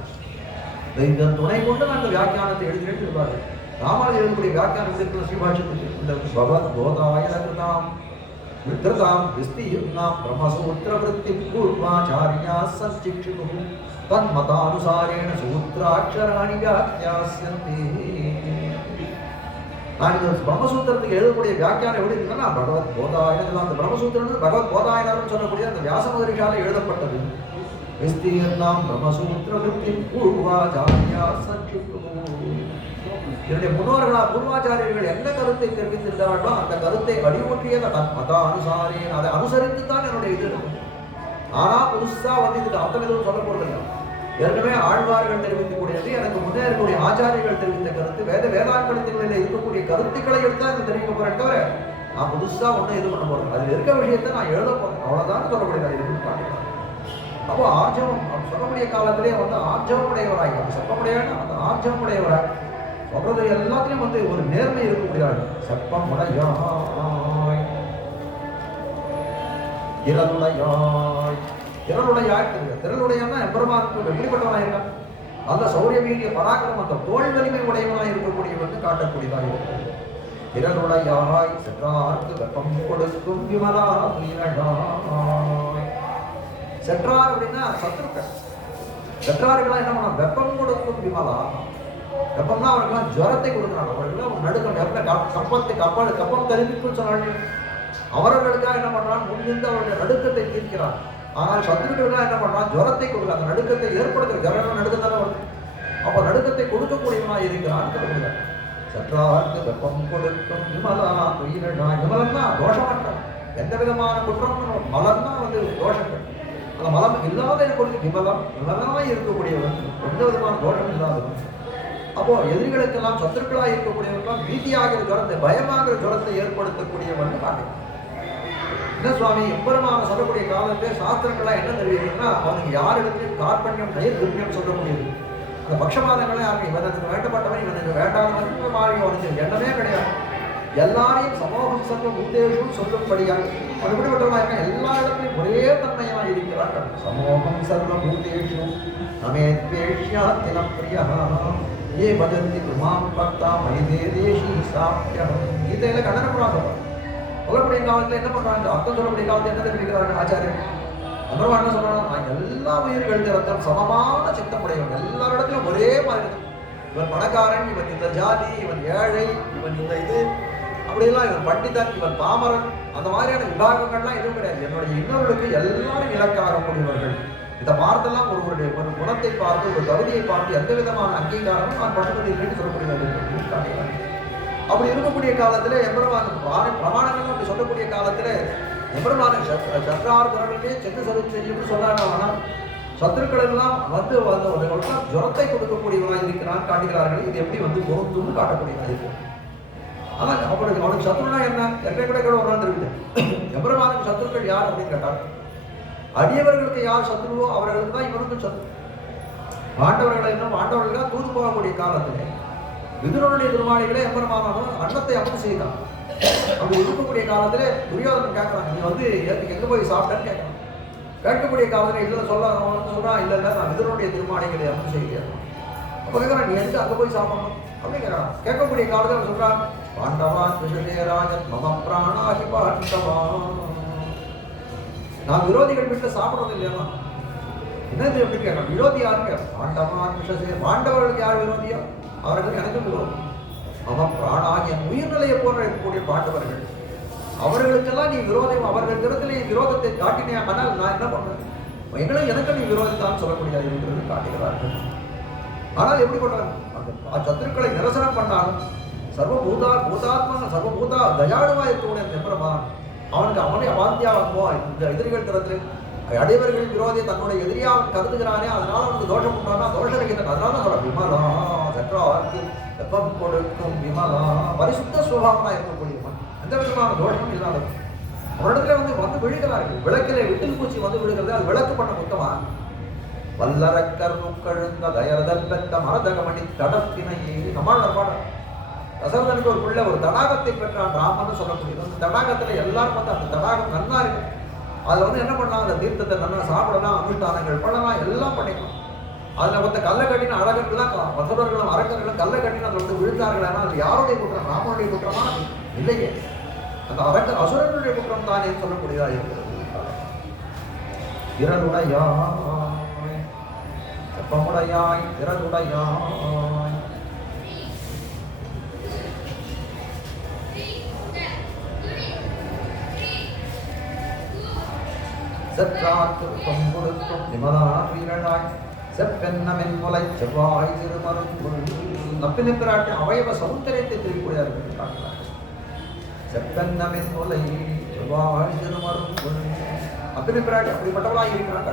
இந்த துணை கொண்டு நான் இந்த வியாக்கியானத்தை எழுதுகிறேன்னு இருப்பாரு. ராமானுஜன் எழுதக்கூடிய வியாக்கியானம் இருக்கிற ஸ்ரீபாஷ்யத்துக்கு இந்த பகவத் போதாய கிருதாம் விக்ரதாம் விஸ்தீர்ணாம் பிரம்மசூத்திர விருத்தி பூர்வாச்சாரியா சச்சிக்ஷிது தன்மதானுசாரேண சூத்ராட்சராணி வியாக்கியாஸ்யந்தி. நான் இந்த பிரம்மசூத்திரத்துக்கு எழுதக்கூடிய வியாக்கியானம் எப்படி இருக்குன்னா பகவத் போதாயனம். அந்த பிரம்மசூத்திரம் பகவத் போதாயனம் சொல்லக்கூடிய அந்த வியாச மகரிஷால எழுதப்பட்டது. விஸ்தீர்ணாம் பிரம்மசூத்திர விருத்தி பூர்வாச்சாரியா சச்சிக்ஷிது. என்னுடைய முன்னோர்களா பூர்வாச்சாரியர்கள் என்ன கருத்தை தெரிவித்திருந்தார்களோ அந்த கருத்தை அடிமொற்றிய மதானுசாரேன அதை அனுசரித்து தான் என்னுடைய இது இருக்கும். ஆனா புதுசா வந்து இதுக்கு அர்த்தம் எதுவும் சொல்ல போறதில்லை. ஏற்கனவே ஆழ்வார்கள் தெரிவிக்கக்கூடியது, எனக்கு முன்னே இருக்கக்கூடிய ஆச்சாரியர்கள் தெரிவித்த கருத்து, வேதாங்கடத்திகளில் இருக்கக்கூடிய கருத்துக்களை எடுத்தா எனக்கு தெரிவிக்க போறேன் தவிர நான் புதுசா ஒன்றும் இது பண்ண போறேன். அதில் இருக்க விஷயத்தை நான் எழுத போறேன், அவ்வளவுதான் சொல்லக்கூடியது இருக்குன்னு காட்டுறேன். அப்போ ஆர்ஜவம் சொல்லக்கூடிய காலத்திலே வந்து ஆர்ஜவம் உடையவராய் செப்பமுடையவன் அந்த ஆர்ஜவம் உடையவராய் சொல்றது எல்லாத்திலையும் வந்து ஒரு நேர்மை இருக்கக்கூடியவர்கள். செப்பமுடையாய் திரளுடையாய் திரளுடையாய் திரளுடையன்னா எம்பெருமானுக்கு எப்படிப்பட்டவனாக இருக்கான், அந்த சௌரிய வீரிய பராக்கிரமத்தை தோல் வலிமை உடையவனாக இருக்கக்கூடியவன் காட்டக்கூடியதாக இருக்கிறது. திரளுடையாய் சென்றார்க்கு வெப்பம் கொடுக்கும் விமலா வீரனாய். சென்றார் அப்படின்னா சத்ருக்கள். சென்றார்களா என்ன பண்ண வெப்பம் கொடுக்கும் விமலா. வெப்பம்னா அவர்களாம் ஜுரத்தை கொடுக்குறாங்க, அவர்களாம் நடுக்கம் கப்பம் தெரிவிக்கும் சொன்னாங்க. அவர்களுக்காக என்ன பண்றான், முன்னிருந்து அவருடைய நடுக்கத்தை தீர்க்கிறான். ஆனால் சத்துருக்களுக்காக என்ன பண்றான், ஜுரத்தை கொடுக்குறாங்க, அந்த நடுக்கத்தை ஏற்படுத்துற ஜுரம் நடுக்கம் தானே வருது. அப்ப நடுக்கத்தை கொடுக்கக்கூடியவனா இருக்கிறான். சற்றார்க்கு வெப்பம் கொடுக்கும் விமலா துயிலா. விமலன்னா தோஷமற்றான், எந்த விதமான குற்றம் மலம்னா வந்து தோஷங்கள். அந்த மலம் இல்லாத இருக்கக்கூடிய விமலமாய் இருக்கக்கூடியவன், எந்த விதமான தோஷம் இல்லாதவன். அப்போ எதிரிகளுக்கெல்லாம் சத்துருக்களாக இருக்கக்கூடியவர்களாம் பீதியாகிற ஜுரத்தை பயமாகிற ஜுரத்தை ஏற்படுத்தக்கூடியவன் காட்டு. என்ன சுவாமி எம்பெருமான சொல்லக்கூடிய காலத்தை சாஸ்திரங்கள்லாம் என்ன தெரிவிக்கிறதுனா அவனுக்கு யாரிடத்தையும் கார்பண்யம் நைர்குண்யம் சொல்லக்கூடியது. அந்த பட்சபாதங்களே ஆகும், இவன் எனக்கு வேண்டப்பட்டவன் இவன் எனக்கு வேண்டாதவன் மாறி அவனுக்கு எண்ணமே கிடையாது. எல்லாரையும் சமூகம் சர்வ உத்தேசம் சொல்லும்படியாக அப்படிப்பட்டவனாக இருக்க எல்லா இடத்திலும் ஒரே தன்மையாக இருக்கிறார்கள். சமூகம் சர்வ பூதேஷம் நமேத்வேஷ்யா தினம் பிரியா ஏ பஜந்தி குமாம் பக்தா மைதே தேசி சாப்பியம். கீதையில கண்ணன புராணம் சொல்லக்கூடிய காலத்தில் என்ன பண்றாங்க, அர்த்தம் சொல்லக்கூடிய காலத்தில் என்ன தெரிவிக்கிறார்கள் ஆச்சாரியர். அப்புறமா என்ன சொல்றாங்க, நான் எல்லா உயிர்கள் ரத்தம் சமமான சித்தமுடையவன், எல்லாரிடத்திலும் ஒரே மாதிரி. இவன் பணக்காரன், இவன் இந்த ஜாதி, இவன் ஏழை, இவன் இந்த இது அப்படியெல்லாம், இவன் பண்டிதன், இவன் பாமரன், அந்த மாதிரியான விபாகங்கள்லாம் எதுவும் கிடையாது. என்னுடைய இன்னொருளுக்கு எல்லாரும் இலக்காகக்கூடியவர்கள். இதை பார்த்தெல்லாம் ஒரு குணத்தை பார்த்து ஒரு தகுதியை பார்த்து எந்த விதமான அங்கீகாரமும் நான் பட்டுவது இல்லைன்னு சொல்லக்கூடியது. அப்படி இருக்கக்கூடிய காலத்துல எம்பெருமான பிரமாணங்கள் அப்படி சொல்லக்கூடிய காலத்துல எம்பெருமான சத்ரார்த்தர்களே சென்று செய்யும்னு சொன்னாங்க. ஆனால் சத்துருக்கள் எல்லாம் வந்து ஜுரத்தை கொடுக்கக்கூடியவனாக இருக்கிறான் காட்டுகிறார்கள். இது எப்படி வந்து பொருந்தும்னு காட்டக்கூடியதாக இருக்கு. ஆனால் அப்படி அவனுக்கு சத்ருனா என்ன எட்டை கூட கூட ஒரு இருக்கு. எம்பெருமானுக்கு சத்துருக்கள் யார் அப்படின்னு கேட்டார். அடியவர்களுக்கு யார் சத்ருவோ அவர்களுக்கு தான் இவனுக்கும் சத்ரு. பாண்டவர்களை இன்னும் பாண்டவர்களாக தூது போகக்கூடிய காலத்திலே விதுரனுடைய திருமாளிகளே எம்பெருமானவன் அன்னத்தை அமர்ந்து செய்தான். அப்படி இருக்கக்கூடிய காலத்திலே துரியோதனன் கேட்கறான், நீ வந்து எங்க போய் சாப்பிட்டேன்னு கேட்கறான். கேட்கக்கூடிய காலத்தில் இல்லை சொல்றான், இல்லை நான் விதுரனுடைய திருமாளிகளை அமர்ந்து செய்கிறேன். அப்போ கேட்கறான், நீ எந்த அங்கே போய் சாப்பிடணும் அப்படின்னு கேட்கறான். கேட்கக்கூடிய காலத்தில் சொல்றான், பாண்டவான் விஷயராஜன் மம பிராணாகி பாண்டவான். நான் விரோதிகள் வீட்டில் சாப்பிட்றது இல்லையா, என்னது எப்படி கேட்கறான். விரோதி யாருக்கு? பாண்டவான் விஷய. பாண்டவர்களுக்கு யார் விரோதியோ அவர்களுக்கு எனக்கு விரோதம். அவன் பிராணா என் உயிர்நிலையை போன்ற இருக்கக்கூடிய பாண்டவர்கள், அவர்களுக்கெல்லாம் நீ விரோதம், அவர்கள் இடத்துல விரோதத்தை காட்டினே, ஆனால் நான் என்ன பண்றேன், எனக்கு நீ விரோதித்தான் சொல்ல முடியாது என்று காட்டுகிறார்கள். ஆனால் எப்படி பண்றாங்க, அந்த சத்துருக்களை நிரசனம் பண்ணாலும் சர்வபூதா தயாளுவா இருக்கக்கூடிய எம்பெருமான் அவனுக்கு அவனை அவாந்தியாவோ இந்த எதிரிகள் திறத்து அடைவர்கள் விரோதியை தன்னுடைய எதிரியா அவன் கருதுகிறானே, அதனால அவனுக்கு தோஷம் உண்டானா தோஷரகிதன். அதனால சொல்ற விமலா சக்கரவர்த்தி வெப்பம் கொடுக்கும் விமலா, பரிசுத்த சுபாவனா இருக்கக்கூடியவன், எந்த விதமான தோஷமும் இல்லாதவன். அவரிடத்துல வந்து விழுகிறார்கள், விளக்கிலே விட்டில் பூச்சி வந்து விழுகிறது, அது விளக்கு பண்ண மொத்தமா வல்லரக்கர் நுக்கழுந்த தயரதல் பெற்ற மரதகமணி தடத்தினையே நம்மால் பாடம். தசரதனுக்கு ஒரு பிள்ளை ஒரு தடாகத்தை பெற்றான் ராமன் சொல்லக்கூடியது. அந்த தடாகத்துல எல்லாரும் வந்து அந்த தடாகம் நன்னா இருக்கு, அதுல வந்து என்ன பண்ணலாம், அந்த தீர்த்தத்தை நல்லா சாப்பிடலாம், அனுஷ்டானங்கள் பண்ணலாம், எல்லாம் பண்ணிக்கலாம். அதுல வந்து கல்லை கட்டின அழகர்கள்லாம் வசூரர்களும் அரக்கர்களும் கல்லை கட்டின அதை வந்து விழுந்தார்கள். ஆனால் அது யாருடைய குற்றம், ராமனுடைய குற்றமா இல்லையே, அந்த அசுரனுடைய குற்றம் தானே சொல்லக்கூடியதா இருக்கிறது. இரளுடையாய் செப்பமுடையாய் திரளுடையாய் செற்றார்க்கும் கொடுக்கும் விமலா வீரனாய் செப்பென்னமென் முலை செவ்வாய் திருமருங்குள். நப்பின பிராட்டி அவயவ சௌந்தரியத்தை திருக்கூடியார்கள் காட்டுகிறார். செப்பென்னமென் முலை செவ்வாய் திருமருங்குள், நப்பின பிராட்டி அப்படிப்பட்டவளாக இருக்கிறாங்க.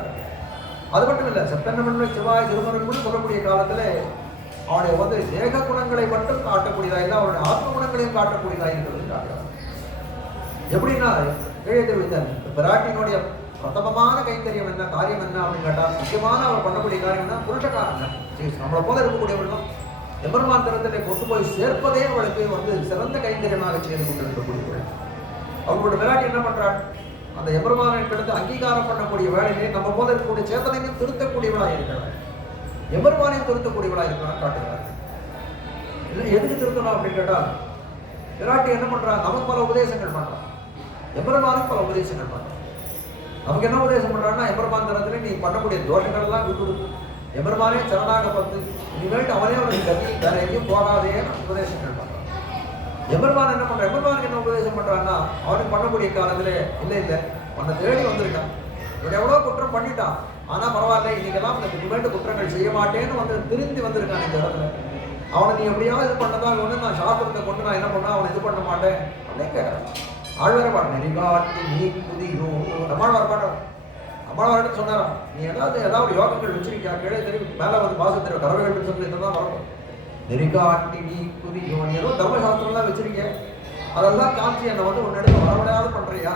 அது மட்டும் இல்லை, செப்பென்னமென் செவ்வாய் திருமருங்குள் சொல்லக்கூடிய காலத்துல அவனுடைய வந்து தேக குணங்களை மட்டும் காட்டக்கூடியதா இல்லை, அவருடைய ஆத்ம குணங்களையும் காட்டக்கூடியதா இருக்கிறது காட்டுகிறார். எப்படின்னா பிராட்டியினுடைய பிரதமமான கைத்தறியம் என்ன, காரியம் என்ன அப்படின்னு கேட்டால், முக்கியமான அவர் பண்ணக்கூடிய காரியம் என்ன, புருஷகாரன். நம்மளை போல இருக்கக்கூடியவர்களும் எம்பெருமான் தரத்திலே கொண்டு போய் சேர்ப்பதே அவளுக்கு வந்து சிறந்த கைத்தறியமாக செய்து கொண்டிருக்கக்கூடியவர்கள். அவங்களோட விராட்டி என்ன பண்றாள், அந்த எம்பெருமானை கிடந்து அங்கீகாரம் பண்ணக்கூடிய வேலையிலே நம்ம போல இருக்கக்கூடிய சேத்தனையும் திருத்தக்கூடியவளாக இருக்கிறார், எம்பெருமானையும் திருத்தக்கூடியவளாக இருக்கிறார் காட்டுகிறார். இல்லை எதுக்கு திருத்தணும் அப்படின்னு கேட்டால், விராட்டி என்ன பண்றா, நமக்கு பல உபதேசங்கள் பண்றான், எம்பெருமானுக்கு பல உபதேசங்கள் பண்றான். நமக்கு என்ன உபதேசம் பண்றான்னா, எம்பெருமான் தரத்துல நீ பண்ணக்கூடிய தோஷங்கள் எல்லாம் விட்டுடு, எம்பெருமானே சரணாக பார்த்து இனிமேட்டு அவனே அவனுக்கு கதி, வேற எங்கேயும் போகாதே உபதேசங்கள் பண்றான். எம்பெருமான் என்ன பண்றான், எம்பெருமானுக்கு என்ன உபதேசம் பண்றான்னா, அவனுக்கு பண்ணக்கூடிய காலத்துல இல்லை அவனை தேடி வந்திருக்கான், இவன் எவ்வளவு குற்றம் பண்ணிட்டான், ஆனா பரவாயில்ல இன்னைக்கெல்லாம் இனிமேட்டு குற்றங்கள் செய்ய மாட்டேன்னு வந்து திருந்தி வந்திருக்கான் இந்த இடத்துல. அவனை நீ எப்படியாவது இது பண்ணதான் ஒன்று நான் சாஸ்திரத்தை கொண்டு நான் என்ன பண்ண அவனை இது பண்ண மாட்டேன் அப்படின்னு கேட்கறேன். ஆழ்வார் பாடம் நெறிகாட்டி நீ புதியோ, நம்மாழ்வார் பாடம். அம்மாழ்வார்கிட்ட சொன்னாராம், நீ ஏதாவது யோகங்கள் வச்சிருக்கியா, கீழே தெரியும் மேலே வந்து பாசத்திர கறவைகள் சொல்லி தான் வரணும். நெறிகாட்டி நீ புதியோ, நீ ஏதோ தர்மசாஸ்திரம்லாம் வச்சிருக்கேன், அதெல்லாம் காட்சி என்னை வந்து உன்னிடத்துல வரவிடாது பண்றியா,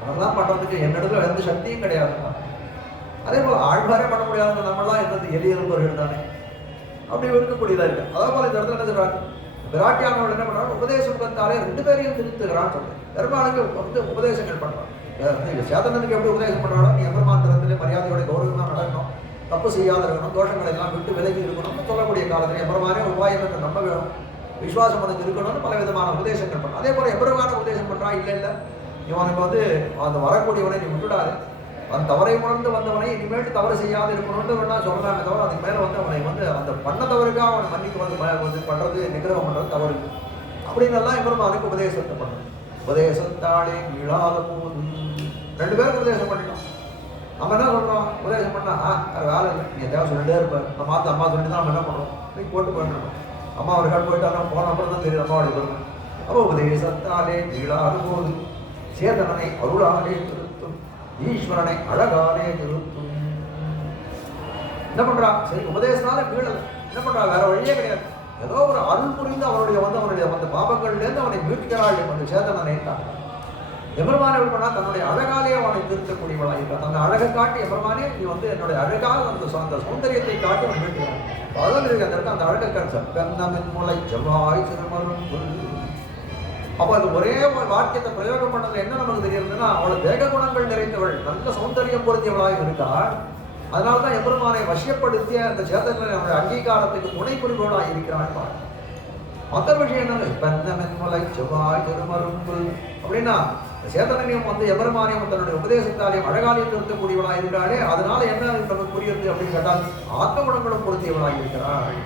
அதெல்லாம் பண்றதுக்கு என்னிடத்துல எந்த சக்தியும் கிடையாது. அதே போல ஆழ்வாரே பண்ண முடியாதுன்னு நம்மளாம் என்னது எளியவர்கள் தானே, அப்படி இருக்கக்கூடியதா இருக்கு. அதே போல இந்த இடத்துல என்ன சொல்றாங்க, விராட்டியானவர்கள் என்ன பண்றாங்க, உபதேச முகத்தாலே ரெண்டு பேரையும் திருத்துகிறான்னு சொல்றேன். பெருமாளுக்கு வந்து உபதேசங்கள் பண்றான். சேதனனுக்கு எப்படி உபதேசம் பண்றாலும், நீ எம்பெருமாந்திரத்திலே மரியாதையோட கௌரவமா நடக்கணும், தப்பு செய்யாத இருக்கணும், தோஷங்களை எல்லாம் விட்டு விலகி இருக்கணும்னு சொல்லக்கூடிய காலத்துல எம்பெருமானே உபாயம் என்று நம்ப வேணும், விசுவாசம் அதுக்கு இருக்கணும்னு பல விதமான உபதேசங்கள் பண்றான். அதே போல எம்பெருமான உபதேசம் பண்றான், இல்லை இவனுக்கு வந்து அந்த வரக்கூடியவனை நீ விட்டுடாது, அந்த தவறை உணர்ந்து வந்தவனை இனிமேட்டு தவறு செய்யாது இருக்கணும்னு வேணா சொல்றாங்க தவிர, அதுக்கு மேல வந்து அவனை வந்து அந்த பண்ண தவறுக்காக அவனை மன்னிக்கு வந்து பண்றது, நிகிரகம் பண்றது தவறு அப்படின்னு எல்லாம் எம்பெருமானுக்கு உபதேசத்தை பண்றான். உபதேசத்தாளே விழாத போது ரெண்டு பேரும் உபதேசம் பண்ணிட்டோம். நம்ம என்ன சொல்றோம், உபதேசம் பண்ணா வேலை இல்லை, நீ தேவை சொல்லிட்டே இருப்பேன், நம்ம அம்மா சொல்லிட்டு தான் நம்ம என்ன பண்ணுறோம், நீ போட்டு போயிட்டு அம்மா அவர்கள் போயிட்டு போன அப்புறம் தான் தெரியுது அம்மாவுடைய பெருமை. அப்போ உபதேசத்தாலே விழாத போது சேதனனை அருளாலே திருத்தும், ஈஸ்வரனை அழகாலே திருத்தும். என்ன பண்றா, சரி உபதேசனால வீழல, என்ன பண்றா, வேற வழியே கிடையாது, ஏதோ ஒரு அருள் புரிந்து அவருடைய அந்த பாபங்கள்லேருந்து அவனை மீட்கிறாள் என்று சேதனனை தான். எம்பெருமானை எப்படி பண்ணா, தன்னுடைய அழகாலே அவனை திருத்தக்கூடியவளாக இருக்கிறான். அந்த அழகை காட்டி எம்பெருமானே நீ வந்து என்னுடைய அழகாக அந்த சௌந்தரியத்தை காட்டி அவன் மீட்கிறான். அதான் இருக்கு அந்த அழகை கண்சன் முளை செவ்வாய் திருமருங்குள். அப்போ அது ஒரே வாக்கியத்தை பிரயோகம் பண்ணதுல என்ன நமக்கு தெரியுதுன்னா, அவளை தேக குணங்கள் நிறைந்தவள், நல்ல சௌந்தரியம் பொருந்தியவளாக இருக்காள். அதனால்தான் எம்பெருமானை வசியப்படுத்திய அந்த சேதனை அவருடைய அங்கீகாரத்துக்கு துணை புரிபவளாக இருக்கிறாள். மற்ற விஷயம் என்ன, செவ்வாய் திருமருங்குள் அப்படின்னா சேதனையும் வந்து எம்பெருமானையும் தன்னுடைய உபதேசத்தாலையும் அழகாலையும் நிறுத்தக்கூடியவளாக இருக்கிறாளே, அதனால என்ன நமக்கு புரியுது அப்படின்னு கேட்டால், ஆத்ம குணங்களும் பொருத்தியவளாக இருக்கிறாள்.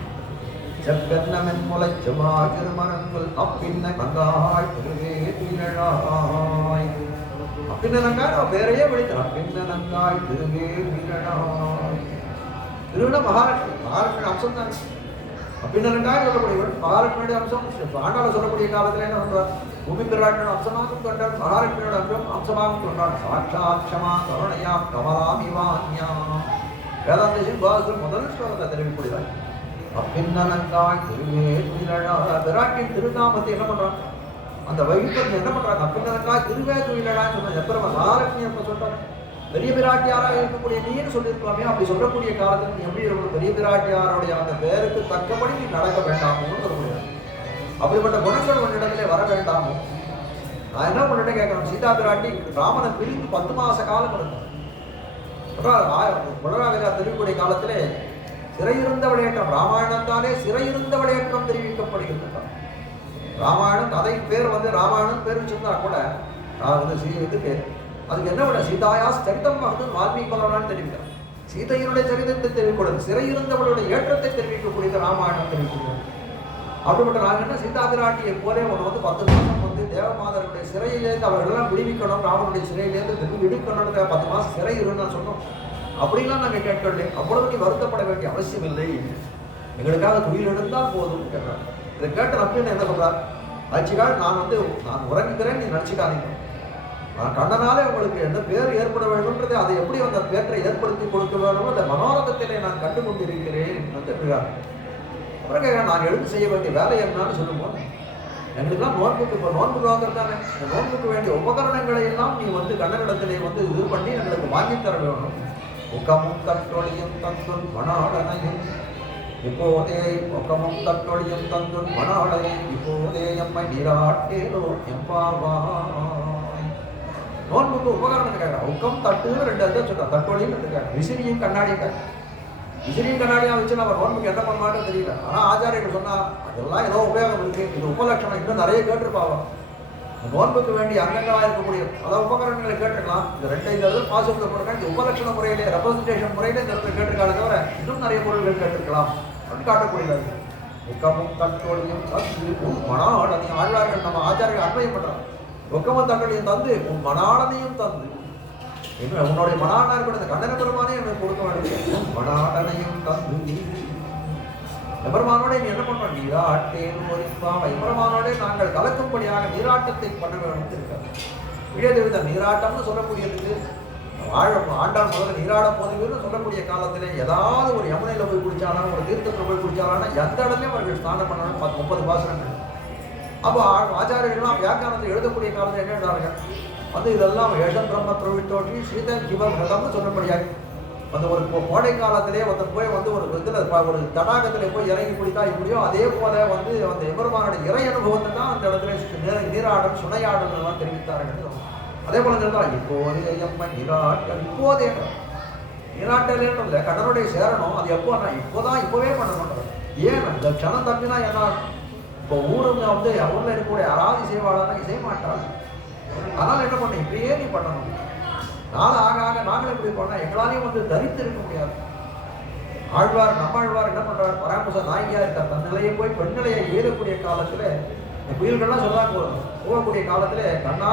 செப்பென்னமென் முளைச்சவாய் திருமணங்கள் அப்பின்ன நங்காய் திருவே திகழாய். அப்பின்ன நங்காய் நம்ம பேரையே விழித்தோம். அப்பின்ன நங்காய் திருவே திகழாய். திருவிழா மகாலட்சுமி, மகாலட்சுமி அம்சம் தான். அப்பின்ன நங்காய் சொல்லக்கூடியவள் மகாலட்சுமியுடைய அம்சம். ஆண்டாள சொல்லக்கூடிய காலத்துல என்ன பண்றார்? பூமி பிராட்டியோட அம்சமாகவும் கொண்டார், மகாலட்சுமியோட அம்சமாகவும் கொண்டார். சாட்சாட்சமா கருணையாம் கமலாமிவான்யாம். வேதாந்தேசன் பாகத்தில் முதல் ஸ்லோகத்தை தெரிவிக்கூடியதாய். அப்பின்னலங்காய் திருவே துயிலழா. பிராட்டியின் திருநாமத்தை என்ன பண்றான்? அந்த வைகுண்டத்தை என்ன பண்றாங்க? அப்பின்னலங்காய் திருவே துயிலழான்னு சொன்னாங்க. எப்ப மகாலட்சுமி எப்ப சொல்றாங்க? பெரிய பிராட்டியாராக இருக்கக்கூடிய நீன்னு சொல்லியிருக்கலாமே. அப்படி சொல்லக்கூடிய காலத்தில் நீ எப்படி இருக்கணும்? பெரிய பிராட்டியாருடைய அந்த பேருக்கு தக்கபடி நீ நடக்க வேண்டாமோன்னு சொல்லக்கூடியது. அப்படிப்பட்ட குணங்கள் உன்னிடத்திலே வர வேண்டாமோ? நான் என்ன உன்னிட்ட கேட்கணும்? சீதா பிராட்டி ராமனை பிரிந்து 10 மாச காலம் இருந்தார். புலராக தெரிவிக்கூடிய காலத்திலே சிறையிருந்த விளையாட்டம், ராமாயணத்தாலே சிறையிருந்த விளையாட்டம் தெரிவிக்கப்படுகின்றது. ராமாயணம் கதை பேர் வந்து ராமாயணம் பேர் வச்சிருந்தா கூட நான் வந்து இதுக்கு அதுக்கு என்ன விட சீதாயா சரித்தம் வந்து வால்மீகி பகவான் தெரிவிக்கிறார். சீதையினுடைய சரிதத்தை தெரிவிக்கூடாது, சிறையிருந்தவளுடைய ஏற்றத்தை தெரிவிக்கக்கூடியது ராமாயணம் தெரிவிக்கிறது. அப்படிப்பட்ட நாங்கள் என்ன சீதா பிராட்டியை போலே ஒன்று வந்து 10 மாதம் வந்து தேவமாதருடைய சிறையிலேருந்து அவர்களெல்லாம் விடுவிக்கணும், ராமனுடைய சிறையிலேருந்து விடுவிக்கணும்னு 10 மாதம் சிறை இருன்னு சொன்னோம். அப்படிலாம் நாங்கள் கேட்கவில்லை. அவ்வளவு நீ வருத்தப்பட வேண்டிய அவசியம் இல்லை, எங்களுக்காக துயில் எடுத்தால் போதும் கேட்கிறார். இதை கேட்ட நம்பின்னு என்ன சொல்றார்? ஆட்சிக்கால் நான் உறங்குகிறேன், நீ நினைச்சுக்காதீங்க. நான் கண்ணனாலே உங்களுக்கு என்ன பேர் ஏற்பட வேண்டும்ன்றது, அதை எப்படி அந்த பேற்றை ஏற்படுத்தி கொடுக்க வேண்டும் அந்த மனோரகத்திலே நான் கண்டு கொண்டிருக்கிறேன் என்று சொல்கிறார். அப்புறம் கேட்க நான் எழுந்து செய்ய வேண்டிய வேலை என்னன்னு சொல்லும்போது, எங்களுக்குலாம் நோன்புக்கு இப்போ நோன்பு வாங்குறதானே, இந்த நோன்புக்கு வேண்டிய உபகரணங்களை எல்லாம் நீ வந்து கண்ணனிடத்திலே வந்து இது பண்ணி எங்களுக்கு வாங்கித்தர வேணும். உக்கமும் தட்டொழியும் தந்துன் மணாடனையும் இப்போதே உக்கமும் தட்டொழியும் தந்துன் மணாடனையும் இப்போதே எம்மை நீராட்டேலோ எம்பாவாய். நோன்புக்கு உபகரணத்தை கேட்கறேன். உக்கம் தட்டுன்னு 2 அர்த்தம் சொல்றான். தட்டொழியும் இருக்காங்க, விசிறியும் கண்ணாடியும். விசிறியும் கண்ணாடியா வச்சு நம்ம நோன்புக்கு என்ன பண்ண மாட்டோம் தெரியல. ஆனா ஆச்சாரியர்கள் சொன்னா அதெல்லாம் ஏதோ உபயோகம் இருக்கு, இது உபலட்சணம் இன்னும் நிறைய கேட்டிருப்பாவா. நோன்புக்கு வேண்டிய அங்கங்களாக இருக்கக்கூடிய அதாவது உபகரணங்களை கேட்டுக்கலாம். இந்த 2 பாசிபிள் போடுறாங்க. இந்த உபலட்சண முறையிலே ரெப்ரஸன்டேஷன் முறையிலே இந்த இடத்துல கேட்டிருக்காங்க தவிர இன்னும் நிறைய பொருள்கள் கேட்டிருக்கலாம் அப்படின்னு காட்டக்கூடியது. ஒக்கமும் தட்டோடையும் தந்து உன் மனாடனையும் ஆழ்வார்கள் நம்ம ஆச்சாரிகள் அன்வயம் பண்றாங்க. ஒக்கமும் தட்டோடையும் தந்து உன் மனாடனையும் தந்து என்ன உன்னுடைய மனாடனா இருக்கிற இந்த கண்ணன பெருமானே எனக்கு கொடுக்க வேண்டும். மனாடனையும் தந்து எபெருமானோட நீ என்ன பண்ண? நீராட்டேன் ஒரிப்பாம். எபெருமானோட நாங்கள் கலக்கும்படியாக நீராட்டத்தை பண்ண வேண்டும் இருக்காரு. விஜயதேவித நீராட்டம்னு சொல்லக்கூடியதுக்கு ஆண்டாள் முதல்ல நீராட போதுன்னு சொல்லக்கூடிய காலத்திலே ஏதாவது ஒரு யமுனையில போய் குடிச்சாலும் ஒரு தீர்த்தத்தில் போய் குடிச்சாலும் எந்த இடத்துலையும் அவர்கள் ஸ்நானம் பண்ணணும். 30 பாசனங்கள். அப்போ ஆச்சாரியர்கள்லாம் வியாக்கியானத்தை எழுதக்கூடிய காலத்தில் என்ன எழுதார்கள் வந்து இதெல்லாம் ஏஷம் பிரம்ம பிரவித்தோட்டி சீத கிவ விரதம்னு சொல்லப்படியாக அந்த ஒரு கோடை காலத்திலே ஒருத்தர் போய் வந்து ஒரு இதில் ஒரு தடாகத்திலே போய் இறங்கி குடித்தா இப்படியோ அதே போல வந்து அந்த எபெருமானுடைய இறை அனுபவத்தை தான் அந்த இடத்துல நீராடல் சுனையாடல் எல்லாம் தெரிவித்தார்கள். அதே போல இருந்தால் இப்போதே எம்ம நீராட்டல் இப்போதே நீராட்டல் இல்லை கண்ணனுடைய சேரணும். அது எப்போ இப்போவே பண்ணணும். ஏன் இந்த க்ஷணம் தப்பினா என்ன? இப்போ ஊருங்க வந்து ஊரில் இருக்கக்கூடிய அராதி செய்வாளனா செய்ய மாட்டாள். அதனால என்ன பண்ண இப்படியே நீ பண்ணணும். நாளை ஆக ஆக நாங்கள் எப்படி பண்ணால் எங்களாலையும் வந்து தரித்து இருக்க முடியாது. ஆழ்வார் நம்மாழ்வார் என்ன பண்றாரு? பராமரிச நாயகியா இருக்கார். தன் நிலையை போய் பெண் நிலையை ஏறக்கூடிய காலத்துல இந்த குயில்கள்லாம் சொல்றாங்க. போகக்கூடிய காலத்துல கண்ணா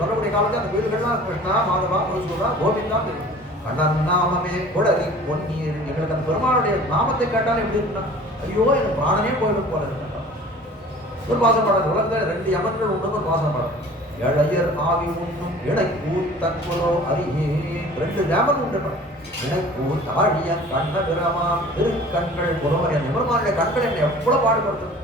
சொல்லக்கூடிய காலத்துல அந்த குயில்கள்லாம் கிருஷ்ணா மாதவா சொல்றா கோவிந்தா கண்ணன் நாமமே கொடரி பொன்னீர். எங்களுக்கு அந்த பெருமாளுடைய நாமத்தை கேட்டாலும் எப்படி இருக்குன்னா ஐயோ எனக்கு பிராணனே போயிடும் போல இருக்கு. ஒரு பாசப்பாடல் உலகத்துல 2 யமன்கள் உண்டு. ஒரு பாசப்பாடல் இளையர் ஆவி உண்ணும் இணைக்கூர் தற்புலோ அருகே 2 யமன் உண்டு. இணைக்கூர் தாழிய கண்ண பிரமான் திருக்கண்கள் ஒருவர் என் எபெருமானுடைய கண்கள் என்னை எவ்வளவு பாடுபடுத்தும்.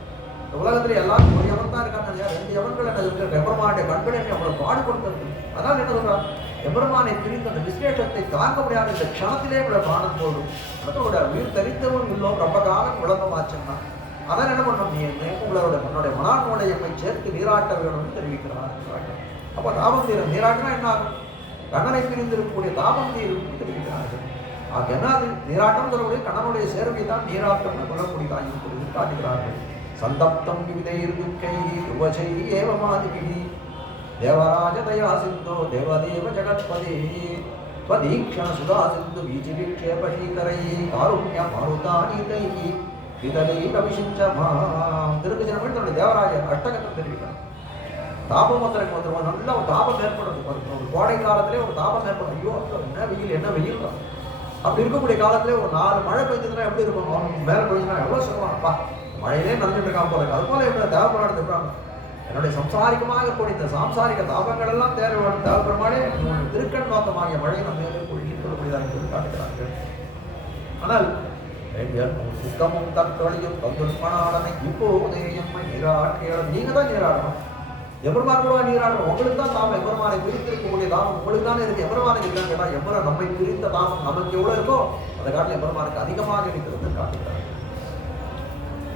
இந்த உலகத்துல எல்லாரும் ஒரு யமன் தான் இருக்காங்க. 2 யமன்கள் என்ன இருக்கிற எபெருமானுடைய கண்கள் என்னை அவ்வளவு பாடுபடுத்துறது. அதனால என்ன சொல்றான்? எபெருமானை பிரிந்த அந்த விசேஷத்தை தாங்க முடியாத இந்த க்ஷணத்திலே இவ்வளவு பாடம் போடும். அதோட உயிர் தரித்தவும் இல்லோம் ரொம்ப காலம் விளம்பமாச்சுன்னா அதான் என்ன பண்ணணும்? நீ உன்னுடைய மனானுடைய சேர்த்து நீராட்ட வேணும்னு தெரிவிக்கிறார். அப்போ தாபம் தீரும். நீராட்டினா என்ன ஆகும்? கண்ணனை பிரிந்திருக்கக்கூடிய தாபம் தீரும் தெரிவிக்கிறார்கள். ஆக என்ன அது நீராட்டம் சொல்லக்கூடிய கண்ணனுடைய சேர்வை தான் நீராட்டம்னு சொல்லக்கூடியதான் என்று காட்டுகிறார்கள். சந்தப்தம் விவிதைர் துக்கை உவசை ஏவமாதிபிஹி தேவராஜ தயா சிந்தோ தேவதேவ ஜகத்பதே ஸ்வதீக்ஷண சுதா சிந்து வீச்சிவிக்ஷேப சீகரை காருண்ய மாருதானீதைஹி இதனை அபிஷிஞ்சமா திருக்கஜனங்கள் தன்னுடைய தேவராய அட்டகத்தை தெரிவிக்கிறார். தாபம் ஒருத்தருக்கு வந்துருவோம், நல்ல ஒரு தாபம் ஏற்படுறது. ஒரு கோடை காலத்திலே ஒரு தாபம் ஏற்படும். ஐயோ என்ன வெயில் தான். அப்படி இருக்கக்கூடிய காலத்திலே ஒரு 4 மழை பெஞ்சதுன்னா எப்படி இருக்கும்? மேலே பெய்ஞ்சுன்னா எவ்வளோ சொல்லுவாங்கப்பா, மழையிலே நனைஞ்சிட்டு இருக்காம போல. அது போல எப்படி தேவைப்படாது இருக்காங்க. என்னுடைய சம்சாரிகமாக கூடிய இந்த சாம்சாரிக தாபங்கள் எல்லாம் தேவைப்படுமானே திருக்கண் நோக்கமாகிய மழை நம்ம சொல்லக்கூடியதாக காட்டுகிறார்கள். ஆனால் சுத்தமும் தற்கொலையும் தந்துஷ்மனாளனை இப்போதே எம்மை நீராட்டியாளர். நீங்க தான் நீராடணும். எவ்வளவு கூட நீராடணும். உங்களுக்கு தான் தாமம் எவ்வளவானை பிரித்திருக்கக்கூடிய தாமம் உங்களுக்கு தானே இருக்கு. எவ்வளவானுக்கு இல்லைன்னு கேட்டா எவ்வளவு நம்மை பிரித்த தாமம் நமக்கு எவ்வளவு இருக்கோ அந்த காட்டில் எவ்வளவானுக்கு அதிகமாக இருக்கிறது காட்டுகிறார்.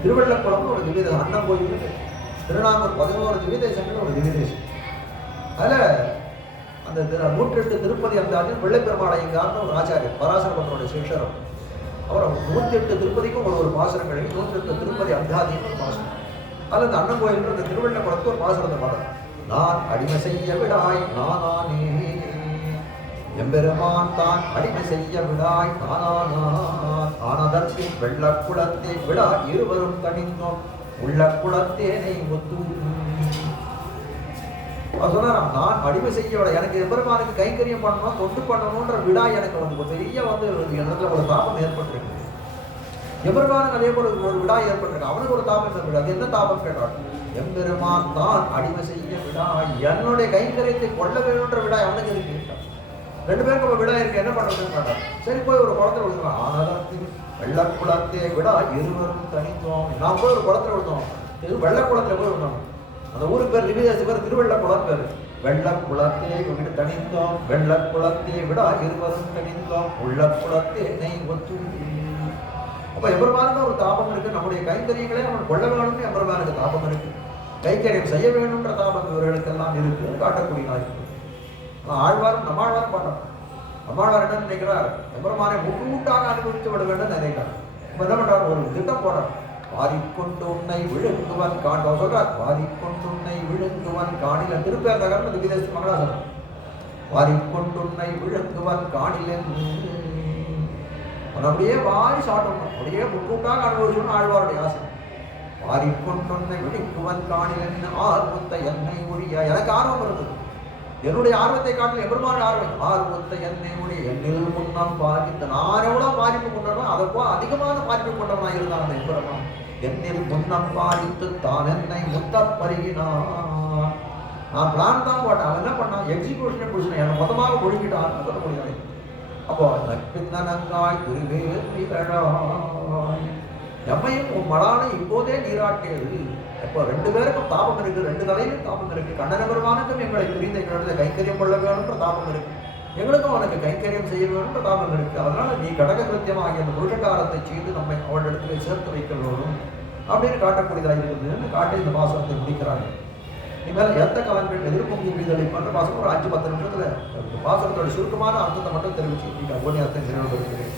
திருவள்ளக்குளம்னு ஒரு திவ்ய தேசம், அண்ணன் கோயில் திருநாங்கூர் 11 திவ்ய தேசங்கள் ஒரு திவ்ய தேசம். அதுல அந்த 108 திருப்பதி அந்த வெள்ளைப்பெருமாளையங்கார்னு ஒரு ஆச்சாரியர், பராசரபட்டனுடைய சிஷ்யரும். அவர் 108 திருப்பதிக்கும் ஒரு பாசுரங்கள், 108 திருப்பதி அந்தாதியும் ஒரு பாசுரம். அதில் இந்த அண்ணன் கோயில் இந்த திருவள்ளக்குளத்து ஒரு பாசுரத்தை பாடுறார். நான் அடிமை செய்ய விடாய் நானே எம்பெருமான் தான் அடிமை செய்ய விடாய் ஆனதற்கு வெள்ளக்குளத்தை விடா இருவரும் தனிந்தோம் உள்ள குளத்தேனை ஒத்து. சொன்னாராம், நான் அடிமை செய்ய விட எனக்கு எம்பெருமானுக்கு கைங்கரியம் பண்ணணும், தொண்டு பண்ணணும்ன்ற விடா எனக்கு வந்து பெரிய இடத்துல ஒரு தாபம் ஏற்பட்டிருக்கு. எம்பெருமானுக்கு அதே போல ஒரு விடா ஏற்பட்டிருக்கு. அவனுக்கு ஒரு தாபம் ஏற்பட்டு அது என்ன தாபம் கேட்டான்? எம்பெருமான் தான் அடிமை செய்ய விடா என்னுடைய கைங்கரியத்தை கொள்ள வேணுன்ற விடா அவனுக்கு இருக்கு. 2 பேருக்கு விடா இருக்கு, என்ன பண்றதுன்னு கேட்டான். சரி போய் ஒரு குளத்துல விழுந்துடும். ஆனதற்கு வெள்ளக்குளத்தை விடா இருவரும் தனித்தோம். நான் போய் ஒரு குளத்துல விழுந்தோம். வெள்ளக்குளத்துல போய் விழுந்தோம். அந்த ஊருக்கு பேர் திவ்யதேச பேர் திருவள்ளக்குளம் பேர். வெள்ளக்குளத்தை விட்டு தனித்தோம் வெள்ளக்குளத்தை விடா இருவரும் தனித்தோம் உள்ள குளத்தை நெய் ஒத்து. அப்ப எம்பெருமானுக்கு ஒரு தாபம் இருக்கு. நம்முடைய கைங்கரியங்களே நம்ம கொள்ள வேணும்னு எம்பெருமானுக்கு தாபம் இருக்கு. கைங்கரியம் செய்ய வேணும்ன்ற தாபம் இவர்களுக்கெல்லாம் இருக்கு காட்டக்கூடிய நாள். ஆழ்வாரும் நம்மாழ்வாரும் பாட்டோம். நம்மாழ்வார் என்ன நினைக்கிறார்? எம்பெருமானை முட்டாக அனுபவித்து விட வேண்டும் நினைக்கிறார். இப்ப என்ன பண்றார்? ஒரு திட்டம் போடுறார். வாரிக்கொண்டு உன்னை விழுங்குவன் காண் சொல்றார். வாரிக்கொண்டு உன்னை விழுங்குவன் காணில திருப்பேர் நகர்ந்து திவ்யதேச மங்களாசனம். வாரிக்கொண்டு உன்னை விழுங்குவன் காணில அப்படியே வாரி சாட்டணும், அப்படியே முக்கூட்டாக அனுபவிச்சோம்னு ஆழ்வாருடைய ஆசை. வாரிக்கொண்டொன்னை விழிக்குவன் காணில ஆர்வத்தை என்னை ஒழிய. எனக்கு ஆர்வம் இருந்தது. என்னுடைய ஆர்வத்தை காட்டில் எம்பெருமானுடைய ஆர்வம். ஆர்வத்தை என்னை ஒழிய என்னில் முன்னம் பாதித்த நான் எவ்வளவு பாதிப்பு கொண்டனோ அதை போல அதிகமான பாதிப்பு கொண்டவனா இருந்தான் அந்த எம்பெருமான். என்னில் முன்னம் பாதித்து தான் என்னை முத்த பருகினான். நான் பிளான் தான் போட்டேன், அவன் என்ன பண்ணான்? எக்ஸிக்யூஷனே பிடிச்சினேன், என்னை மொத்தமாக ஒழுங்கிட்டான்னு சொல்ல முடியாது. அப்போ நட்பிந்தனங்காய் திருவேற்றாய் எம்மையும் உன் மலானை இப்போதே நீராட்டியது. இப்போ 2 பேருக்கும் தாபம் இருக்கு, 2 தலையிலும் தாபம் இருக்கு. கண்ணன பெருமானுக்கும் எங்களை பிரிந்த எங்களோட கைங்கரியம் கொள்ள வேணும்ன்ற தாபம் இருக்கு, எங்களுக்கும் அவனுக்கு கைங்கரியம் செய்ய வேணும்ன்ற தாபம் இருக்கு. அதனால நீ கடக கிருத்தியமாகிய அந்த புருஷகாரத்தை செய்து நம்மை அவளிடத்துல சேர்த்து வைக்க வேணும் அப்படின்னு காட்டக்கூடியதாக இருக்குதுன்னு காட்டி இந்த பாசனத்தை முடிக்கிறாங்க. இனிமேல் எத்த கலங்கள் எதிர்ப்பு மீதளிப்பான்ற பாசனம் ஒரு 5-10 நிமிஷத்துல பாசனத்தோட சுருக்கமான அர்த்தத்தை மட்டும் தெரிவிச்சு உபன்யாசத்தை நிறைவேறுகிறேன்.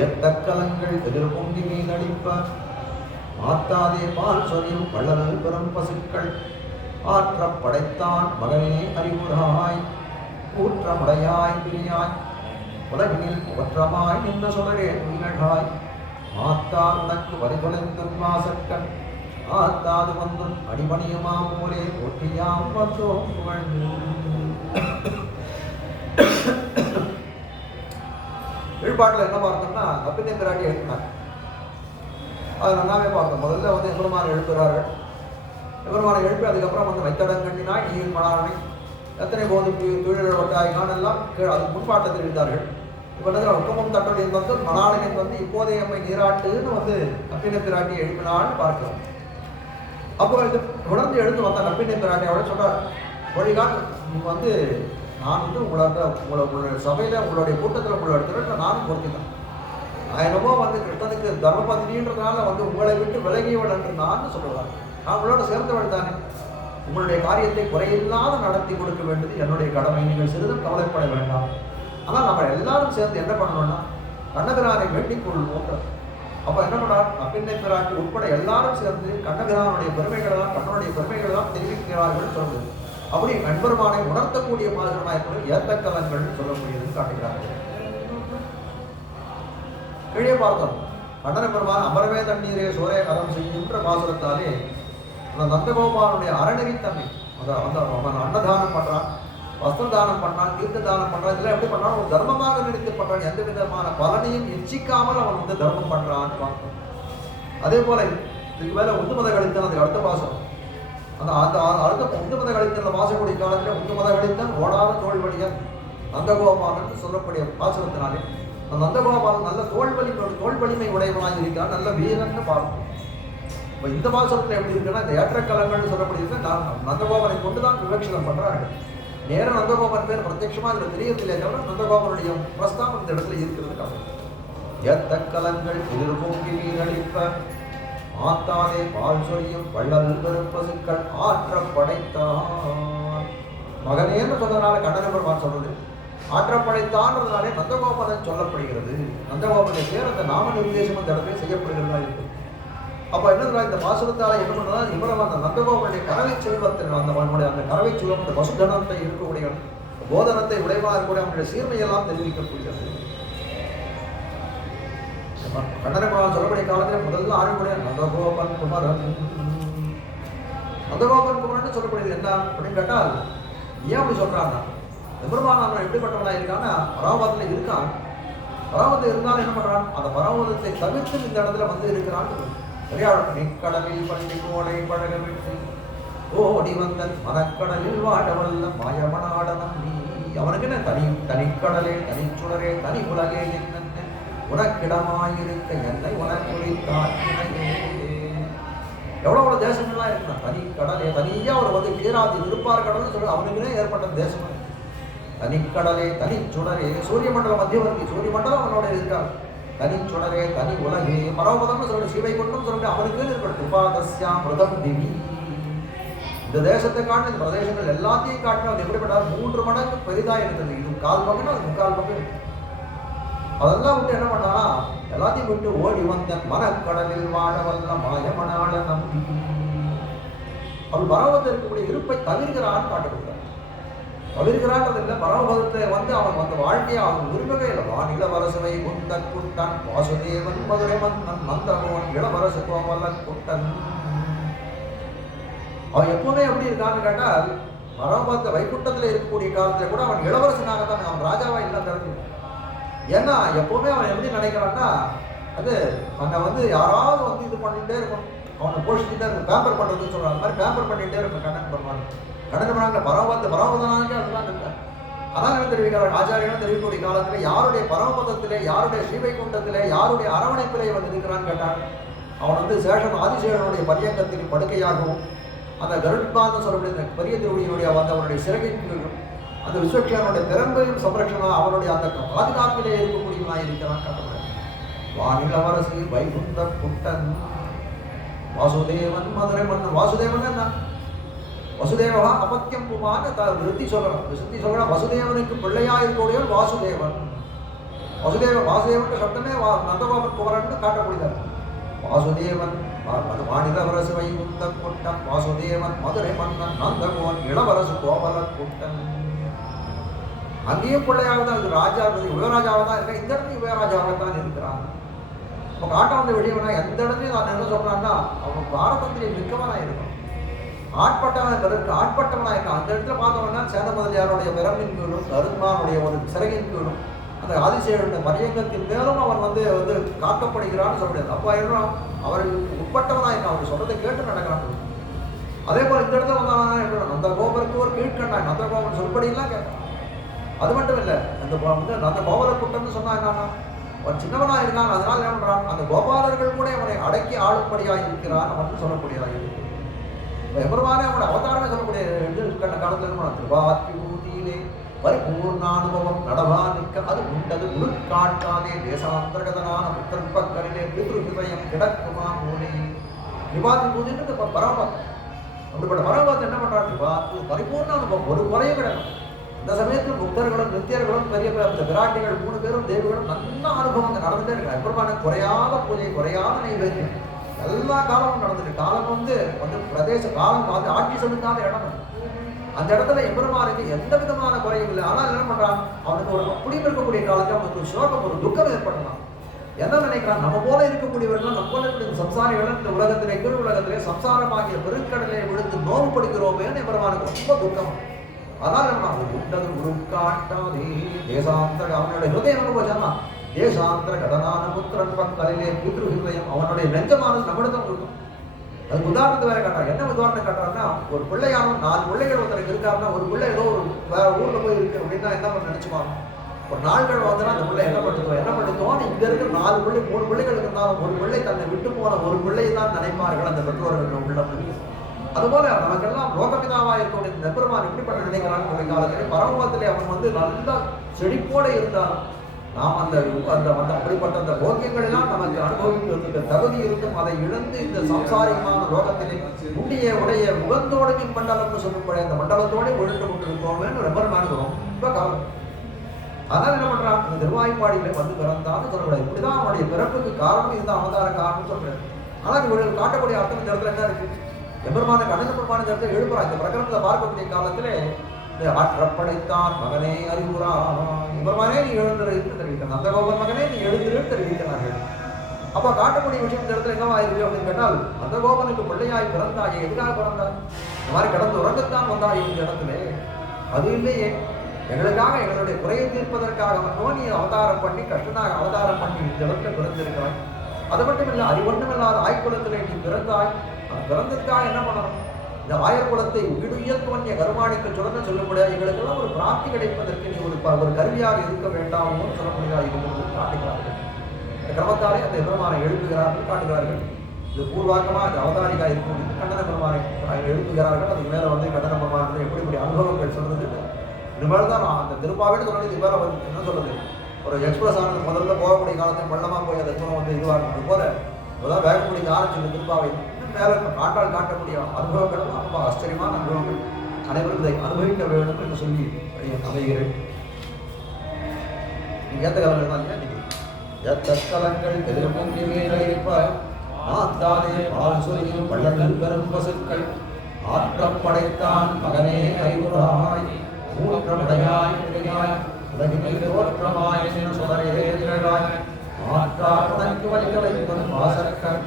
ஏத்த கலங்கள் எதிர்பொங்கி மீதளிப்ப ஆத்தாதே பால் சொரியும் வள்ளல் பெரும் பசுக்கள் ஆற்ற படைத்தான் மகனே அறிவுராய் ஊற்றமுடையாய் பிரியாய் உலகினில் ஒற்றமாய் நின்ற சுடரே உயிராய் ஆத்தா உனக்கு வரிதொலைந்தும் வாசக்கண் ஆத்தாது வந்தும் அடிபணியுமாம் ஒரே ஒற்றியாம் வந்தோம் புகழ்ந்து. எழுப்பாட்டில் என்ன பார்த்தோம்னா கப்பினை பிராட்டி எழுப்பினார். அது நல்லாவே பார்த்தோம். முதல்ல எம்பெருமானை எழுப்புகிறார்கள். எம்பெருமானை எழுப்பி அதுக்கப்புறம் வைத்தடங்கண்ணினாய் நீர் மணாரணை எத்தனை போது கீழ் வட்டாய்கான் எல்லாம் அதுக்கு முன்பாட்டை தெரிவித்தார்கள். இப்போ உக்கமும் தட்டோடைய மணாளனை இப்போதே அம்மை நீராட்டுன்னு கப்பினை பிராட்டி எழுப்பினான்னு பார்க்கிறோம். அப்போ உணர்ந்து எழுந்து வந்த கப்பினை பிராட்டி அவளை சொல்றார், ஒழிகான் நீ நான் உங்களுடைய சபையில உங்களுடைய கூட்டத்தில் உங்களை எடுத்துட்டு நானும் பொறுத்திட்டேன். நான் என்னமோ கிருஷ்ணனுக்கு தர்மபத்தினின்றதுனால உங்களை விட்டு விலகியவள் என்று நான் சொல்லுவார். நான் உங்களோட சேர்ந்தவள் தானே. உங்களுடைய காரியத்தை குறையில்லாத நடத்தி கொடுக்க வேண்டியது என்னுடைய கடமை. நீங்கள் சிறிதும் கவலைப்பட வேண்டாம். ஆனால் நம்ம எல்லாரும் சேர்ந்து என்ன பண்ணணும்னா கண்ணபிரானை வேண்டிக் கொள்வோம். அப்போ என்ன பண்ணார்? கப்பினை பிராட்டி உட்பட எல்லாரும் சேர்ந்து கண்ணபிரானுடைய பெருமைகளெல்லாம் கண்ணனுடைய பெருமைகளெல்லாம் தெரிவிக்கிறார்கள் சொல்றது. அப்படி கண்பெருமானை உணர்த்தக்கூடிய பாசனமாய் ஏத்தக்கலங்கள் சொல்லக்கூடியதுன்னு காட்டுகிறார்கள். கீழே பார்த்தோம் கண்ணன பெருமான் அமரவே தண்ணீரே சோரே கரம் செய்கின்ற பாசுரத்தாலே அந்த நந்தகோபாலனுடைய அறநெறித்தன்மை, அந்த அவன் அன்னதானம் பண்றான், வஸ்திரதானம் பண்ணான், தீர்த்த தானம் பண்றான், இதெல்லாம் எப்படி பண்றான்? ஒரு தர்மமாக நினைத்து பண்றான். எந்த விதமான பலனையும் இச்சிக்காமல் அவன் வந்து தர்மம் பண்றான்னு பார்க்கணும். அதே போல இதுக்கு மேல உந்துமத கழித்தன், அதுக்கு அடுத்த பாசம். அந்த அந்த அடுத்த உந்துமத கழித்தன் வாசக்கூடிய காலத்துல உந்துமத கழித்தன் ஓடாத தோல்வழியன் நந்தகோபாலன் சொல்லக்கூடிய பாசனத்தினாலே அந்த நந்தகோபாலன் நல்ல தோல் வலிமை உடையவனாக இருக்கிறான், நல்ல வீரன்னு பார்க்கணும். இப்போ இந்த பாசனத்தில் எப்படி இருக்குன்னா, இந்த ஏற்றக்கலங்கள்னு சொல்லப்படுகிறது நந்தகோபாலை கொண்டுதான் விவக்ஷணம் பண்றாங்க. நேரம் நந்தகோபன் பேர் பிரத்யட்சமா இதுல தெரியறதில்லை, தவிர நந்தகோபனுடைய பிரஸ்தாபம் இந்த இடத்துல இருக்கிறதுக்காக. ஏத்த கலங்கள் எதிர்போக்கி வீரளிப்ப ஆத்தாலே பால் சொரியும் வள்ளல் பெரும் பசுக்கள் ஆற்ற படைத்தான். மகனேன்னு சொன்னதுனால கண்ணன பெருமான் சொல்றது ஆற்றப்படைத்தான்றதுனாலே நந்தகோபன் சொல்லப்படுகிறது. நந்தகோபனுடைய பேர் அந்த நாம நிர்தேசம் அந்த இடத்துல செய்யப்படுகிறதா இருக்கு. அப்ப என்ன இந்த பாசுரத்தால என்ன பண்றதா, இவரும் அந்த நந்தகோபனுடைய கறவை செல்வத்தில் அந்த கறவை செல்வம், அந்த பசுதனத்தை இருக்கக்கூடிய போதனத்தை உடையவா இருக்கக்கூடிய அவனுடைய சீர்மையெல்லாம் தெரிவிக்கக்கூடியது. கண்ணனபுரம் சொல்லக்கூடிய காலத்தில் முதல்ல ஆரம்புடைய நந்தகோபன் குமரன். நந்தகோபன் குமரன் சொல்லக்கூடியது என்ன அப்படின்னு கேட்டால், ஏன் அப்படி சொல்றாங்க? பெருமான் எப்படிப்பட்டவனா இருக்கான்னா, பராமதத்துல இருக்கான். பராமதத்தில் இருந்தாலும் என்ன பண்றான்? அந்த பராமதத்தை தவிர்த்து இந்த இடத்துல வந்து இருக்கிறான்னு கடலில் பள்ளி கோடை பழக விட்டு ஓடி வந்தன் மனக்கடலில் வாடவல்ல மாயமனாடனம் நீ. அவனுக்கு என்ன தனிக்கடலே தனிச்சுடரே தனி உலகே என்ன உனக்கிடமாயிருக்க என்னை உனக்குறித்தான். எவ்வளவு தேசங்கள்லாம் இருக்குன்னா, தனிக்கடலே தனியா அவர் வந்து கீராதி திருப்பார் கடல்னு சொல்லி அவனுக்குன்னே ஏற்பட்ட தேசம். தனிக்கடலே தனிச்சுடரே சூரிய மண்டலம் மத்தியவர்த்தி, சூரிய மண்டலம் அவனோட இருக்கார். தனி சுடரே தனி உலகே பரவபதம்னு சொல்லிட்டு சிவை கொண்டும் சொல்லிட்டு அவனுக்கு இருக்கட்டும். உபாதஸ்யா மிருதம் திவி. இந்த தேசத்தை காட்டின இந்த பிரதேசங்கள் எல்லாத்தையும் காட்டினா அது எப்படிப்பட்ட 3 மடங்கு பெரிதா இருந்தது. இது 1/4 பங்கு, அது 3/4 பங்கு. அதெல்லாம் விட்டு என்ன பண்ணா, எல்லாத்தையும் விட்டு ஓடி வந்த மனக்கடலில் வாழ வல்ல மாயமனால நம்பி அவள் பரவபதத்தில் இருக்கக்கூடிய இருப்பை தவிர்க்கிறான்னு காட்டுகிறார். தவிர்க்கிறான்றது இல்லை, பரமபதத்தை வந்து அவன் அந்த வாழ்க்கையை அவன் விரும்பவே இல்லை. வான் இளவரசவை குந்த குட்டன் வாசுதேவன் மதுரை மன்னன் நந்தகோன் இளவரசு கோமல குட்டன். அவன் எப்பவுமே எப்படி இருக்கான்னு கேட்டால், பரமபத வைகுண்டத்தில் இருக்கக்கூடிய காலத்தில் கூட அவன் இளவரசனாகத்தான், அவன் ராஜாவா இல்லை தெரிஞ்சு. ஏன்னா எப்பவுமே அவன் எப்படி நினைக்கிறான்னா, அது அவனை வந்து யாராவது வந்து இது பண்ணிகிட்டே இருக்கணும், அவனை போஷிச்சுட்டே இருக்கும், பேம்பர் பண்ணுறதுன்னு சொல்கிறான். அந்த மாதிரி பேம்பர் பண்ணிகிட்டே இருக்கும் கண்ணன் பெருமான். கண்ணன் பெருமான் பரமபதனாக்கே அதுதான் இருக்க. அதான் என்ன தெரிவிக்கிறார் ஆச்சாரியர்கள் தெரிவிக்கக்கூடிய காலத்தில் யாருடைய பரமபதத்திலே, யாருடைய ஸ்ரீவைகுண்டத்திலே, யாருடைய அரவணைப்பிலே அவன் இருக்கிறான்னு கேட்டான். அவன் வந்து சேஷன் ஆதிசேஷனுடைய பரியங்கத்தின் படுக்கையாகவும், அந்த கருட்பான்னு சொல்லக்கூடிய பெரிய திருவடியினுடைய வந்து அவனுடைய சிறகின் கீழும், அந்த விஸ்வக்ஷனுடைய பெரும்பையும் சம்ரட்சணம் அவனுடைய அந்த பாதுகாப்பிலே இருக்கக்கூடியவனாக இருக்கிறான் காட்டப்படுறான். வானிலவரசி வைகுண்ட குட்டன் வாசுதேவன் மதுரை மன்னன். வாசுதேவன் என்ன? வசுதேவா அபத்தியம் புமான விருத்தி சொல்லணும். விருத்தி சொல்லணும். வசுதேவனுக்கு பிள்ளையா இருக்கக்கூடியவன் வாசுதேவன். வாசுதேவன் சப்தமே நந்தகோபன் குமரன் காட்டக்கூடியது. வாசுதேவன் வானிலவரசு வைகுந்த குட்டன் வாசுதேவன் மதுரை மன்னன் நந்தகோன் இளவரசு கோமல குட்டன். அங்கேயும் பிள்ளையாக தான் இருக்கு. ராஜா யுவராஜாவை தான் இருக்க, இந்த இடத்துல யுவராஜாவை தான் இருக்கிறான். இப்போ காட்ட வந்த வெளியவனா எந்த இடத்துலையும் நான் என்ன சொல்றான்னா, அவன் பாரதத்திலே மிக்கவனா இருக்கும், ஆட்பட்டவன் பிறகு ஆட்பட்டவனா இருக்கான். அந்த இடத்துல பார்த்தவன்னா சேத முதலியாருடைய பிறம்பின் கீழும் கருத்மானுடைய ஒரு சிறகின் கீழும் அந்த ஆதிசேயனுடைய பரியங்கத்தின் மேலும் அவன் வந்து காக்கப்படுகிறான்னு சொல்ல முடியாது. அப்போ ஆயிரம் அவருக்கு உட்பட்டவனா இருக்கான், அவர் சொல்றதை கேட்டு நடக்கிறான். அதே போல இந்த இடத்துல வந்தவனா நந்த கோபருக்கு ஒரு கீழ்கண்டான், நந்த கோபன் சொல்படியெல்லாம் கேட்டான். அது மட்டும் இல்லை, அந்த வந்து நந்த கோபால கூட்டம்னு சொன்னா என்னன்னா, அவன் சின்னவனா இருக்கான், அதனால என்ன பண்றான், அந்த கோபாலர்கள் கூட அவனை அடக்கி ஆளும்படியாக இருக்கிறான் அவன் சொல்லக்கூடியதாக இருக்கு. எவ்வளவானே அவனோட அவதாரமே சொல்லக்கூடிய காலத்துல என்ன திருவாத்திபூதியிலே பரிபூர்ணானுபவம் நடவா நிற்க அது உண்டது உருக்காட்டாதே தேசாந்தர்கதனான புத்திரப்பக்கரிலே பித்ருஹிருதயம் கிடக்குமா மூலி. திரிபாத்திபூதின்னு பரமபதம். அப்படிப்பட்ட பரமபதத்தை என்ன பண்றான், திரிபாத்து பரிபூர்ண அனுபவம், ஒரு குறையும் கிடையாது. இந்த சமயத்தில் புத்தர்களும் நித்தியர்களும் பெரிய விராட்டிகள் 3 பேரும் தேவிகளும் நல்ல அனுபவங்கள் நடந்துட்டே இருக்காங்க. எப்படிமான குறையாத பூஜை, குறையாத நைவேத்தியம் எல்லா காலமும் நடந்துட்டு. காலம் வந்து பிரதேச காலம் வந்து ஆட்சி செலுத்தாத இடம். அந்த இடத்துல எம்பெருமானுக்கு எந்த விதமான குறையும் இல்லை. ஆனால் என்ன பண்றான், அவனுக்கு ஒரு அப்படி இருக்கக்கூடிய காலத்தில் அவனுக்கு ஒரு சோகம், ஒரு துக்கம் ஏற்படலாம். என்ன நினைக்கிறான், நம்ம போல இருக்கக்கூடியவர்கள், நம்ம போல இருக்கக்கூடிய சம்சாரிகள் இந்த உலகத்திலே, கீழ் உலகத்திலே சம்சாரமாகிய பெருக்கடலை விழுந்து நோவுபடுகிறோமே பெருமானுக்கு ரொம்ப துக்கம். அதனால நம்ம உண்டது உருக்காட்டாதே தேசாந்தர, அவனுடைய ஹிருதயம் என்ன போச்சானா தேசாந்தர கடனான புத்திரன் பக்கலிலே பித்ரு ஹிருதயம், அவனுடைய நெஞ்சமானது நம்மிடத்தில் இருக்கும். அதுக்கு உதாரணத்தை வேற காட்டுறாங்க. என்ன உதாரணம் காட்டுறாங்கன்னா, ஒரு பிள்ளையானும் 4 பிள்ளைகள் ஒருத்தருக்கு இருக்காருன்னா, ஒரு பிள்ளை ஏதோ ஒரு வேற ஊர்ல போய் இருக்கு அப்படின்னா என்ன பண்ண நினைச்சுப்பாங்க. ஒரு நாள்கள் வந்தா அந்த பிள்ளை என்ன பண்ணுவோம் இங்க இருக்கிற 4 பிள்ளை 3 பிள்ளைகள் இருந்தாலும் ஒரு பிள்ளை தன்னை விட்டு போன ஒரு பிள்ளையை தான் நினைப்பார்கள் அந்த பெற்றோர்கள் உள்ள. அதுபோல நமக்கெல்லாம் லோகபிதாவா இருக்கக்கூடிய இந்த பெருமான் எப்படி பண்ண நினைக்கிறான்னு காலத்திலே பரமபத்திலே அவன் வந்து நல்லா செழிப்போட இருந்தான். நாம் அந்த அப்படிப்பட்ட அந்த போக்கியங்கள் எல்லாம் நமக்கு அனுபவிக்கிறதுக்கு தகுதி இருக்கும். அதை இழந்து இந்த சம்சாரிகமான லோகத்திலே உடைய முகத்தோடு மண்டலம்னு சொல்லக்கூடிய அந்த மண்டலத்தோடு விழுந்து கொண்டிருக்கோம்னு ரொம்ப நாடுகிறோம் ரொம்ப காலம். அதனால என்ன பண்றான், இந்த திருவாய்ப்பாடியில வந்து பிறந்தான்னு சொல்லக்கூடாது. இப்படிதான் அவனுடைய பிறப்புக்கு காரணம் இந்த அவதார காரணம்னு சொல்றேன். ஆனால் இவர்கள் காட்டக்கூடிய அர்த்தம் இந்த இடத்துல என்ன இருக்கு, எம்பெருமான கண்ணன பெருமான இந்த இடத்துல எழுப்புறான். இந்த பிரகரணத்தை பார்க்கக்கூடிய காலத்திலே இந்த ஆற்றப்படைத்தான் மகனே அறிவுரா, எம்பெருமானே நீ எழுந்துருன்னு தெரிவிக்கிறான், அந்த கோபன் மகனே நீ எழுந்துருன்னு தெரிவிக்கிறார்கள். அப்ப காட்டக்கூடிய விஷயம் இந்த இடத்துல என்னவா இருக்கு அப்படின்னு கேட்டால், அந்த கோபனுக்கு பிள்ளையாய் பிறந்தாயே, எதுக்காக பிறந்தார், இந்த மாதிரி கடந்து உறங்கத்தான் வந்தாய் இந்த இடத்துல, அது இல்லையே, எங்களுக்காக எங்களுடைய குறையை தீர்ப்பதற்காக நீ அவதாரம் பண்ணி கஷ்டனாக அவதாரம் பண்ணி இந்த இடத்துல பிறந்திருக்கிறாய். அது மட்டும் இல்லை, அறிவொன்றுமில்லாத ஆய்குலத்திலே நீ பிறந்தாய். அந்த பிறந்ததுக்காக என்ன பண்ணணும், இந்த ஆயர்குலத்தை இயல்புவன்ய கருமாணிக்கு சொல்ல முடியாது. எங்களுக்கெல்லாம் ஒரு பிராப்தி கிடைப்பதற்கு நீ ஒரு கருவியாக இருக்க வேண்டாமோ சொல்ல முடியாது என்று காட்டுகிறார்கள். இந்த கிரமத்தாலே அந்த பெருமானை எழுப்புகிறார்கள், காட்டுகிறார்கள். இது பூர்வாக்கமாக அந்த அவதாரிகா இருக்கும் கண்டன பெருமானை எழுப்புகிறார்கள். அதுக்கு மேலே வந்து கண்டன பெருமானத்தில் எப்படி அனுபவங்கள் சொல்றது. இது மாதிரி தான் நான் அந்த திருப்பாவேன்னு சொன்னது. இது மேலே வந்து என்ன சொல்றது, ஒரு எக்ஸ்பிரஸ் ஆனது முதல்ல போகக்கூடிய காலத்தில் பள்ளமாக போய் அந்த தூரம் வந்து இதுவாக போல இப்போதான் வேக முடிக்க ஆரம்பிச்சு திருப்பாவை இன்னும் மேலே காட்டால் காட்டக்கூடிய அனுபவங்கள் ரொம்ப ஆச்சரியமான அனுபவங்கள். அனைவரும் இதை அனுபவிக்க வேண்டும் என்று சொல்லி அமைகிறேன். நீங்கள் ஏற்ற காலங்கள் தான் இல்லையா, நீங்கள் தற்கலங்கள் எதிர்பொங்கி மேலிருப்ப ஆத்தாலே பால் சொரியும் பள்ளங்கள் பெரும் பசுக்கள் ஆற்றம் படைத்தான் மகனே அறிவுராய் ஊற்றமுடையாய் உலகினில் தோற்றமாய் சுடரே திரளாய் ஆற்றார் உனக்கு வலிகளைப்பன் வாசற்கள்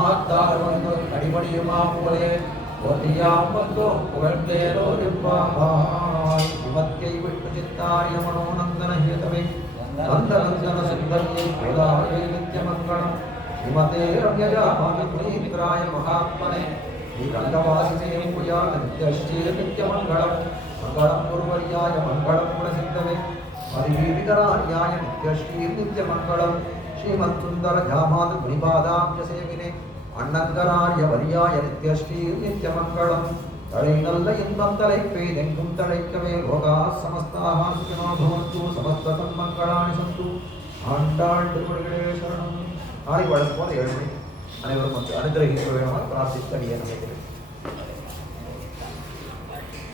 ஆத்தார் வந்து அடிபடியுமா போலே ஒட்டியாம் வந்தோம் புகழ்ந்தேரோ இருப்பாய் விமத்தியை விட்டு சித்தாரிய மனோநந்தன ஹேதவை நந்தநந்தன சுந்தரியை கோதாவை நித்யமங்கலம் விமதே ரம்யஜாமாமி புனீத்ராய மகாத்மனே ஸ்ரீரங்கவாசினே புயா நித்யஸ்ரீ நித்யமங்கலம் மங்களம் குருவரியாய மங்களம் குணசித்தவே மதிவீவிகராரியாய நித்யஸ்ரீ நித்யமங்கலம் ஸ்ரீமத் சுந்தர ஜாமாது குணிபாதாப்ய சேவினே அண்ணங்கராரிய வரியாய நித்யஸ்ரீ நித்யமங்கலம் தலை நல்ல இன்பம் தலை பெய்தெங்கும் தழைக்கவே லோகா சமஸ்தாக சுகினோ பவந்து சமஸ்த சன்மங்களானி சந்து ஆண்டாள் திருவடிகளே சரணம். நாளைக்கு வழக்கம் போல 7 மணி அனைவரும் வந்து அனுகிரகிக்க வேண்டுமாறு பிரார்த்தித்து அடியே நினைக்கிறேன்.